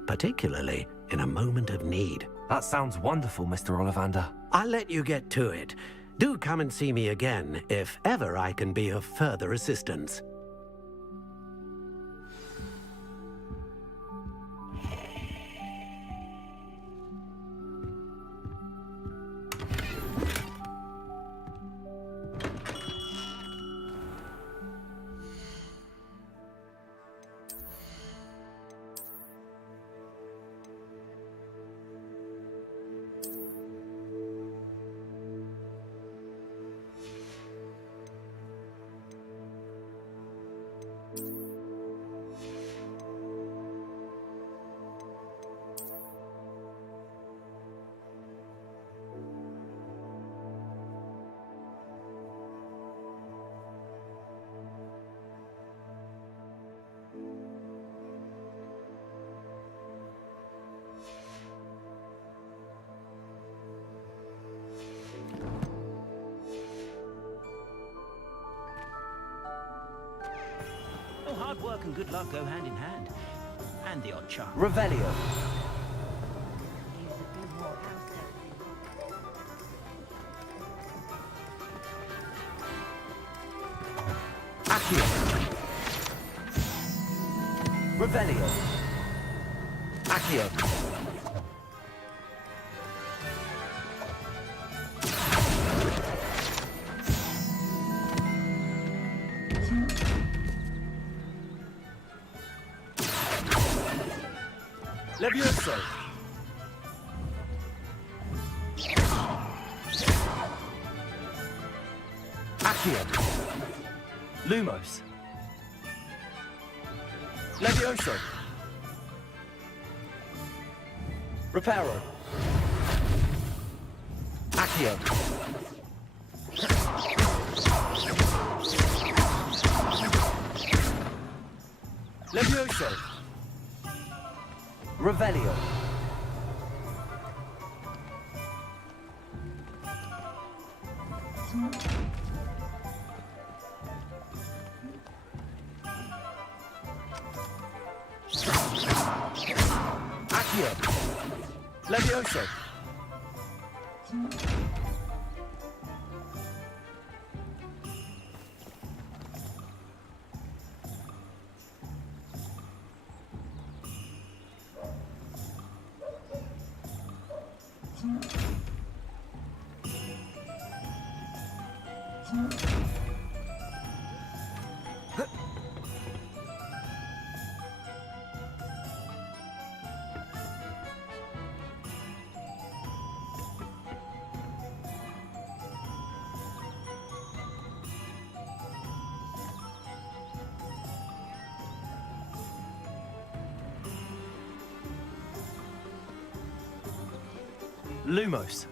particularly in a moment of need. That sounds wonderful, Mr. Ollivander. I'll let you get to it. Do come and see me again if ever I can be of further assistance. Hard work and good luck go hand in hand. And the odd charm. Revelio. Accio. Revelio. Accio. Levioso. Accio. Lumos. Levioso. Reparo. Accio. Levioso. Revelio. Accio. Levioso. Lumos.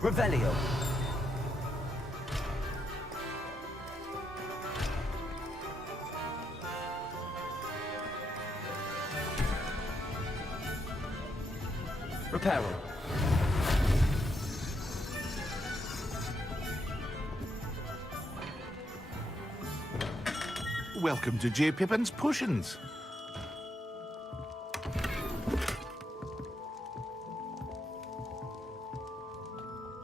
Revelio. Reparo. Welcome to J. Pippin's Potions.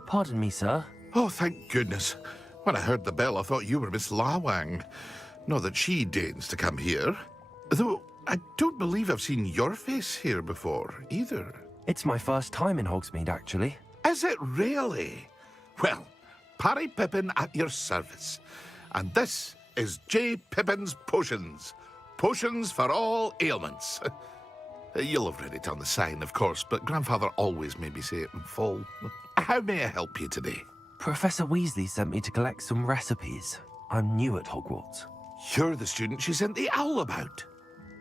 Pardon me, sir. Oh, thank goodness. When I heard the bell, I thought you were Miss Lawang. Not that she deigns to come here. Though, I don't believe I've seen your face here before, either. It's my first time in Hogsmeade, actually. Is it really? Well, Parry Pippin at your service. And this is J. Pippin's Potions. Potions for all ailments. You'll have read it on the sign, of course, but Grandfather always made me say it in full. How may I help you today? Professor Weasley sent me to collect some recipes. I'm new at Hogwarts. You're the student she sent the owl about.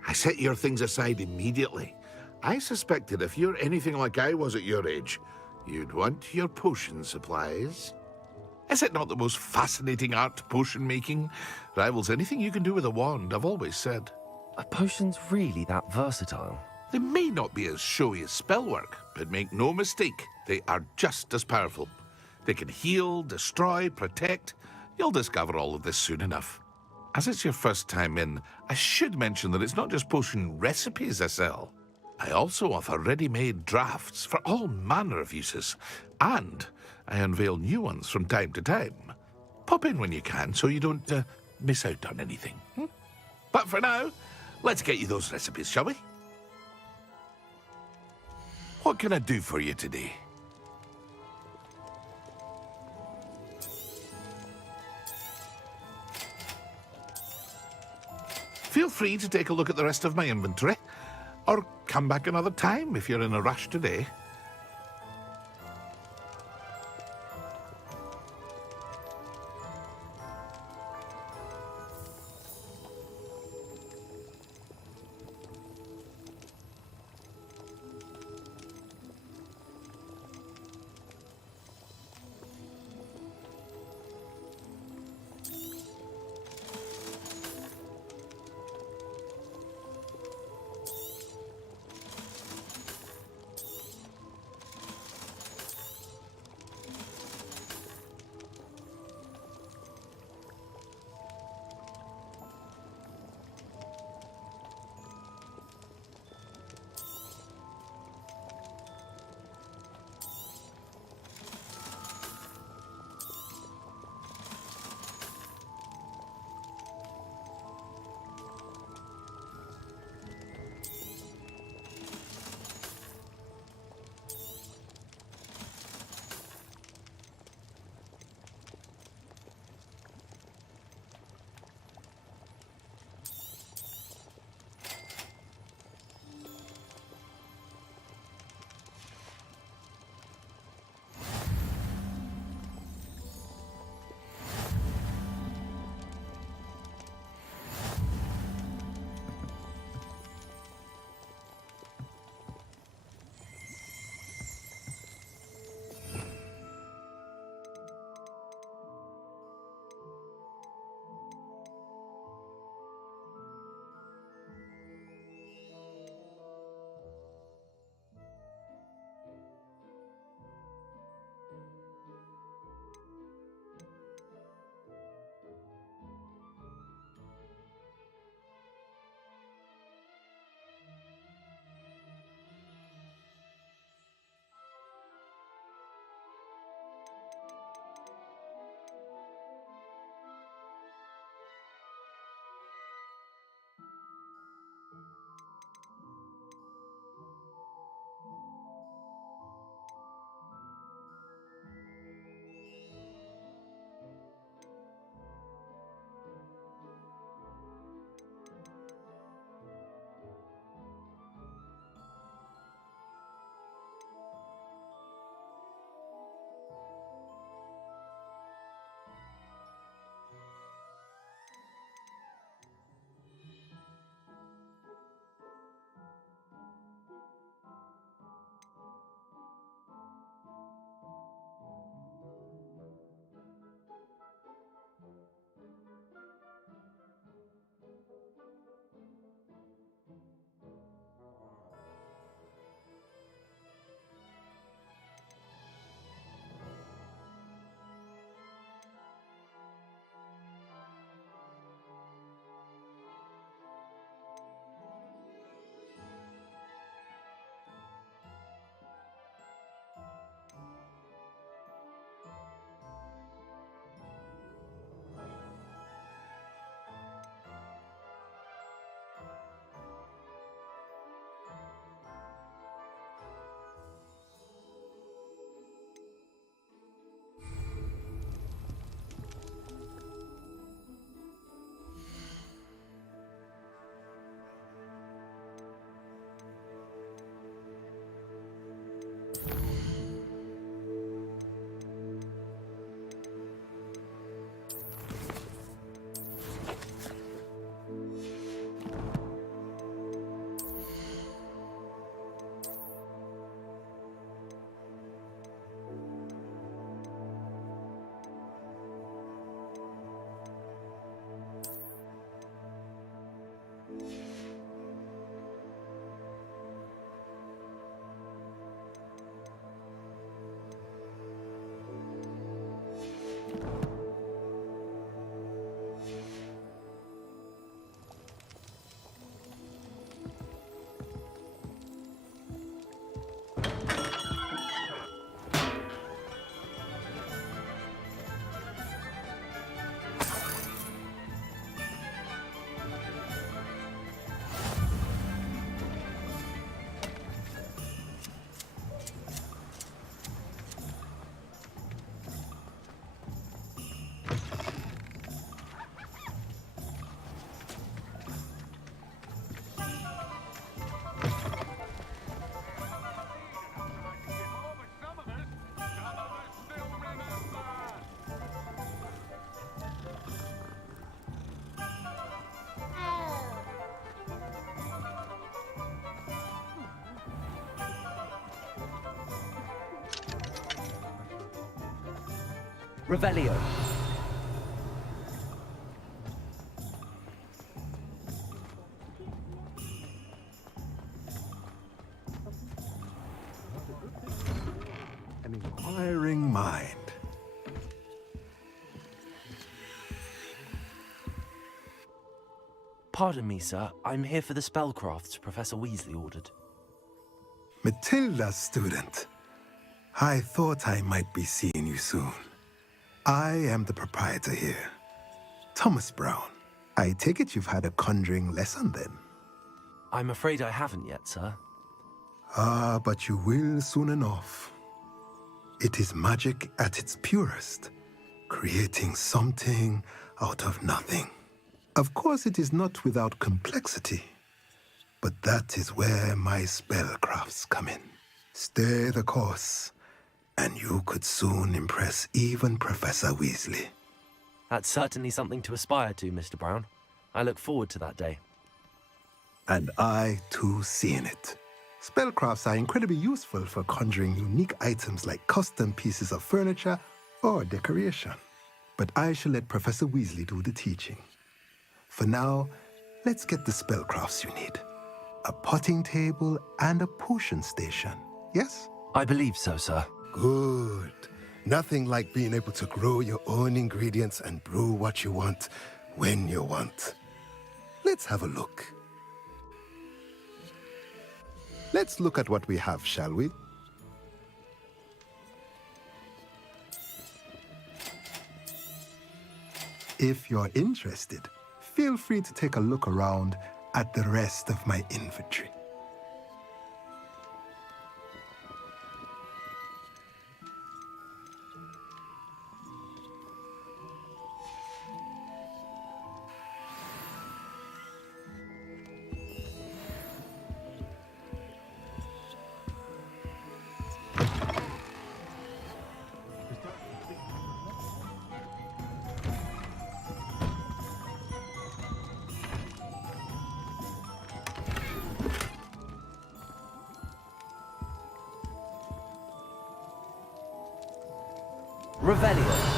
I set your things aside immediately. I suspected if you're anything like I was at your age, you'd want your potion supplies. Is it not the most fascinating art, potion making? Rivals anything you can do with a wand, I've always said. Are potions really that versatile? They may not be as showy as spellwork, but make no mistake, they are just as powerful. They can heal, destroy, protect. You'll discover all of this soon enough. As it's your first time in, I should mention that it's not just potion recipes I sell. I also offer ready-made drafts for all manner of uses, and I unveil new ones from time to time. Pop in when you can so you don't miss out on anything. But for now, let's get you those recipes, shall we? What can I do for you today? Feel free to take a look at the rest of my inventory, or come back another time if you're in a rush today. Revelio. An inquiring mind. Pardon me, sir. I'm here for the spellcrafts Professor Weasley ordered. Matilda's student. I thought I might be seeing you soon. I am the proprietor here, Thomas Brown. I take it you've had a conjuring lesson then? I'm afraid I haven't yet, sir. Ah, but you will soon enough. It is magic at its purest, creating something out of nothing. Of course, it is not without complexity, but that is where my spellcrafts come in. Stay the course, and you could soon impress even Professor Weasley. That's certainly something to aspire to, Mr. Brown. I look forward to that day. And I, too, see in it. Spellcrafts are incredibly useful for conjuring unique items like custom pieces of furniture or decoration. But I shall let Professor Weasley do the teaching. For now, let's get the spellcrafts you need. A potting table and a potion station, yes? I believe so, sir. Good. Nothing like being able to grow your own ingredients and brew what you want when you want. Let's have a look. Let's look at what we have, shall we? If you're interested, feel free to take a look around at the rest of my inventory. Revelio.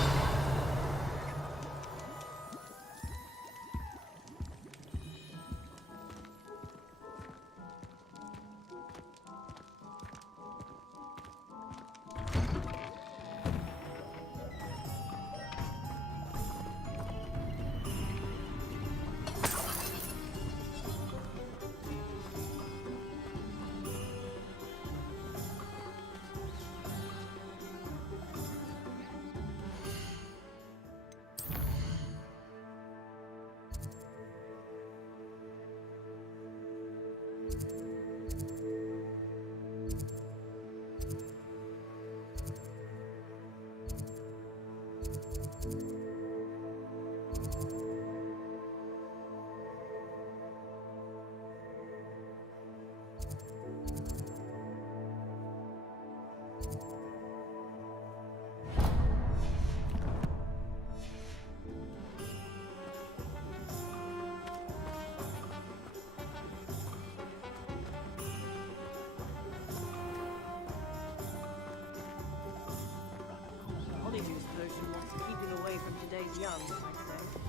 Hollywoods potion wants keeping away from today's young, I'd say.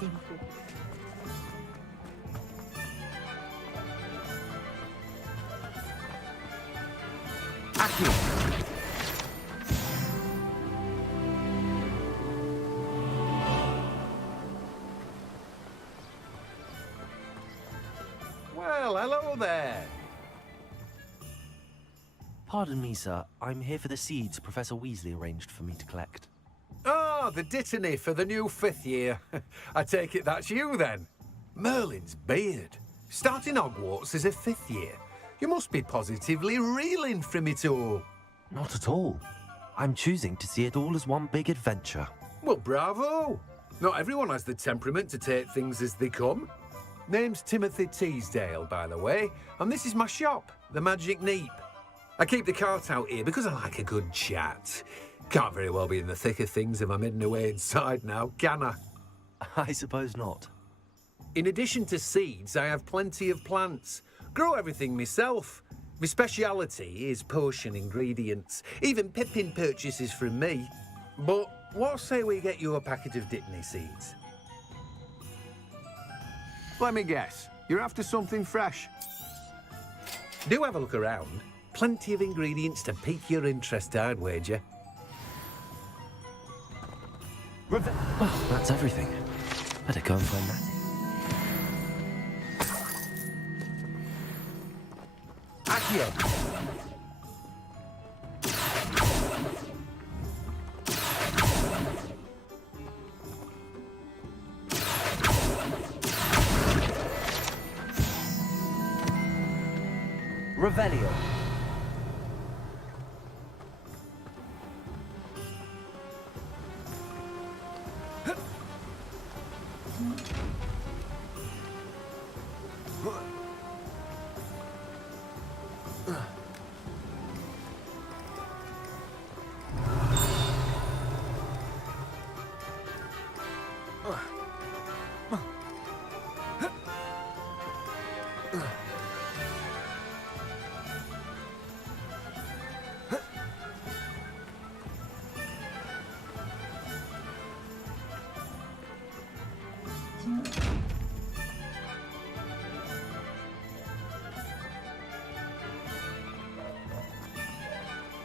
simple. Well, hello there. Pardon me, sir. I'm here for the seeds Professor Weasley arranged for me to collect. Ah, the dittany for the new 5th year. I take it that's you, then. Merlin's beard. Starting Hogwarts as a 5th year. You must be positively reeling from it all. Not at all. I'm choosing to see it all as one big adventure. Well, bravo. Not everyone has the temperament to take things as they come. Name's Timothy Teasdale, by the way, and this is my shop, the Magic Neep. I keep the cart out here because I like a good chat. Can't very well be in the thick of things if I'm hidden away inside now, can I? I suppose not. In addition to seeds, I have plenty of plants. Grow everything myself. My speciality is potion ingredients. Even Pippin purchases from me. But what say we get you a packet of Dittany seeds? Let me guess. You're after something fresh. Do have a look around. Plenty of ingredients to pique your interest, I'd wager. Well, that's everything. Better go and find Natty. Accio! Revelio.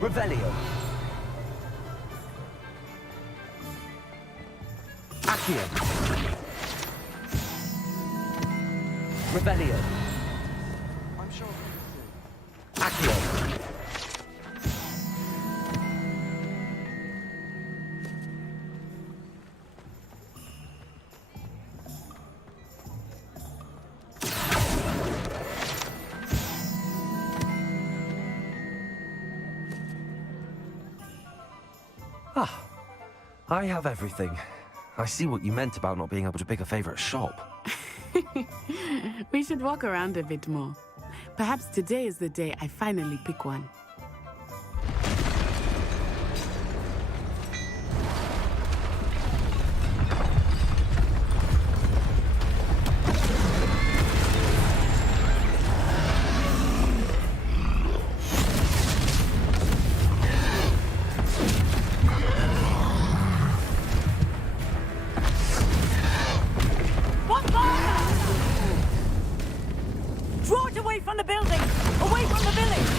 Revelio. Accio. Revelio. I'm sure. Accio. Ah, I have everything. I see what you meant about not being able to pick a favourite shop. We should walk around a bit more. Perhaps today is the day I finally pick one. Draw it away from the building! Away from the village!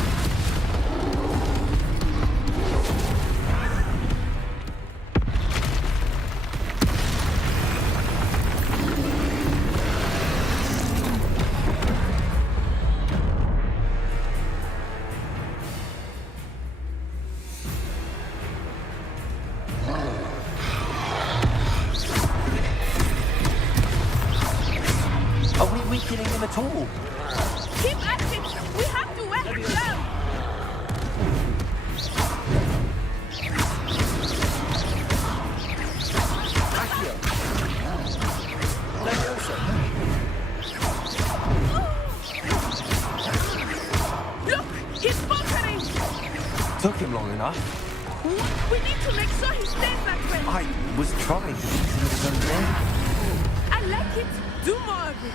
Are we weakening him at all? Keep at it! We have to work well! Look! He's faltering! Took him long enough. We need to make sure he stays that way! I was trying to beat him with his own name. I like it! Do more of it!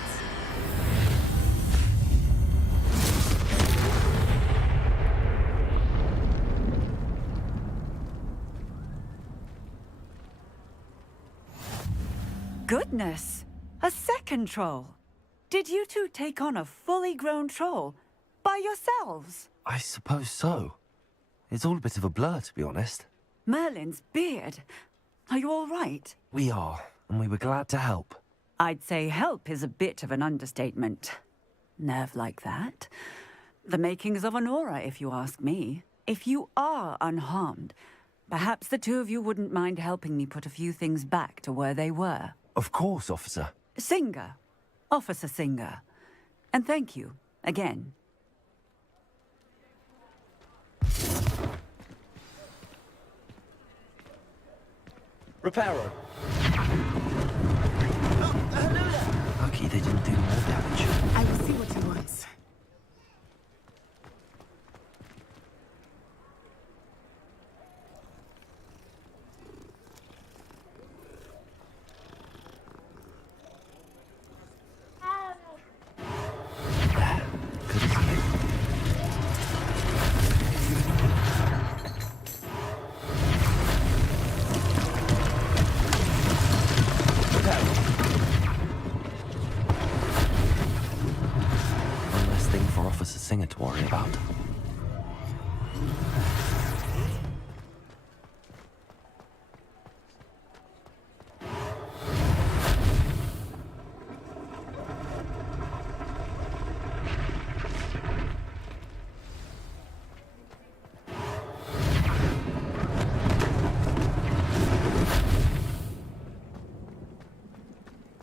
Goodness! A second troll. Did you two take on a fully grown troll by yourselves? I suppose so. It's all a bit of a blur, to be honest. Merlin's beard. Are you all right? We are, and we were glad to help. I'd say help is a bit of an understatement. Nerve like that. The makings of an aura, if you ask me. If you are unharmed, perhaps the two of you wouldn't mind helping me put a few things back to where they were. Of course, officer. Singer. Officer Singer. And thank you, again. Reparo. Lucky they didn't do more damage. I will see what he wants. One less thing for Officer Singer to worry about.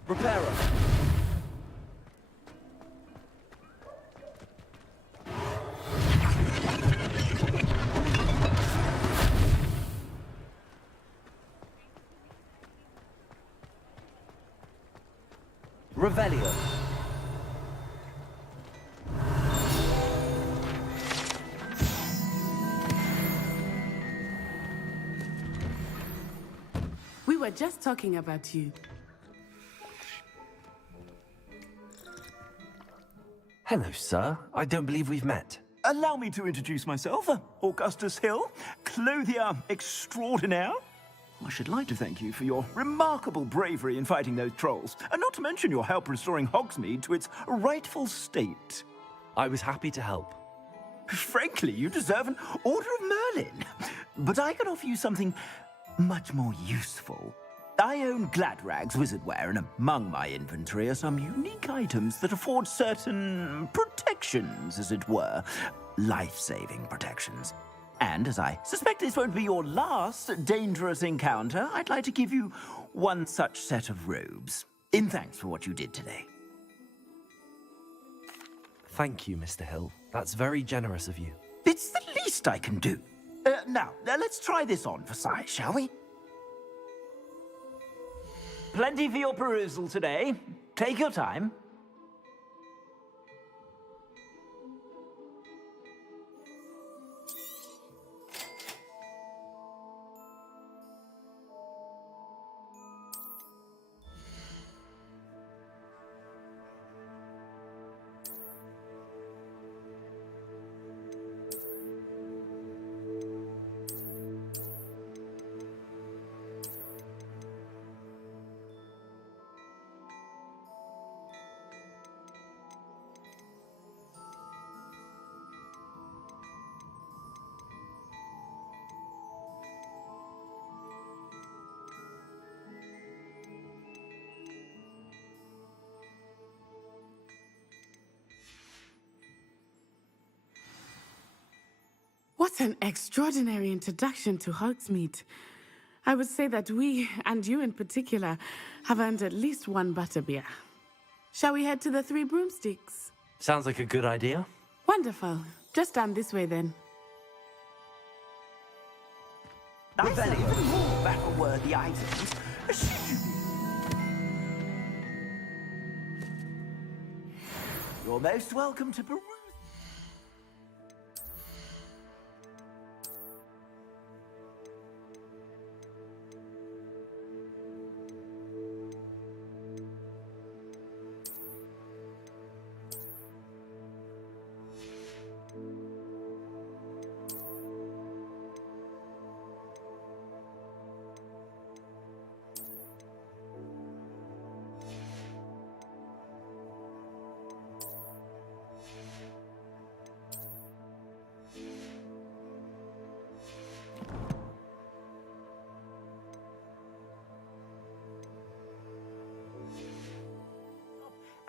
Reparo. Revelio. We were just talking about you. Hello, sir. I don't believe we've met. Allow me to introduce myself, Augustus Hill, clothier extraordinaire. I should like to thank you for your remarkable bravery in fighting those trolls, and not to mention your help restoring Hogsmeade to its rightful state. I was happy to help. Frankly, you deserve an Order of Merlin. But I can offer you something much more useful. I own Gladrag's wizardware, and among my inventory are some unique items that afford certain protections, as it were. Life-saving protections. And as I suspect this won't be your last dangerous encounter, I'd like to give you one such set of robes, in thanks for what you did today. Thank you, Mr. Hill. That's very generous of you. It's the least I can do. Now, let's try this on for size, shall we? Plenty for your perusal today. Take your time. What an extraordinary introduction to Hogsmeade. I would say that we, and you in particular, have earned at least one butterbeer. Shall we head to the Three Broomsticks? Sounds like a good idea. Wonderful. Just down this way then. I sell even more battle-worthy items. You're most welcome to peruse.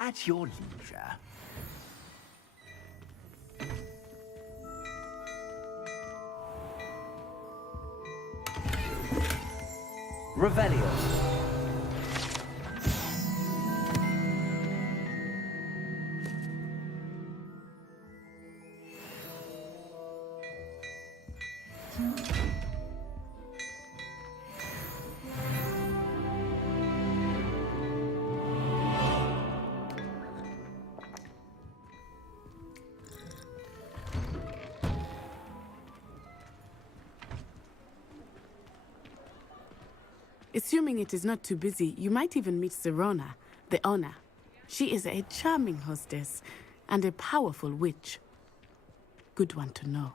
At your leisure. Revelio. Assuming it is not too busy, you might even meet Serona, the owner. She is a charming hostess and a powerful witch. Good one to know.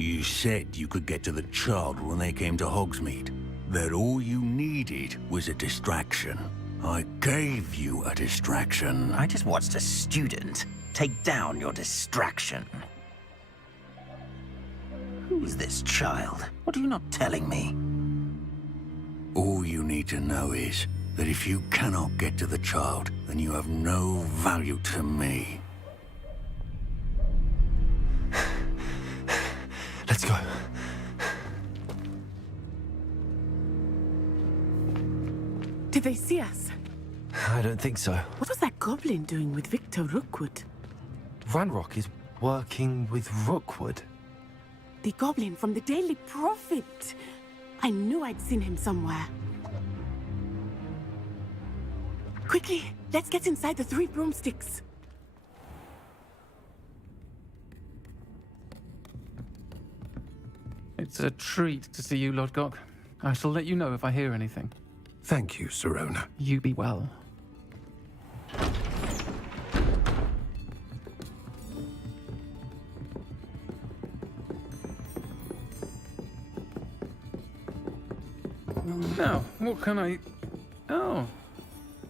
You said you could get to the child when they came to Hogsmeade. That all you needed was a distraction. I gave you a distraction. I just watched a student take down your distraction. Who's this child? What are you not telling me? All you need to know is that if you cannot get to the child, then you have no value to me. Let's go. Did they see us? I don't think so. What was that goblin doing with Victor Rookwood? Ranrock is working with Rookwood. The goblin from the Daily Prophet. I knew I'd seen him somewhere. Quickly, let's get inside the 3 broomsticks. It's a treat to see you, Lodgok. I shall let you know if I hear anything. Thank you, Serona. You be well. Now, what can I... Oh,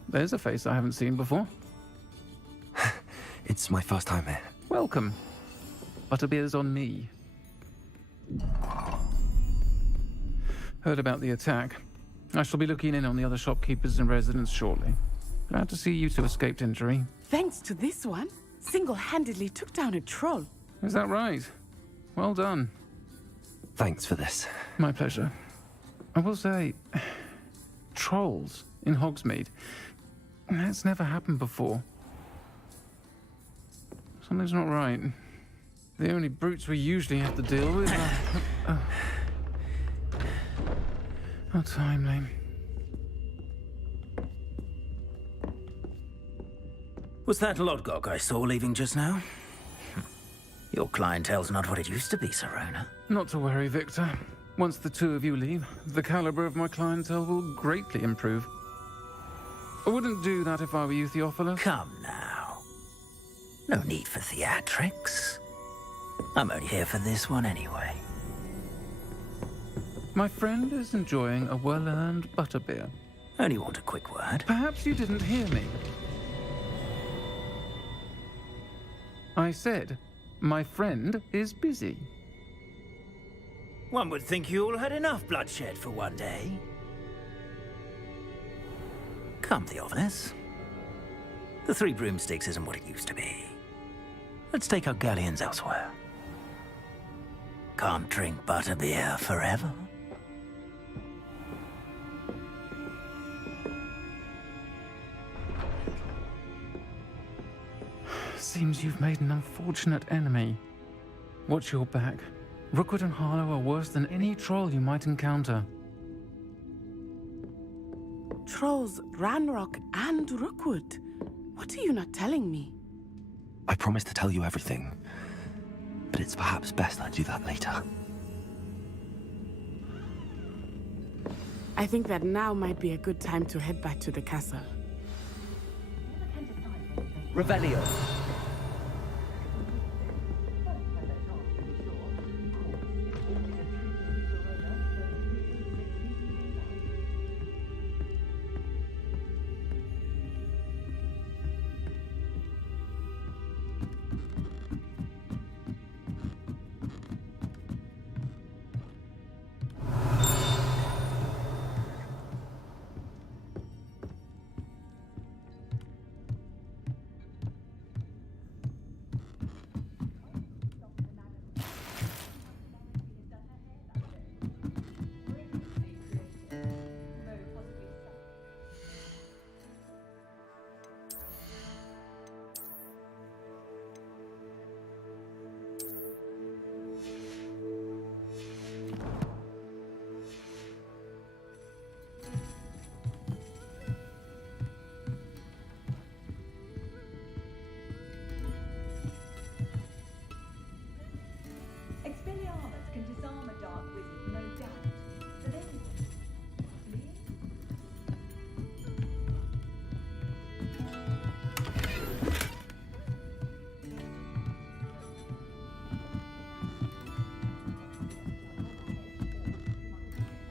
there's a face I haven't seen before. It's my first time here. Welcome. Butterbeer's on me. Heard about the attack. I shall be looking in on the other shopkeepers and residents shortly. Glad to see you two escaped injury. Thanks to this one, single-handedly took down a troll. Is that right? Well done. Thanks for this. My pleasure. I will say, trolls in Hogsmeade. That's never happened before. Something's not right. The only brutes we usually have to deal with are... How timely. Was that Lodgok I saw leaving just now? Your clientele's not what it used to be, Serona. Not to worry, Victor. Once the two of you leave, the caliber of my clientele will greatly improve. I wouldn't do that if I were you, Theophilus. Come now. No need for theatrics. I'm only here for this one anyway. My friend is enjoying a well-earned butterbeer. Only want a quick word. Perhaps you didn't hear me. I said, my friend is busy. One would think you all had enough bloodshed for one day. Come, Theophilus. The 3 broomsticks isn't what it used to be. Let's take our galleons elsewhere. Can't drink butterbeer forever. Seems you've made an unfortunate enemy. Watch your back. Rookwood and Harlow are worse than any troll you might encounter. Trolls, Ranrock, and Rookwood. What are you not telling me? I promise to tell you everything, but it's perhaps best I do that later. I think that now might be a good time to head back to the castle. Revelio.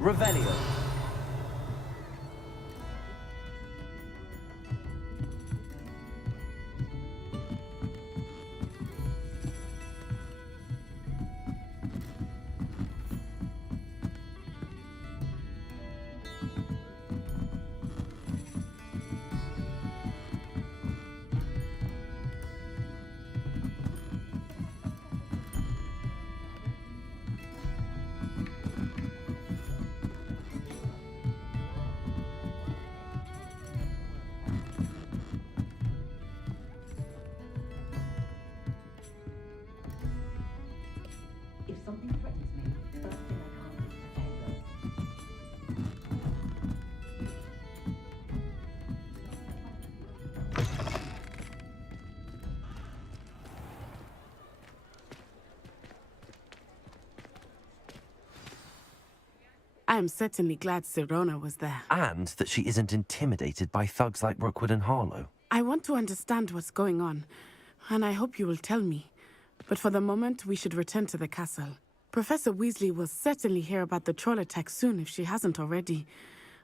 Revelio. If something threatens me, the first thing I can't do is anger. I am certainly glad Sirona was there. And that she isn't intimidated by thugs like Rookwood and Harlow. I want to understand what's going on, and I hope you will tell me. But for the moment, we should return to the castle. Professor Weasley will certainly hear about the troll attack soon if she hasn't already.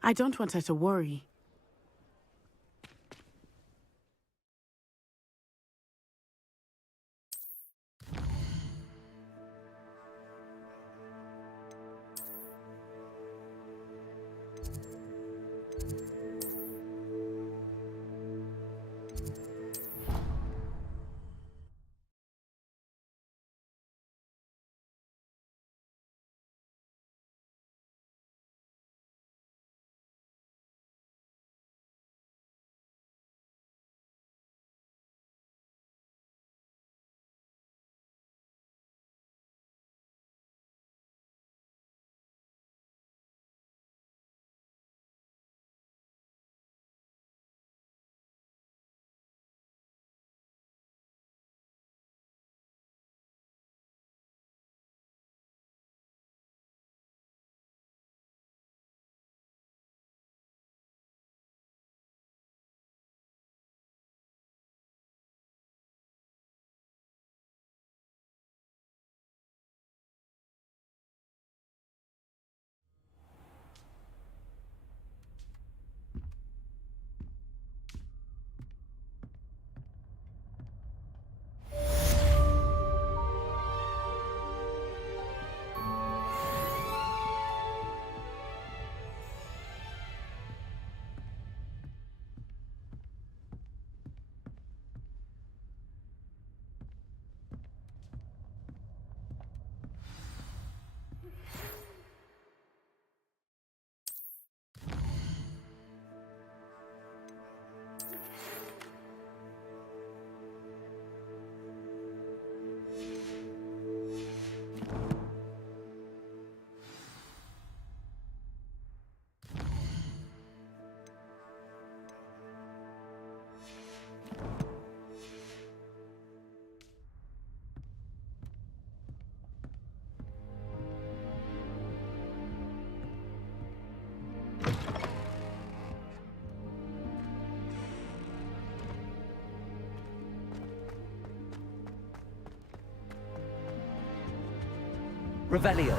I don't want her to worry. Revelio.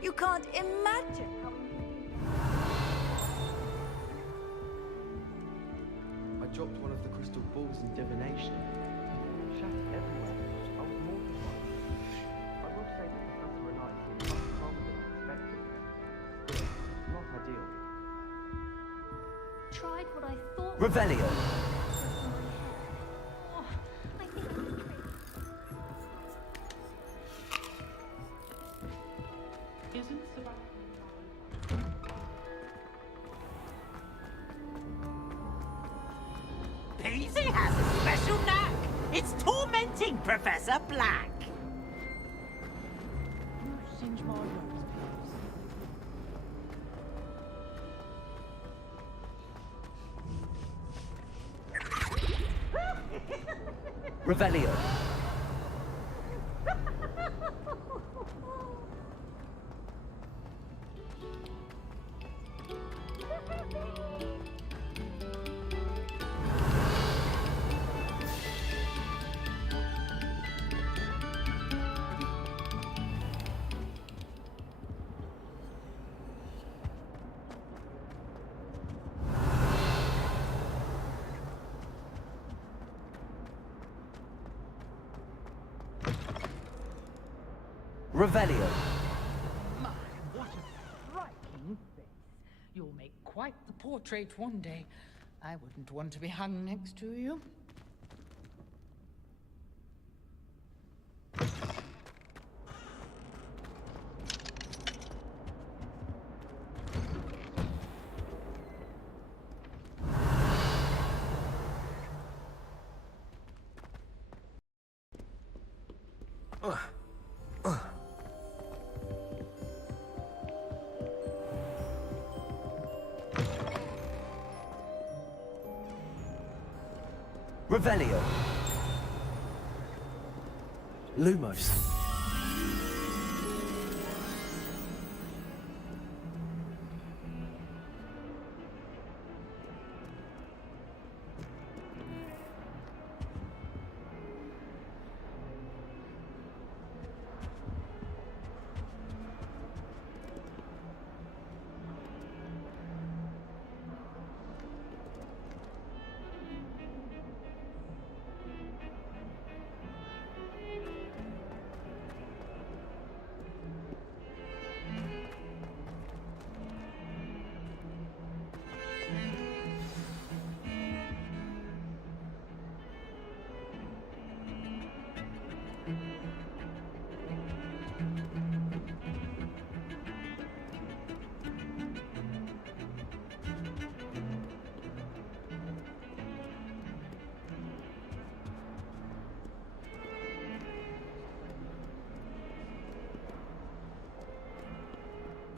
You can't imagine how I dropped one of the crystal balls in divination. Shattered everywhere. I was mortified. I will say that Professor Elias was much calmer than I expected. Still, not ideal. Tried what I thought. Revelio. Peasy has a special knack. It's tormenting Professor Black. Singe my nose, Revelio. Revelio. My, what a striking face. You'll make quite the portrait one day. I wouldn't want to be hung next to you. Revelio. Lumos.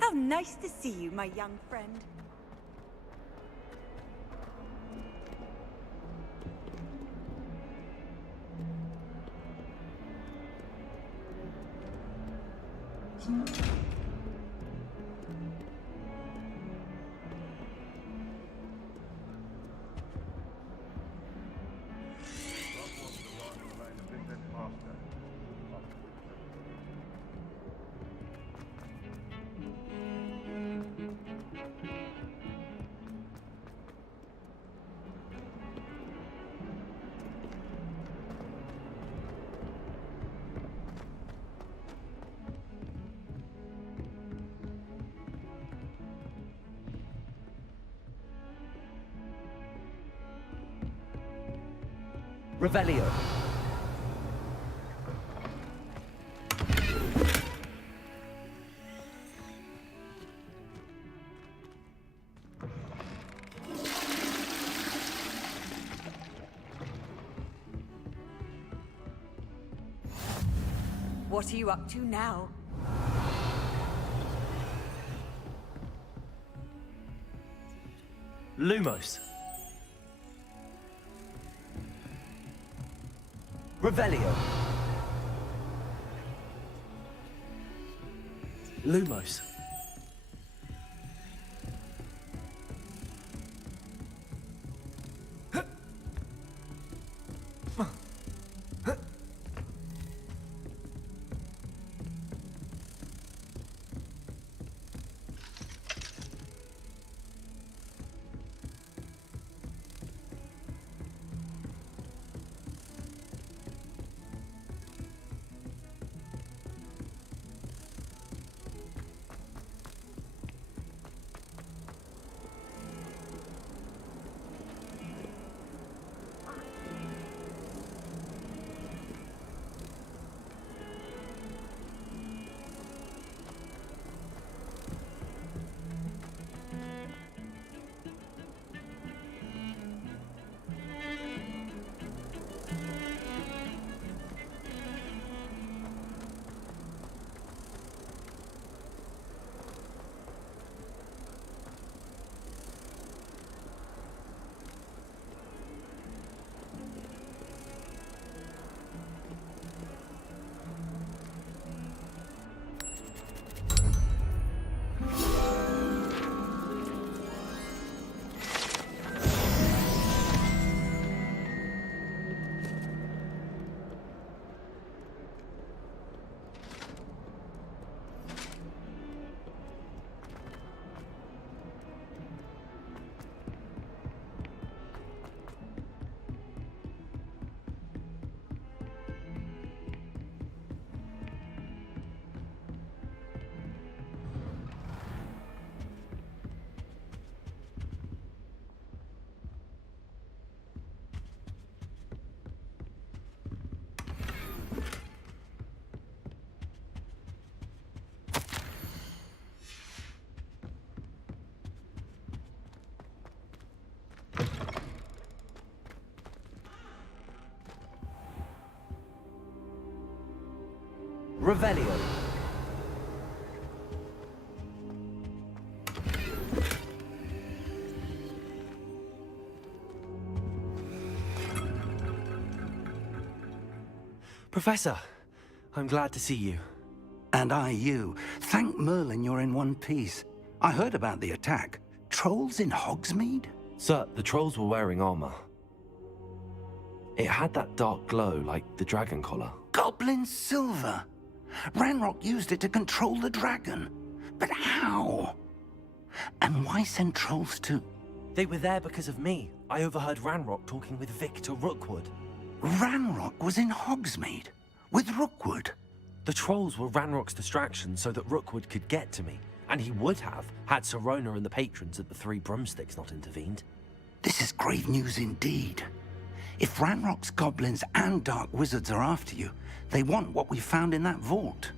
How nice to see you, my young friend. Revelio. What are you up to now? Lumos. Revelio. Lumos. Revelio. Professor, I'm glad to see you. And I you. Thank Merlin you're in one piece. I heard about the attack. Trolls in Hogsmeade? Sir, the trolls were wearing armor. It had that dark glow like the dragon collar. Goblin silver. Ranrock used it to control the dragon. But how? And why send trolls to... They were there because of me. I overheard Ranrock talking with Victor Rookwood. Ranrock was in Hogsmeade? With Rookwood? The trolls were Ranrock's distraction so that Rookwood could get to me. And he would have, had Sirona and the patrons at the Three Broomsticks not intervened. This is grave news indeed. If Ranrock's goblins and dark wizards are after you, they want what we found in that vault.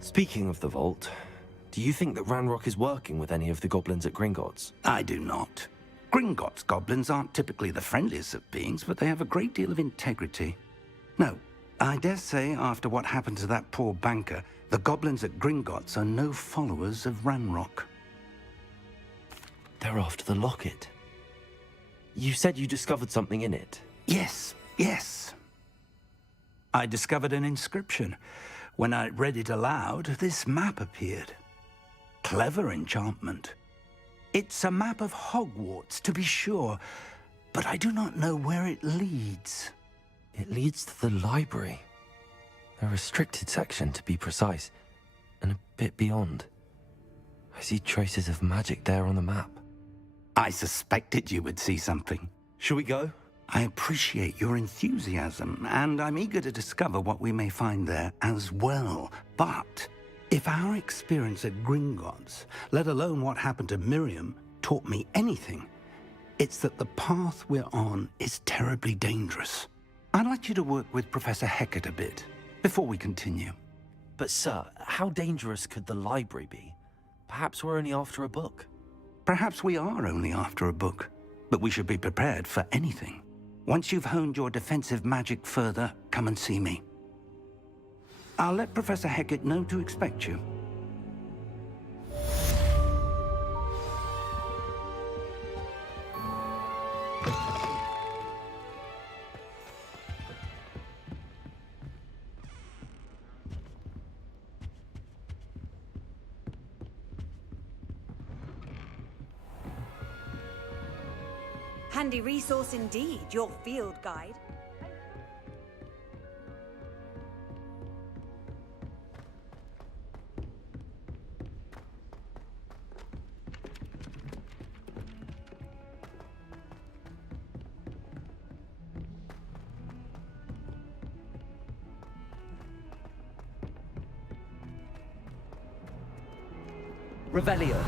Speaking of the vault, do you think that Ranrock is working with any of the goblins at Gringotts? I do not. Gringotts goblins aren't typically the friendliest of beings, but they have a great deal of integrity. No, I dare say after what happened to that poor banker, the goblins at Gringotts are no followers of Ranrock. They're after the locket. You said you discovered something in it. Yes, yes. I discovered an inscription. When I read it aloud, this map appeared. Clever enchantment. It's a map of Hogwarts, to be sure, but I do not know where it leads. It leads to the library. A restricted section, to be precise, and a bit beyond. I see traces of magic there on the map. I suspected you would see something. Shall we go? I appreciate your enthusiasm, and I'm eager to discover what we may find there as well. But if our experience at Gringotts, let alone what happened to Miriam, taught me anything, it's that the path we're on is terribly dangerous. I'd like you to work with Professor Hecat a bit before we continue. But sir, how dangerous could the library be? Perhaps we're only after a book. Perhaps we are only after a book, but we should be prepared for anything. Once you've honed your defensive magic further, come and see me. I'll let Professor Hecat know to expect you. Handy resource indeed, your field guide. Revelio.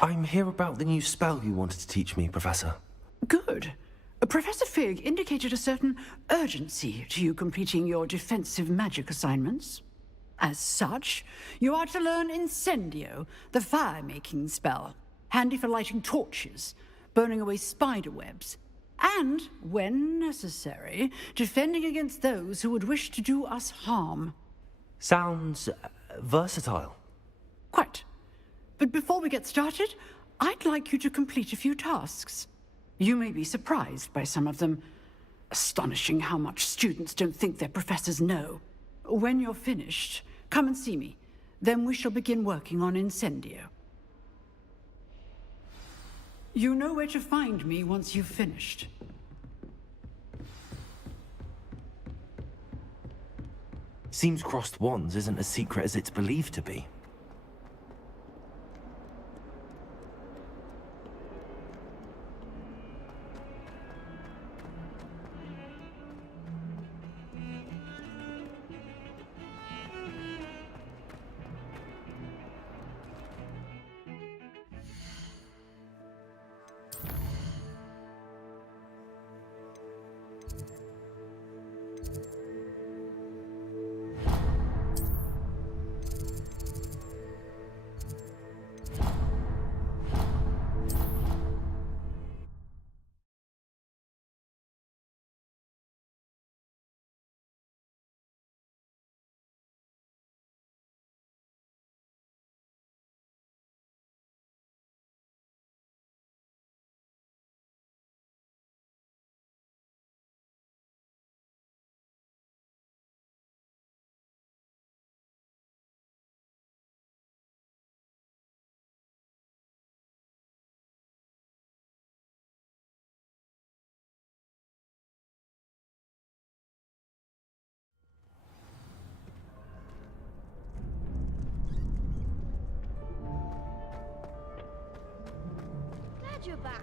I'm here about the new spell you wanted to teach me, Professor. Good. Professor Fig indicated a certain urgency to you completing your defensive magic assignments. As such, you are to learn Incendio, the fire-making spell, handy for lighting torches, burning away spider webs, and, when necessary, defending against those who would wish to do us harm. Sounds versatile. Quite. But before we get started, I'd like you to complete a few tasks. You may be surprised by some of them. Astonishing how much students don't think their professors know. When you're finished, come and see me. Then we shall begin working on Incendio. You know where to find me once you've finished. Seems crossed wands isn't as secret as it's believed to be. back.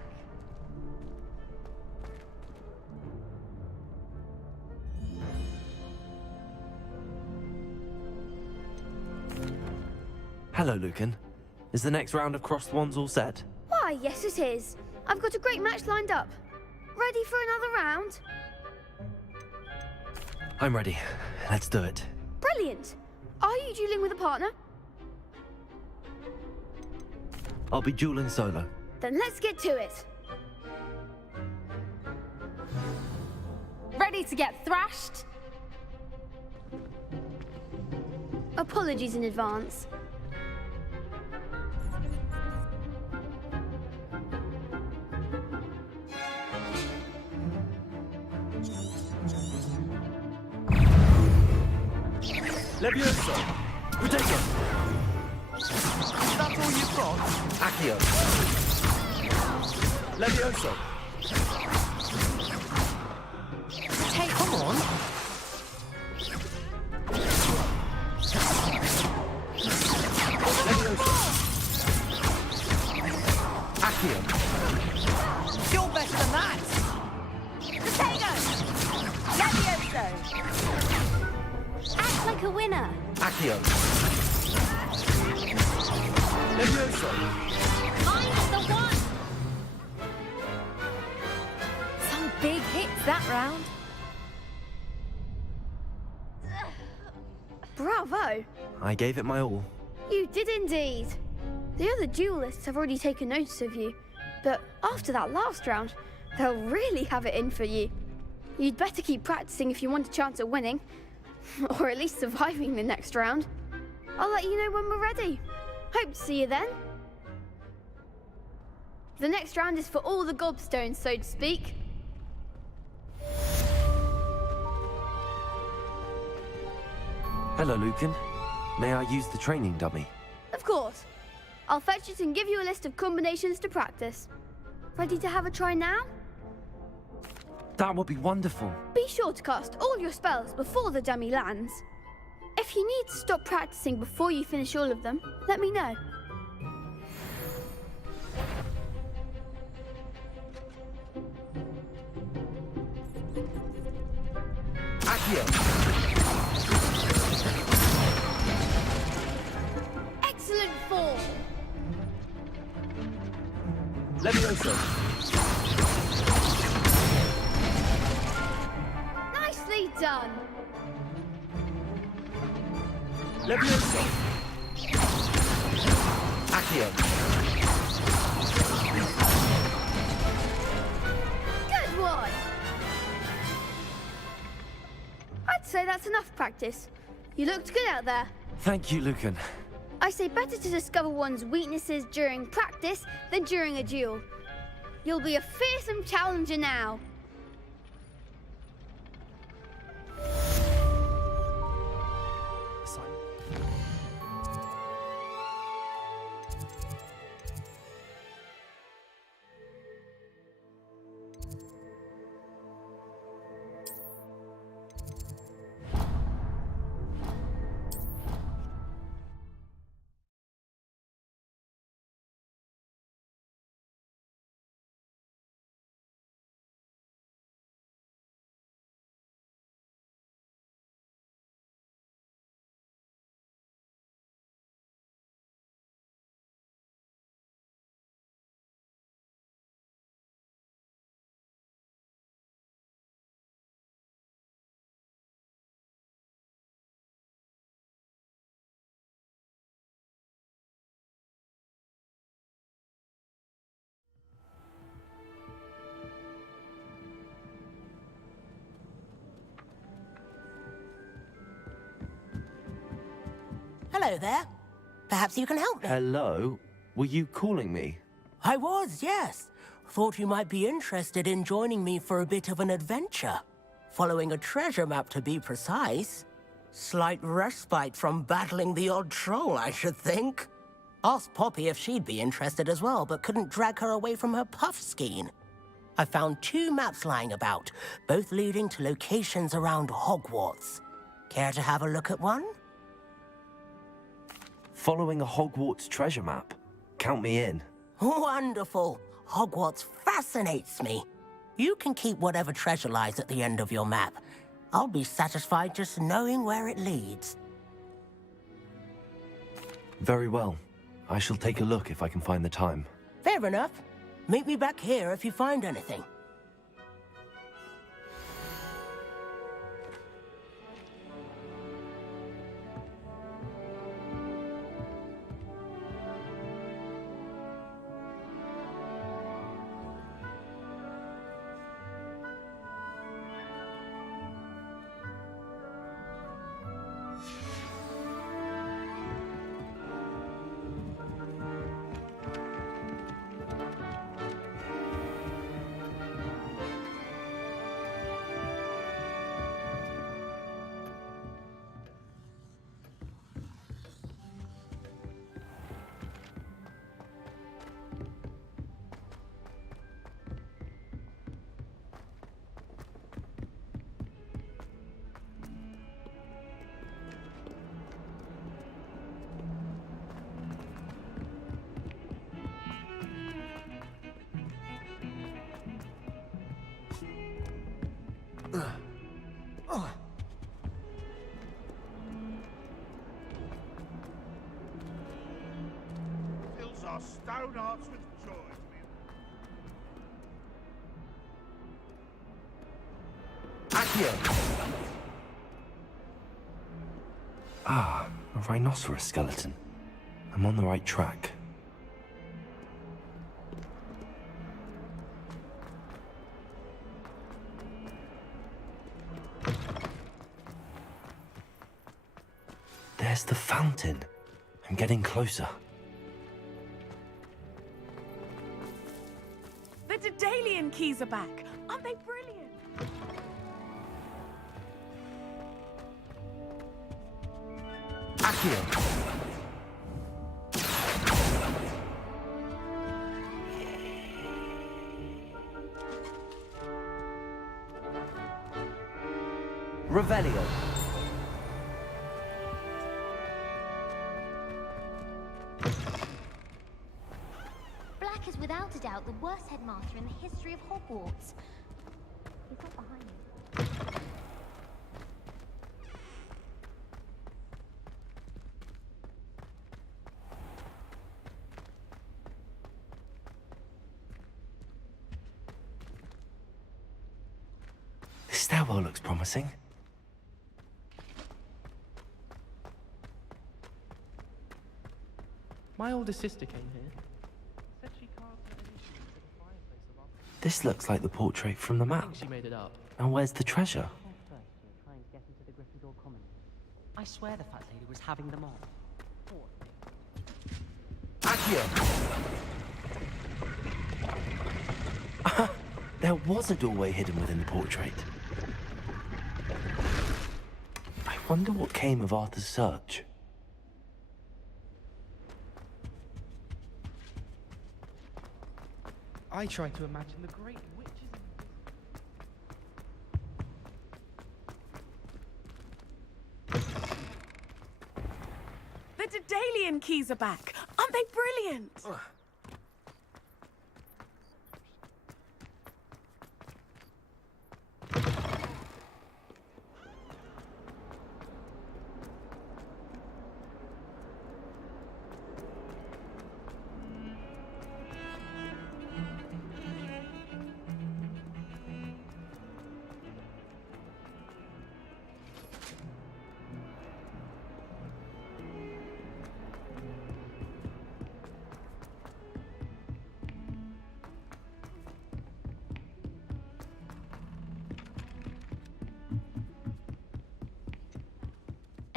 Hello, Lucan. Is the next round of Crossed Wands all set? Why, yes it is. I've got a great match lined up. Ready for another round? I'm ready. Let's do it. Brilliant. Are you dueling with a partner? I'll be dueling solo. Then let's get to it. Ready to get thrashed? Apologies in advance. Levioso! Protego! Is that all you've got? Accio! Levioso! Hey, come on! Levioso! Accio! You're better than that! Potato! Levioso! Act like a winner. Accio! Levioso! I'm the one. Some big hits that round. Bravo. I gave it my all. You did indeed. The other duelists have already taken notice of you, but after that last round, they'll really have it in for you. You'd better keep practicing if you want a chance at winning, or at least surviving the next round. I'll let you know when we're ready. Hope to see you then. The next round is for all the gobstones, so to speak. Hello, Lucan. May I use the training dummy? Of course. I'll fetch it and give you a list of combinations to practice. Ready to have a try now? That would be wonderful. Be sure to cast all your spells before the dummy lands. If you need to stop practicing before you finish all of them, let me know. Accio! Excellent form! Levioso! Nicely done! Levioso! Accio! Good one! I'd say that's enough practice. You looked good out there. Thank you, Lucan. I say better to discover one's weaknesses during practice than during a duel. You'll be a fearsome challenger now. Hello there. Perhaps you can help me. Hello? Were you calling me? I was, yes. Thought you might be interested in joining me for a bit of an adventure. Following a treasure map, to be precise. Slight respite from battling the odd troll, I should think. Asked Poppy if she'd be interested as well, but couldn't drag her away from her puff skein. I found 2 maps lying about, both leading to locations around Hogwarts. Care to have a look at one? Following a Hogwarts treasure map. Count me in. Wonderful. Hogwarts fascinates me. You can keep whatever treasure lies at the end of your map. I'll be satisfied just knowing where it leads. Very well. I shall take a look if I can find the time. Fair enough. Meet me back here if you find anything. Fills our stone hearts with joy to be... Accio! Ah, a rhinoceros skeleton. I'm on the right track. There's the fountain. I'm getting closer. The Daedalian keys are back. Aren't they brilliant? Accio! Revelio. Black is without a doubt the worst headmaster in the history of Hogwarts. He's not behind me. This stairwell looks promising. My older sister came here. Said she carved her initials into the fireplace of our... This looks like the portrait from the I map. think she made it up. Now where's the treasure? First, you're trying to get into the Gryffindor Common. I swear the fat lady was having them on. Poor thing. Accio! There was a doorway hidden within the portrait. I wonder what came of Arthur's search. I tried to imagine the great witches The Daedalian keys are back. Aren't they brilliant?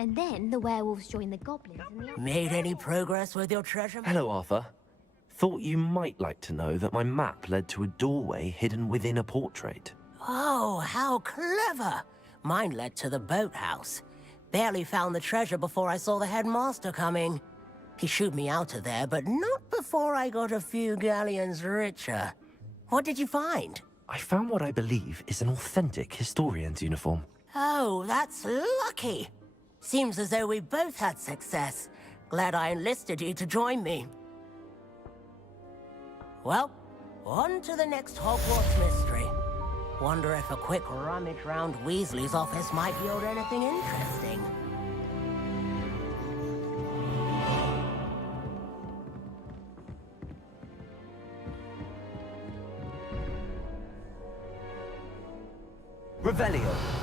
And then the werewolves joined the goblins and the... Made any progress with your treasure map? Hello, Arthur. Thought you might like to know that my map led to a doorway hidden within a portrait. Oh, how clever! Mine led to the boathouse. Barely found the treasure before I saw the headmaster coming. He shooed me out of there, but not before I got a few galleons richer. What did you find? I found what I believe is an authentic historian's uniform. Oh, that's lucky. Seems as though we both had success. Glad I enlisted you to join me. Well, On to the next Hogwarts mystery. Wonder if a quick rummage round Weasley's office might yield anything interesting. Revelio.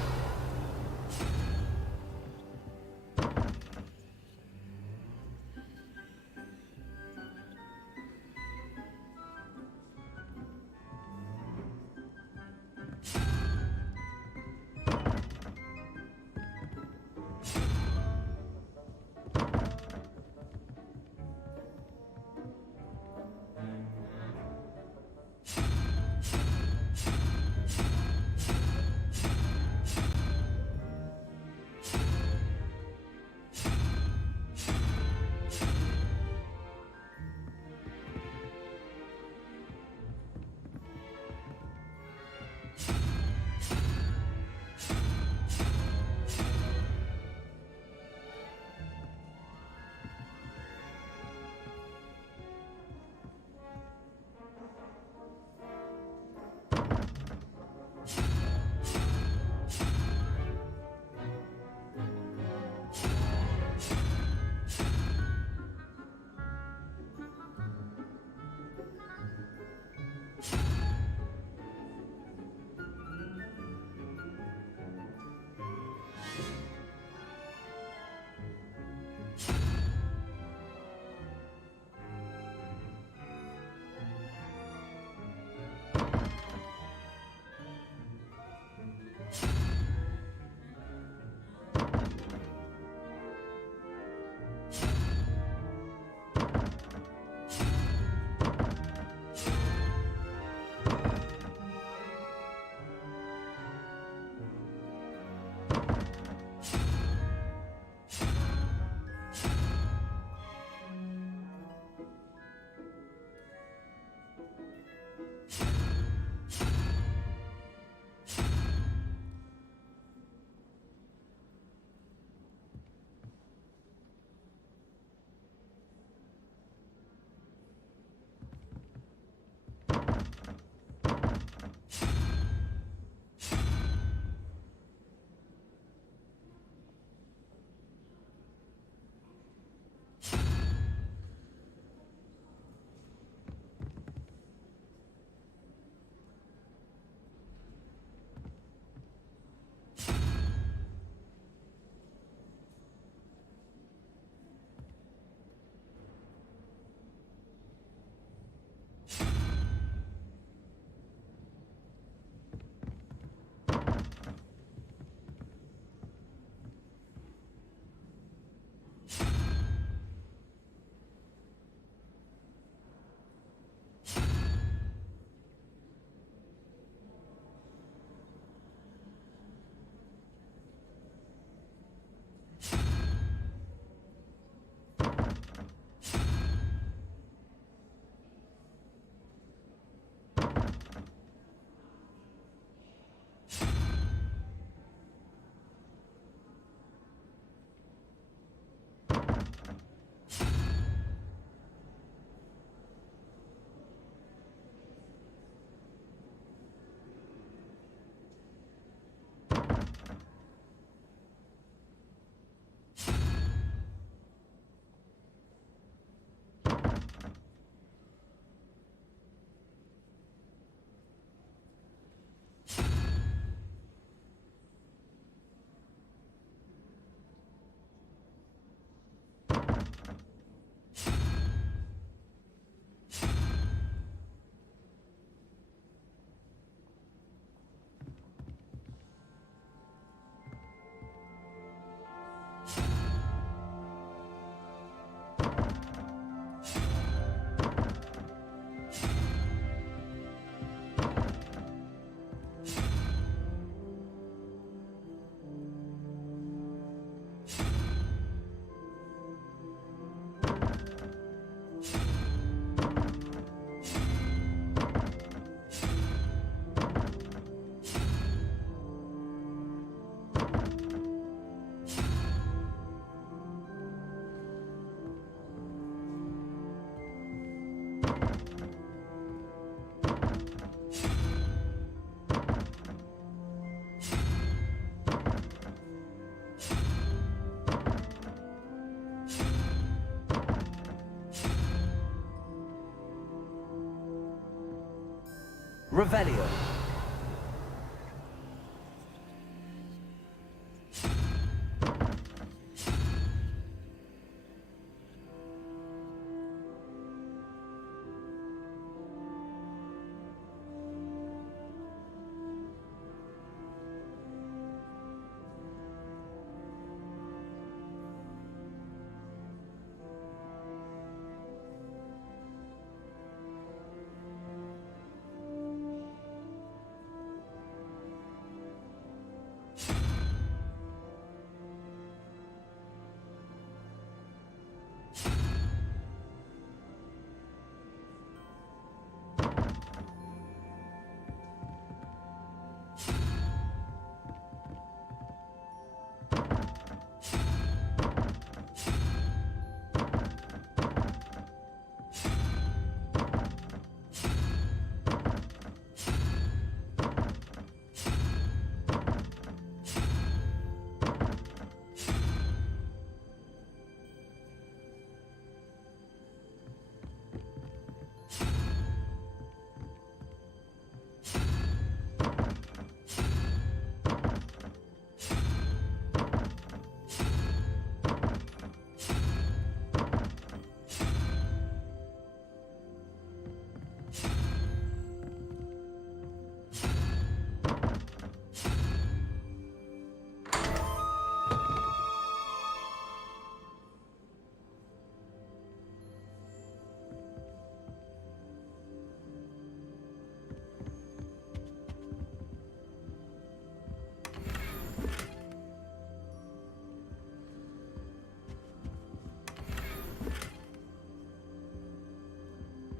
Revelio.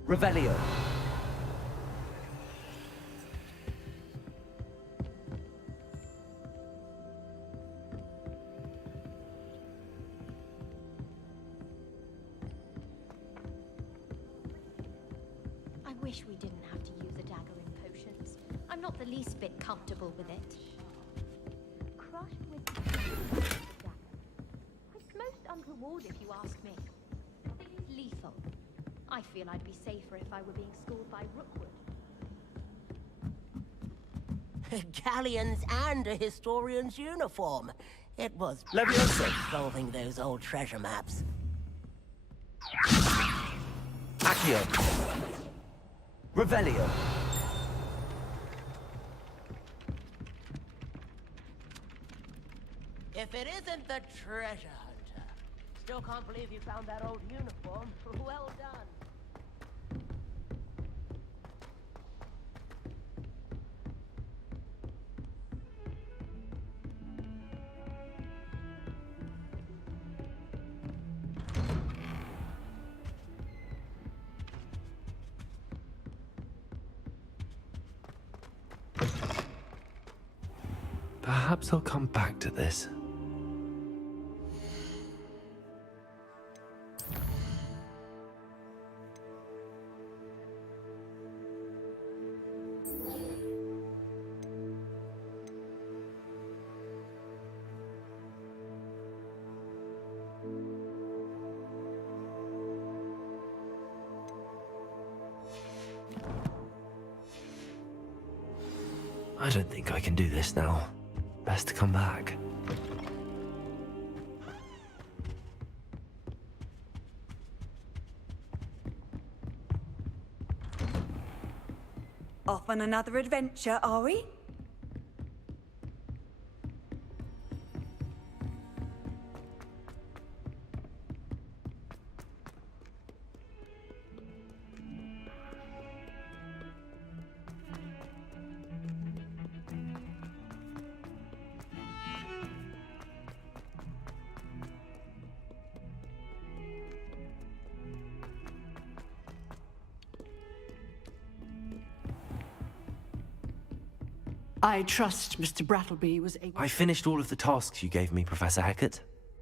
Revelio. I wish we didn't have to use a dagger in potions. I'm not the least bit comfortable with it. Crushed with dagger. It's most untoward if you ask me. Lethal. I feel I'd be safer if I were being schooled by Rookwood. Galleons and a historian's uniform. It was Leviosa. solving those old treasure maps. Accio. Revelio. If it isn't the treasure hunter. Still can't believe you found that old uniform. Well done. Perhaps I'll come back to this. I don't think I can do this now. Best to come back. Off on another adventure, are we? I trust Mr. Brattleby was able... I finished all of the tasks you gave me, Professor Hecat.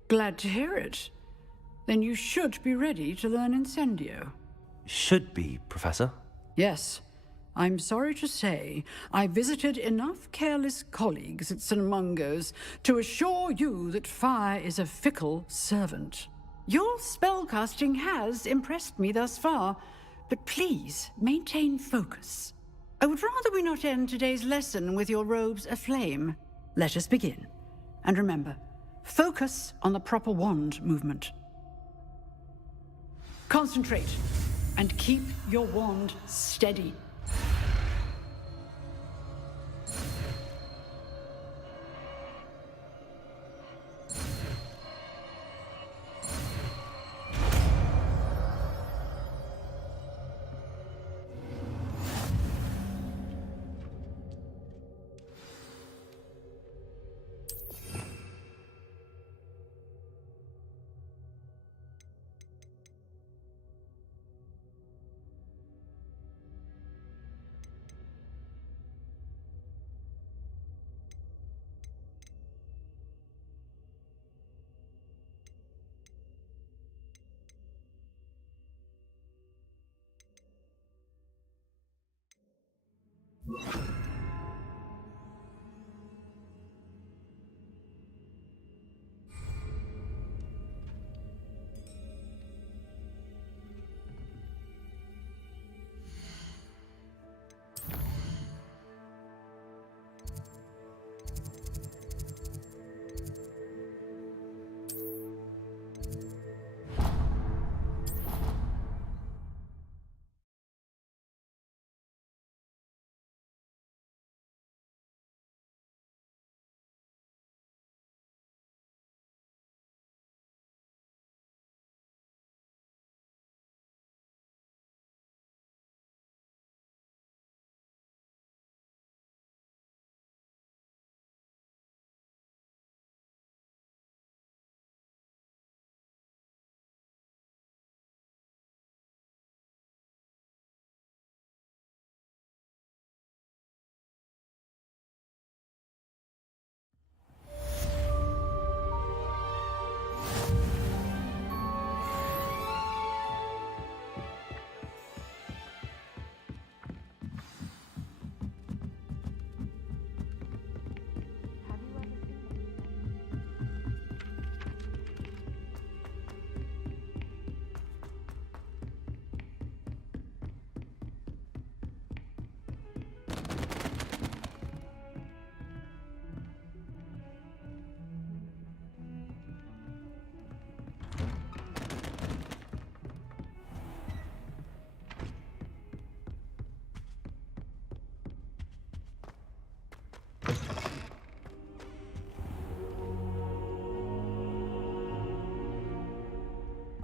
Glad to hear it. Then you should be ready to learn Incendio. Should be, Professor. Yes. I'm sorry to say, I visited enough careless colleagues at St. Mungo's to assure you that fire is a fickle servant. Your spellcasting has impressed me thus far, but please maintain focus. I would rather we not end today's lesson with your robes aflame. Let us begin. And remember, focus on the proper wand movement. Concentrate, and keep your wand steady.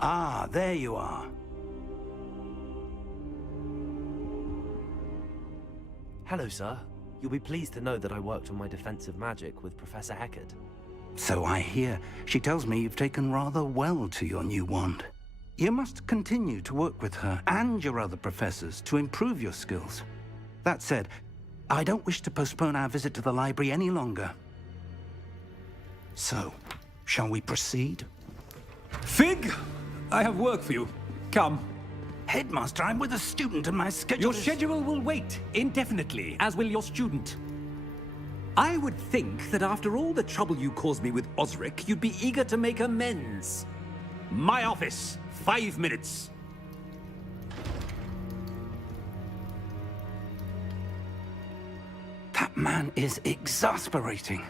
Ah, there you are. Hello, sir. You'll be pleased to know that I worked on my defensive magic with Professor Eckert. So I hear. She tells me you've taken rather well to your new wand. You must continue to work with her and your other professors to improve your skills. That said, I don't wish to postpone our visit to the library any longer. So, shall we proceed? Fig! I have work for you. Come. Headmaster, I'm with a student and my schedule Your schedule will wait indefinitely, as will your student. I would think that after all the trouble you caused me with Osric, you'd be eager to make amends. My office, 5 minutes. That man is exasperating.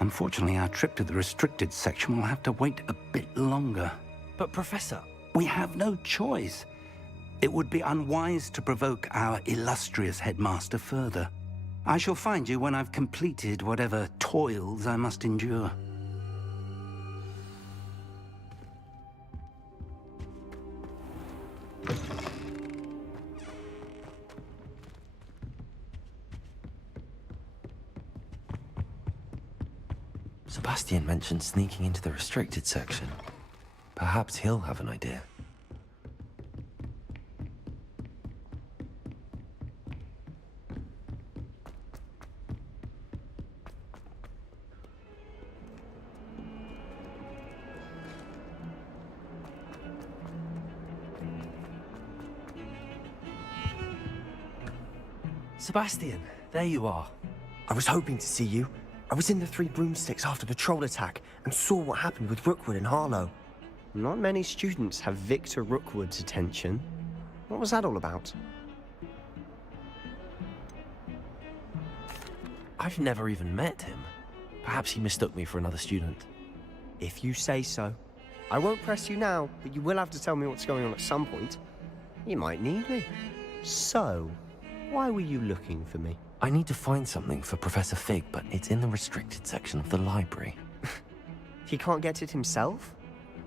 Unfortunately, our trip to the restricted section will have to wait a bit longer. But, Professor... We have no choice. It would be unwise to provoke our illustrious headmaster further. I shall find you when I've completed whatever toils I must endure. Sebastian mentioned sneaking into the restricted section. Perhaps he'll have an idea. Sebastian, there you are. I was hoping to see you. I was in the Three Broomsticks after the troll attack and saw what happened with Rookwood and Harlow. Not many students have Victor Rookwood's attention. What was that all about? I've never even met him. Perhaps he mistook me for another student. If you say so. I won't press you now, but you will have to tell me what's going on at some point. You might need me. So, why were you looking for me? I need to find something for Professor Fig, but it's in the restricted section of the library. He can't get it himself?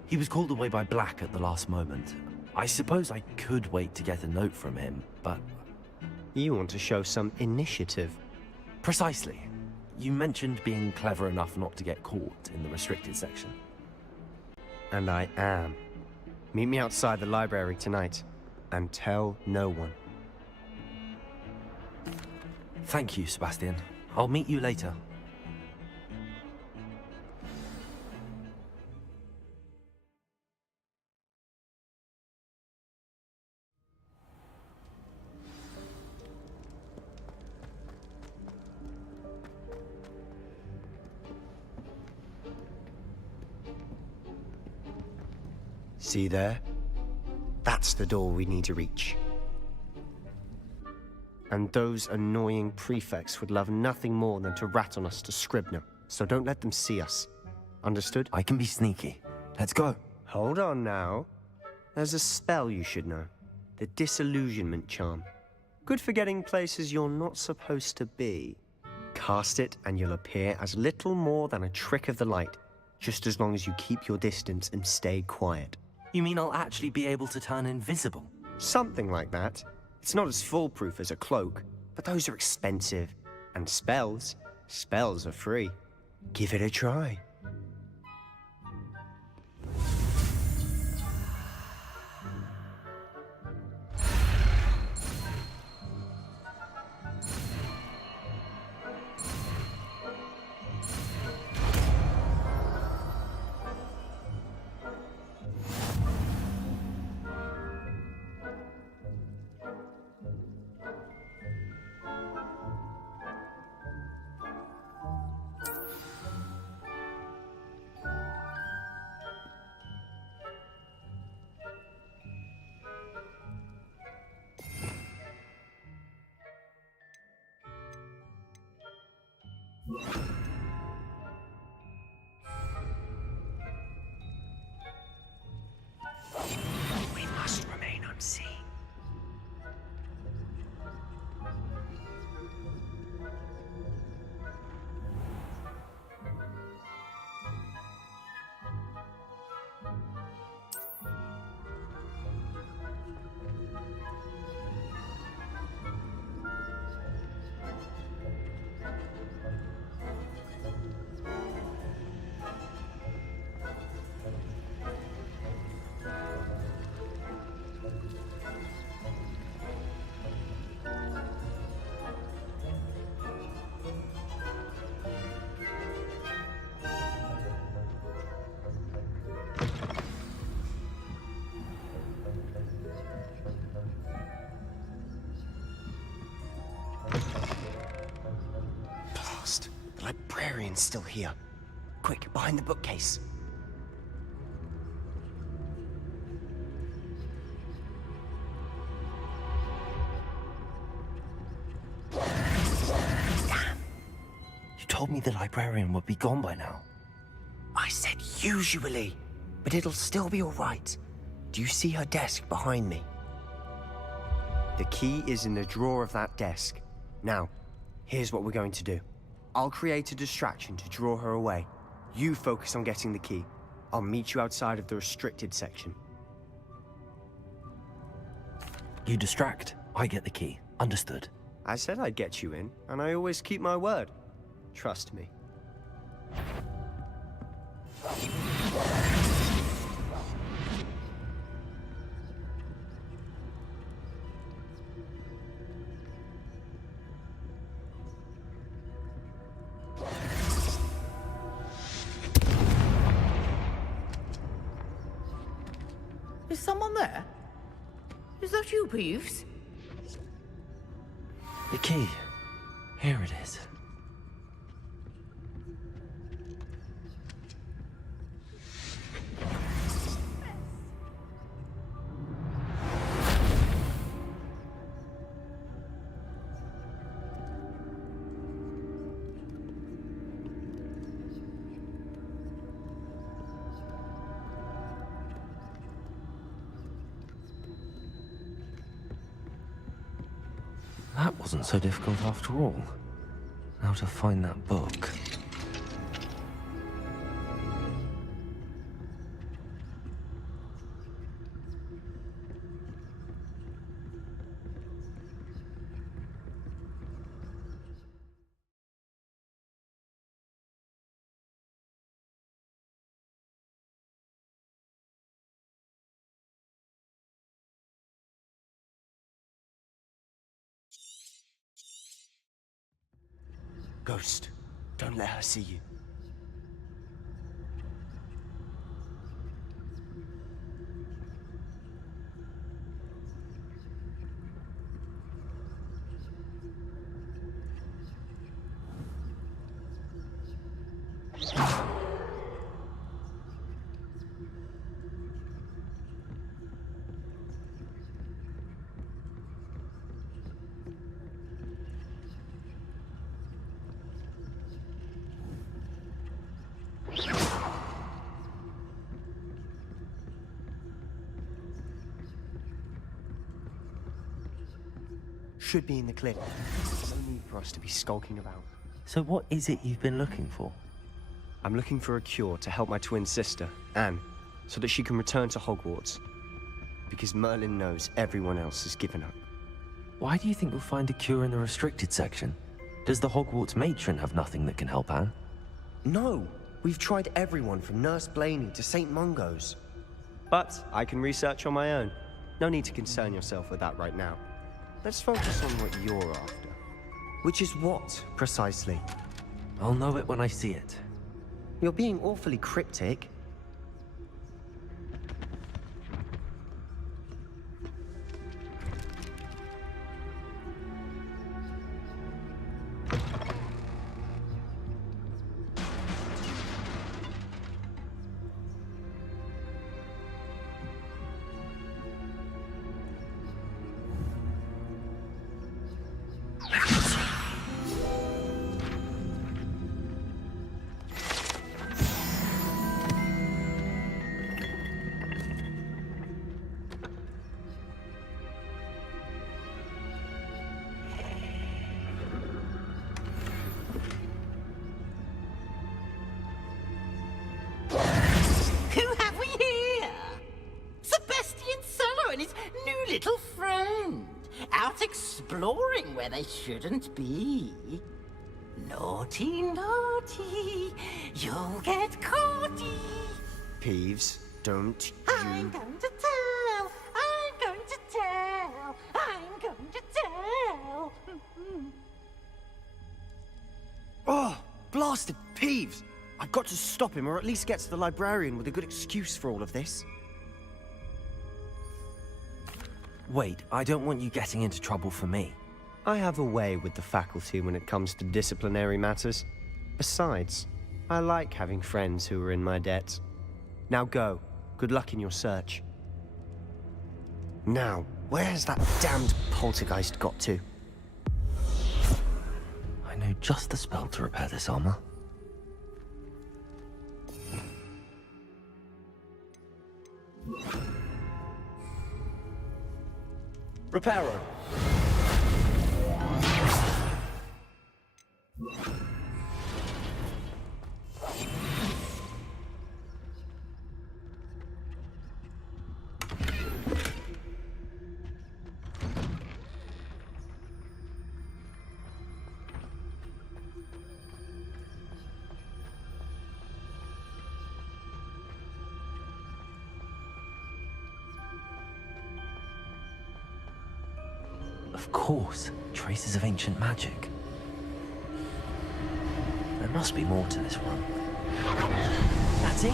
He was called away by Black at the last moment. I suppose I could wait to get a note from him, but... You want to show some initiative. Precisely. You mentioned being clever enough not to get caught in the restricted section. And I am. Meet me outside the library tonight, and tell no one. Thank you, Sebastian. I'll meet you later. See there? That's the door we need to reach. And those annoying prefects would love nothing more than to rat on us to Scribner, so don't let them see us. Understood? I can be sneaky. Let's go. Hold on now. There's a spell you should know. The Disillusionment Charm. Good for getting places you're not supposed to be. Cast it and you'll appear as little more than a trick of the light, just as long as you keep your distance and stay quiet. You mean I'll actually be able to turn invisible? Something like that. It's not as foolproof as a cloak, but those are expensive. And spells are free. Give it a try. We must remain unseen. Blast! The librarian's still here. Quick, behind the bookcase. You told me the librarian would be gone by now. I said usually, but it'll still be all right. Do you see her desk behind me? The key is in the drawer of that desk. Now, here's what we're going to do. I'll create a distraction to draw her away. You focus on getting the key. I'll meet you outside of the restricted section. You distract, I get the key. Understood. I said I'd get you in, and I always keep my word. Trust me. Is someone there? Is that you, Peeves? The key. Here it is. That wasn't so difficult after all. Now to find that book. Ghost, don't let her see you. Should be in the clip. No need for us to be skulking about. So what is it you've been looking for? I'm looking for a cure to help my twin sister, Anne, so that she can return to Hogwarts. Because Merlin knows everyone else has given up. Why do you think you'll find a cure in the restricted section? Does the Hogwarts matron have nothing that can help Anne? No! We've tried everyone from Nurse Blaney to St. Mungo's. But I can research on my own. No need to concern yourself with that right now. Let's focus on what you're after. Which is what, precisely? I'll know it when I see it. You're being awfully cryptic. Little friend, out exploring where they shouldn't be. Naughty, naughty, you'll get caughty. Peeves, don't I'm going to tell, I'm going to tell, I'm going to tell. Oh, blasted Peeves! I've got to stop him, or at least get to the librarian with a good excuse for all of this. Wait, I don't want you getting into trouble for me. I have a way with the faculty when it comes to disciplinary matters. Besides, I like having friends who are in my debt. Now go. Good luck in your search. Now, where has that damned poltergeist got to? I know just the spell to repair this armor. Reparo. Of course, traces of ancient magic. There must be more to this one. That's it!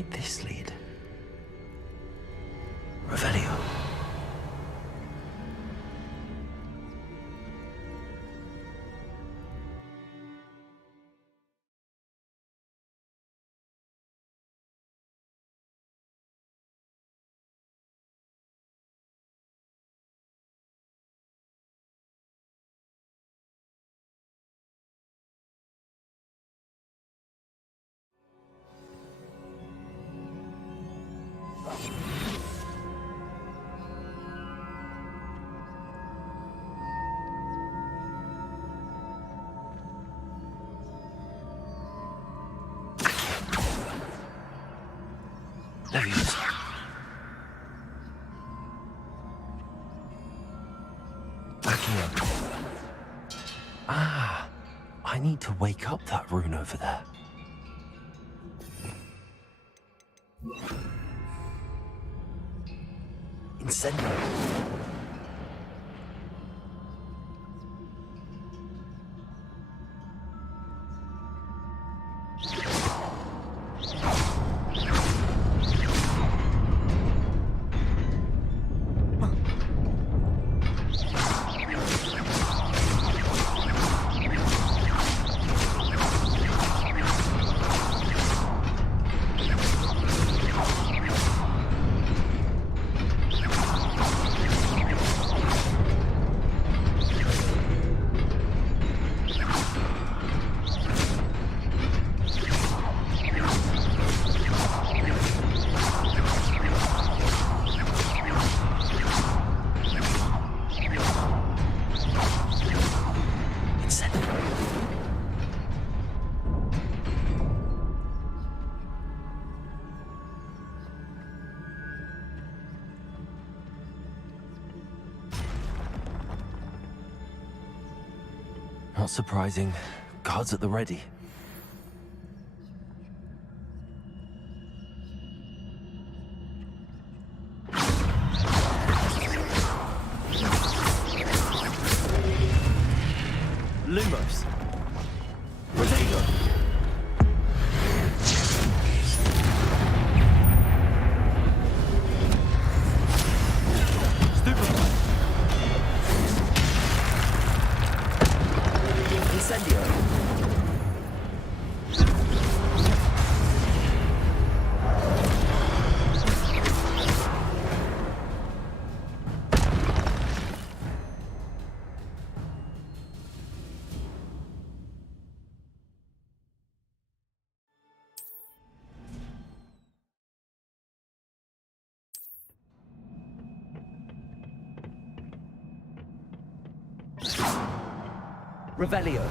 might this lead? Revelio. Leviosa. Accio. Ah, I need to wake up that rune over there. Incendio. Not surprising. Guards at the ready. Lumos. Rodeo. Stupefy. Incendio. Revelio.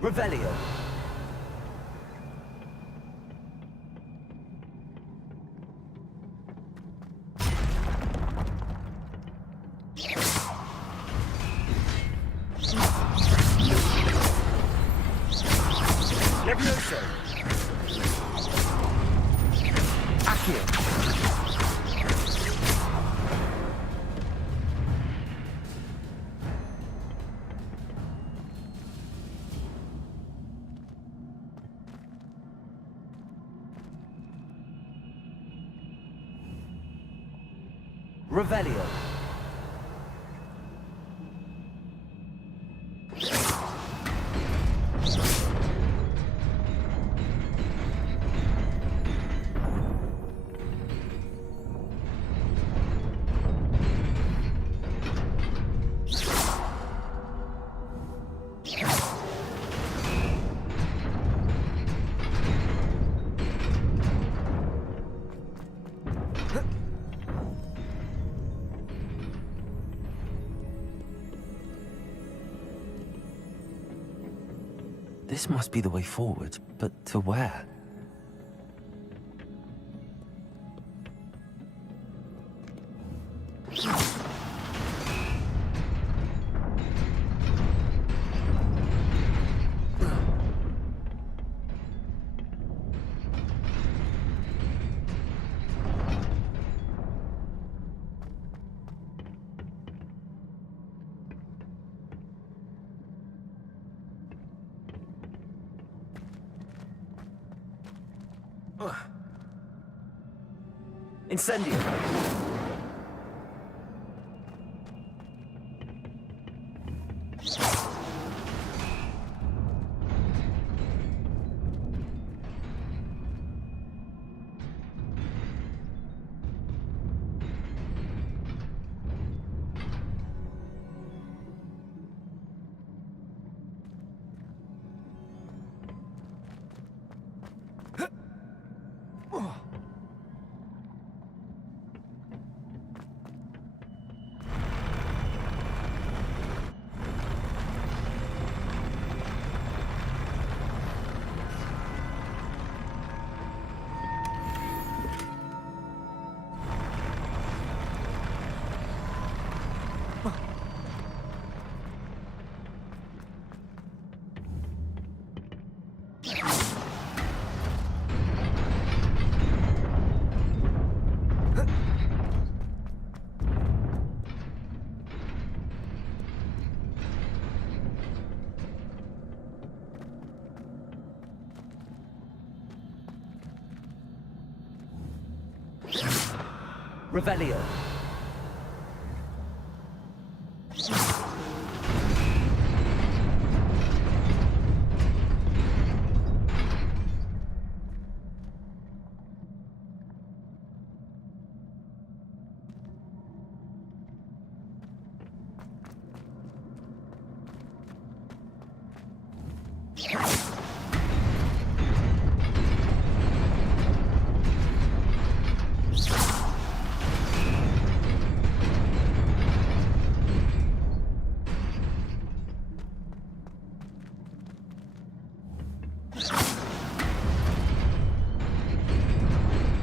Revelio. Levioso. Accio. Revelio. This must be the way forward, but to where? Incendio! Revelio.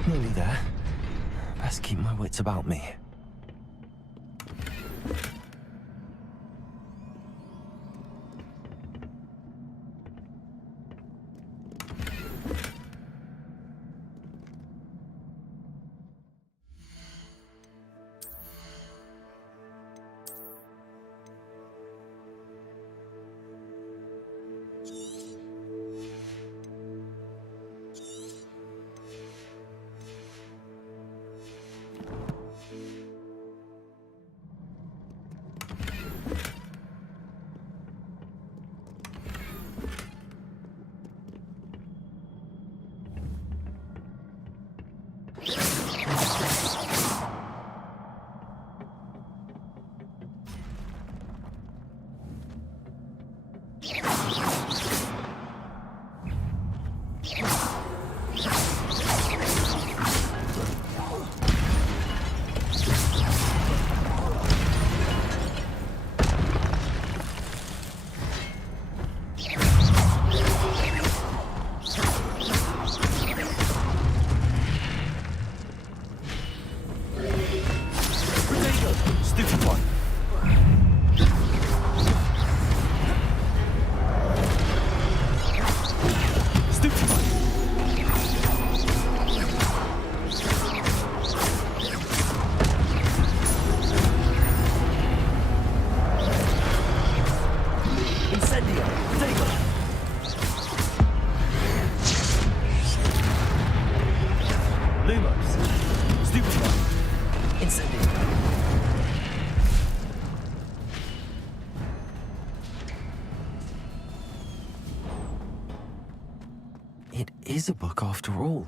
Nearly there. Best keep my wits about me. It is a book after all.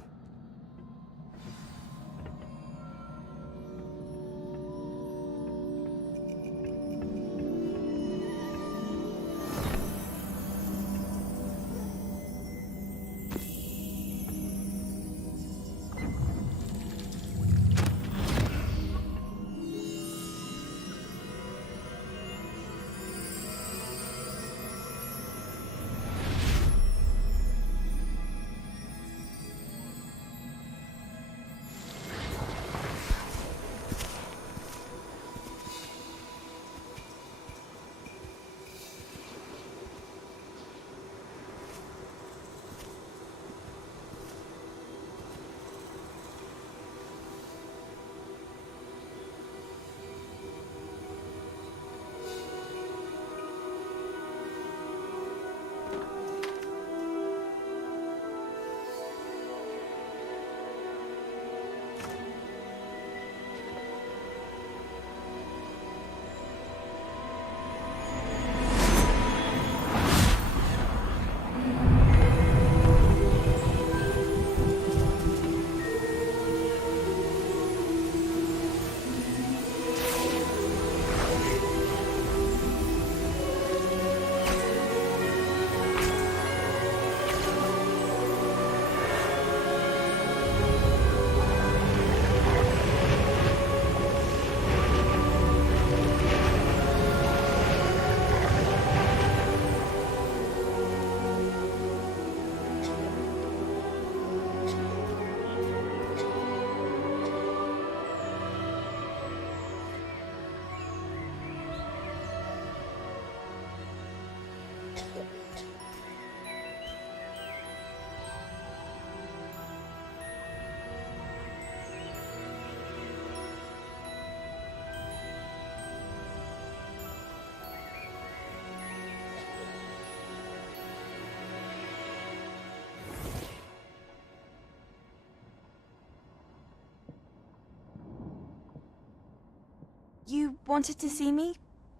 wanted to see me?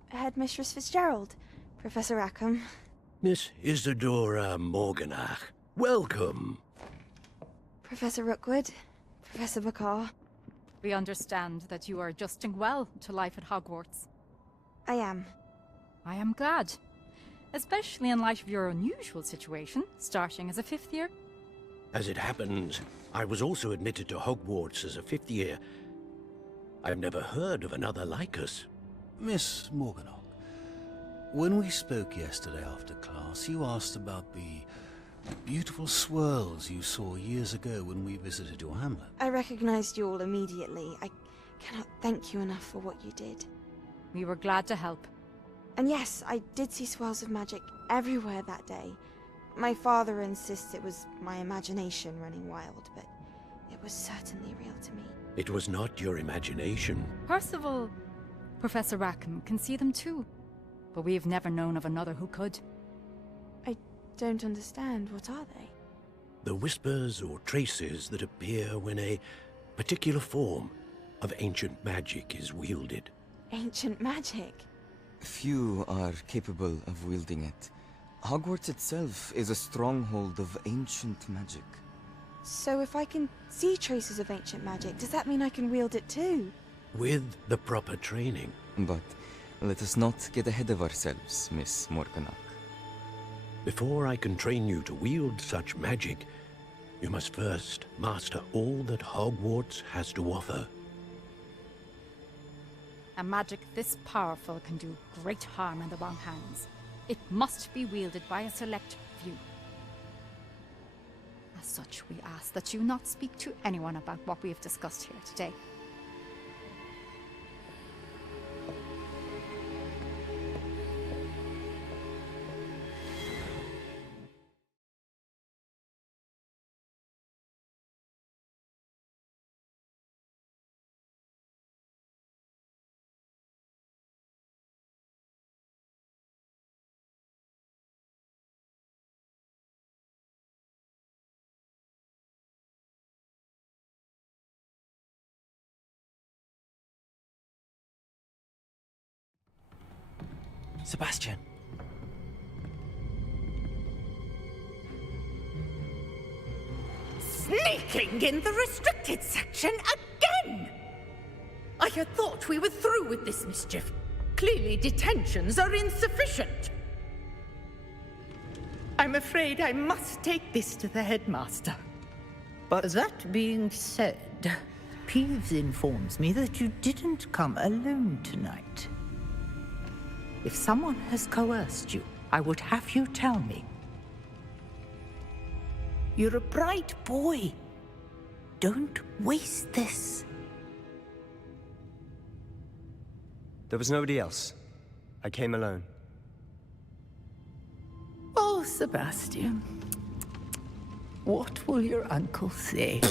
Headmistress Fitzgerald, Professor Rackham. Miss Isadora Morganach, welcome. Professor Rookwood, Professor Bakar. We understand that you are adjusting well to life at Hogwarts. I am. I am glad. Especially in light of your unusual situation, starting as a 5th year. As it happens, I was also admitted to Hogwarts as a 5th year. I've never heard of another like us. Miss Morganach, when we spoke yesterday after class, you asked about the beautiful swirls you saw years ago when we visited your hamlet. I recognized you all immediately. I cannot thank you enough for what you did. We were glad to help. And yes, I did see swirls of magic everywhere that day. My father insists it was my imagination running wild, but it was certainly real to me. It was not your imagination. Percival, Professor Rackham can see them too. But we've never known of another who could. I don't understand. What are they? The whispers or traces that appear when a particular form of ancient magic is wielded. Ancient magic? Few are capable of wielding it. Hogwarts itself is a stronghold of ancient magic. So if I can see traces of ancient magic, does that mean I can wield it too? With the proper training. But let us not get ahead of ourselves, Miss Morganach. Before I can train you to wield such magic, you must first master all that Hogwarts has to offer. A magic this powerful can do great harm in the wrong hands. It must be wielded by a select few. As such, we ask that you not speak to anyone about what we have discussed here today. Sebastian. Sneaking in the restricted section again! I had thought we were through with this mischief. Clearly detentions are insufficient. I'm afraid I must take this to the headmaster. But that being said, Peeves informs me that you didn't come alone tonight. If someone has coerced you, I would have you tell me. You're a bright boy. Don't waste this. There was nobody else. I came alone. Oh, Sebastian. What will your uncle say?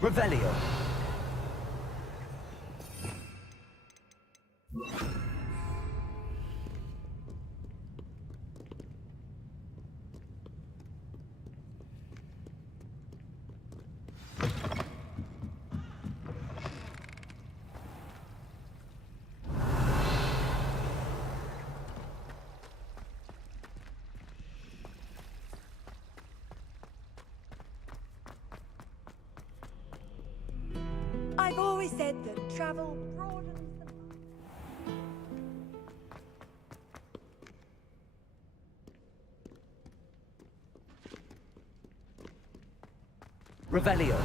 Revelio. I've always said that travel broadens the Revelio.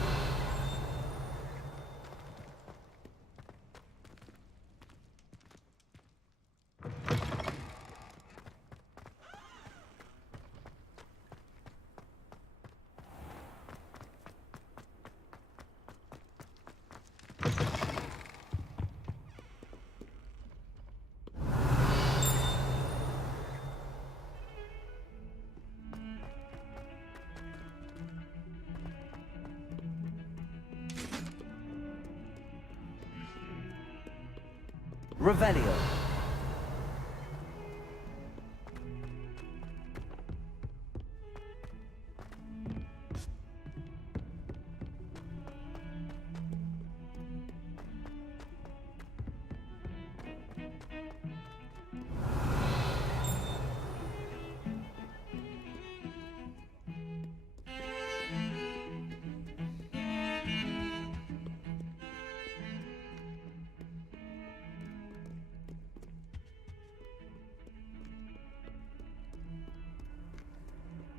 Revelio.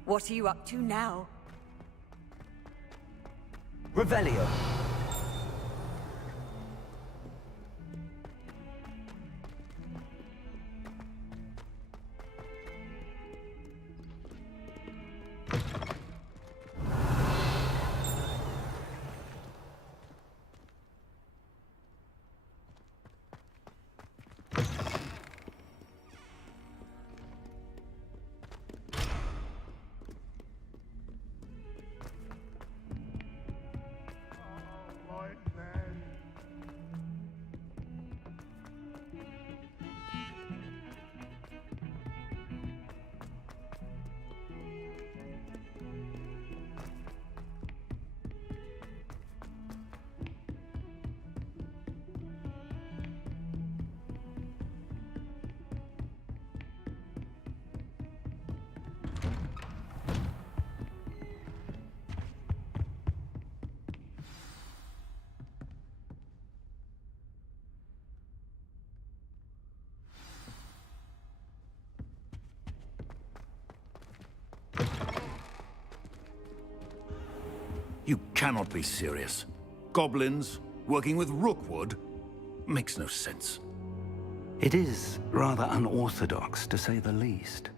What are you up to now? Revelio. You cannot be serious. Goblins, working with Rookwood? Makes no sense. It is rather unorthodox, to say the least.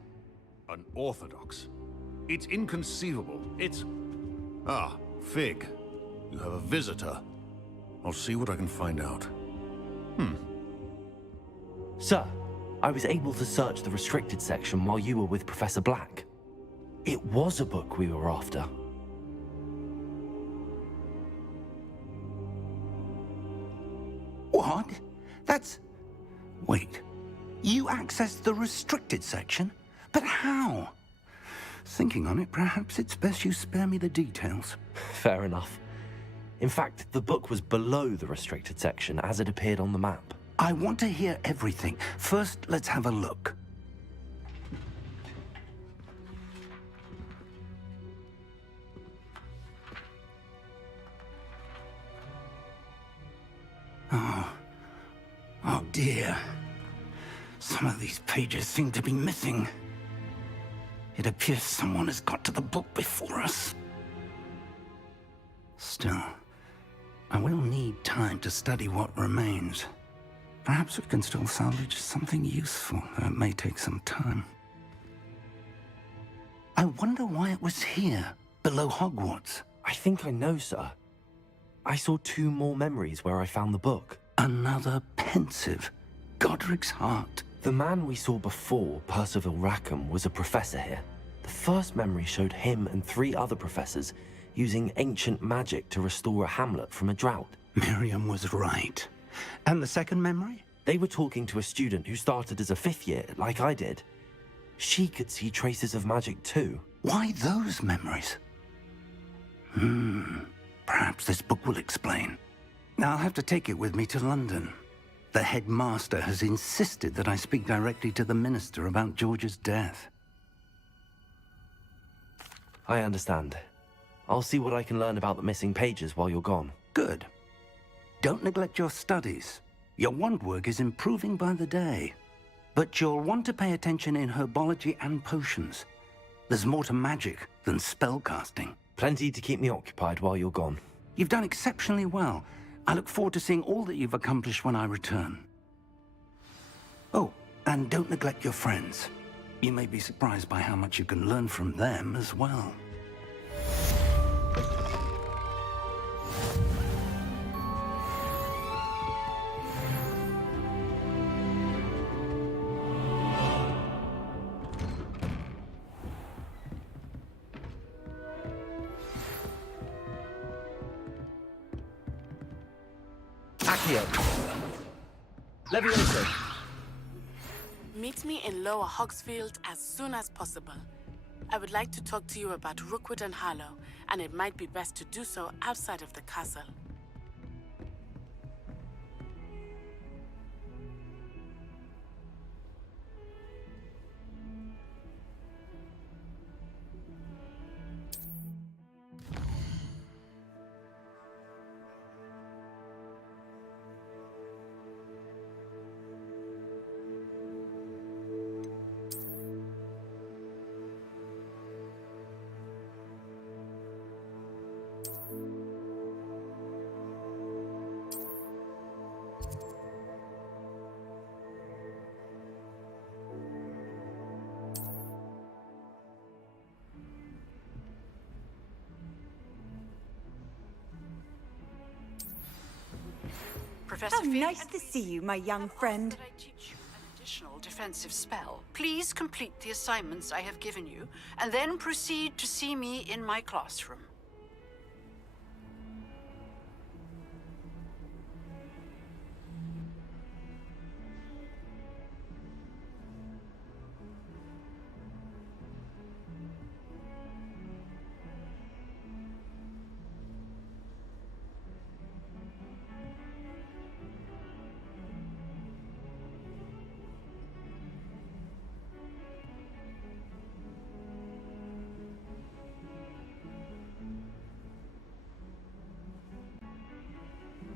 Unorthodox? It's inconceivable. It's... Ah, Fig. You have a visitor. I'll see what I can find out. Sir, I was able to search the restricted section while you were with Professor Black. It was a book we were after. What? That's... Wait. You accessed the restricted section? But how? Thinking on it, perhaps it's best you spare me the details. Fair enough. In fact, the book was below the restricted section as it appeared on the map. I want to hear everything. First, let's have a look. Oh dear. Some of these pages seem to be missing. It appears someone has got to the book before us. Still, I will need time to study what remains. Perhaps we can still salvage something useful, though it may take some time. I wonder why it was here, below Hogwarts. I think I know, sir. I saw 2 more memories where I found the book. Another pensive. Godric's heart. The man we saw before, Percival Rackham, was a professor here. The first memory showed him and 3 other professors using ancient magic to restore a hamlet from a drought. Miriam was right. And the second memory? They were talking to a student who started as a 5th year, like I did. She could see traces of magic too. Why those memories? Perhaps this book will explain. I'll have to take it with me to London. The headmaster has insisted that I speak directly to the minister about George's death. I understand. I'll see what I can learn about the missing pages while you're gone. Good. Don't neglect your studies. Your wand work is improving by the day. But you'll want to pay attention in herbology and potions. There's more to magic than spellcasting. Plenty to keep me occupied while you're gone. You've done exceptionally well. I look forward to seeing all that you've accomplished when I return. Oh, and don't neglect your friends. You may be surprised by how much you can learn from them as well. Accio. Levioso. Meet me in Lower Hogsfield as soon as possible. I would like to talk to you about Rookwood and Harlow, and it might be best to do so outside of the castle. Professor How nice to see you, my young friend. Did I teach you an additional defensive spell? Please complete the assignments I have given you, and then proceed to see me in my classroom.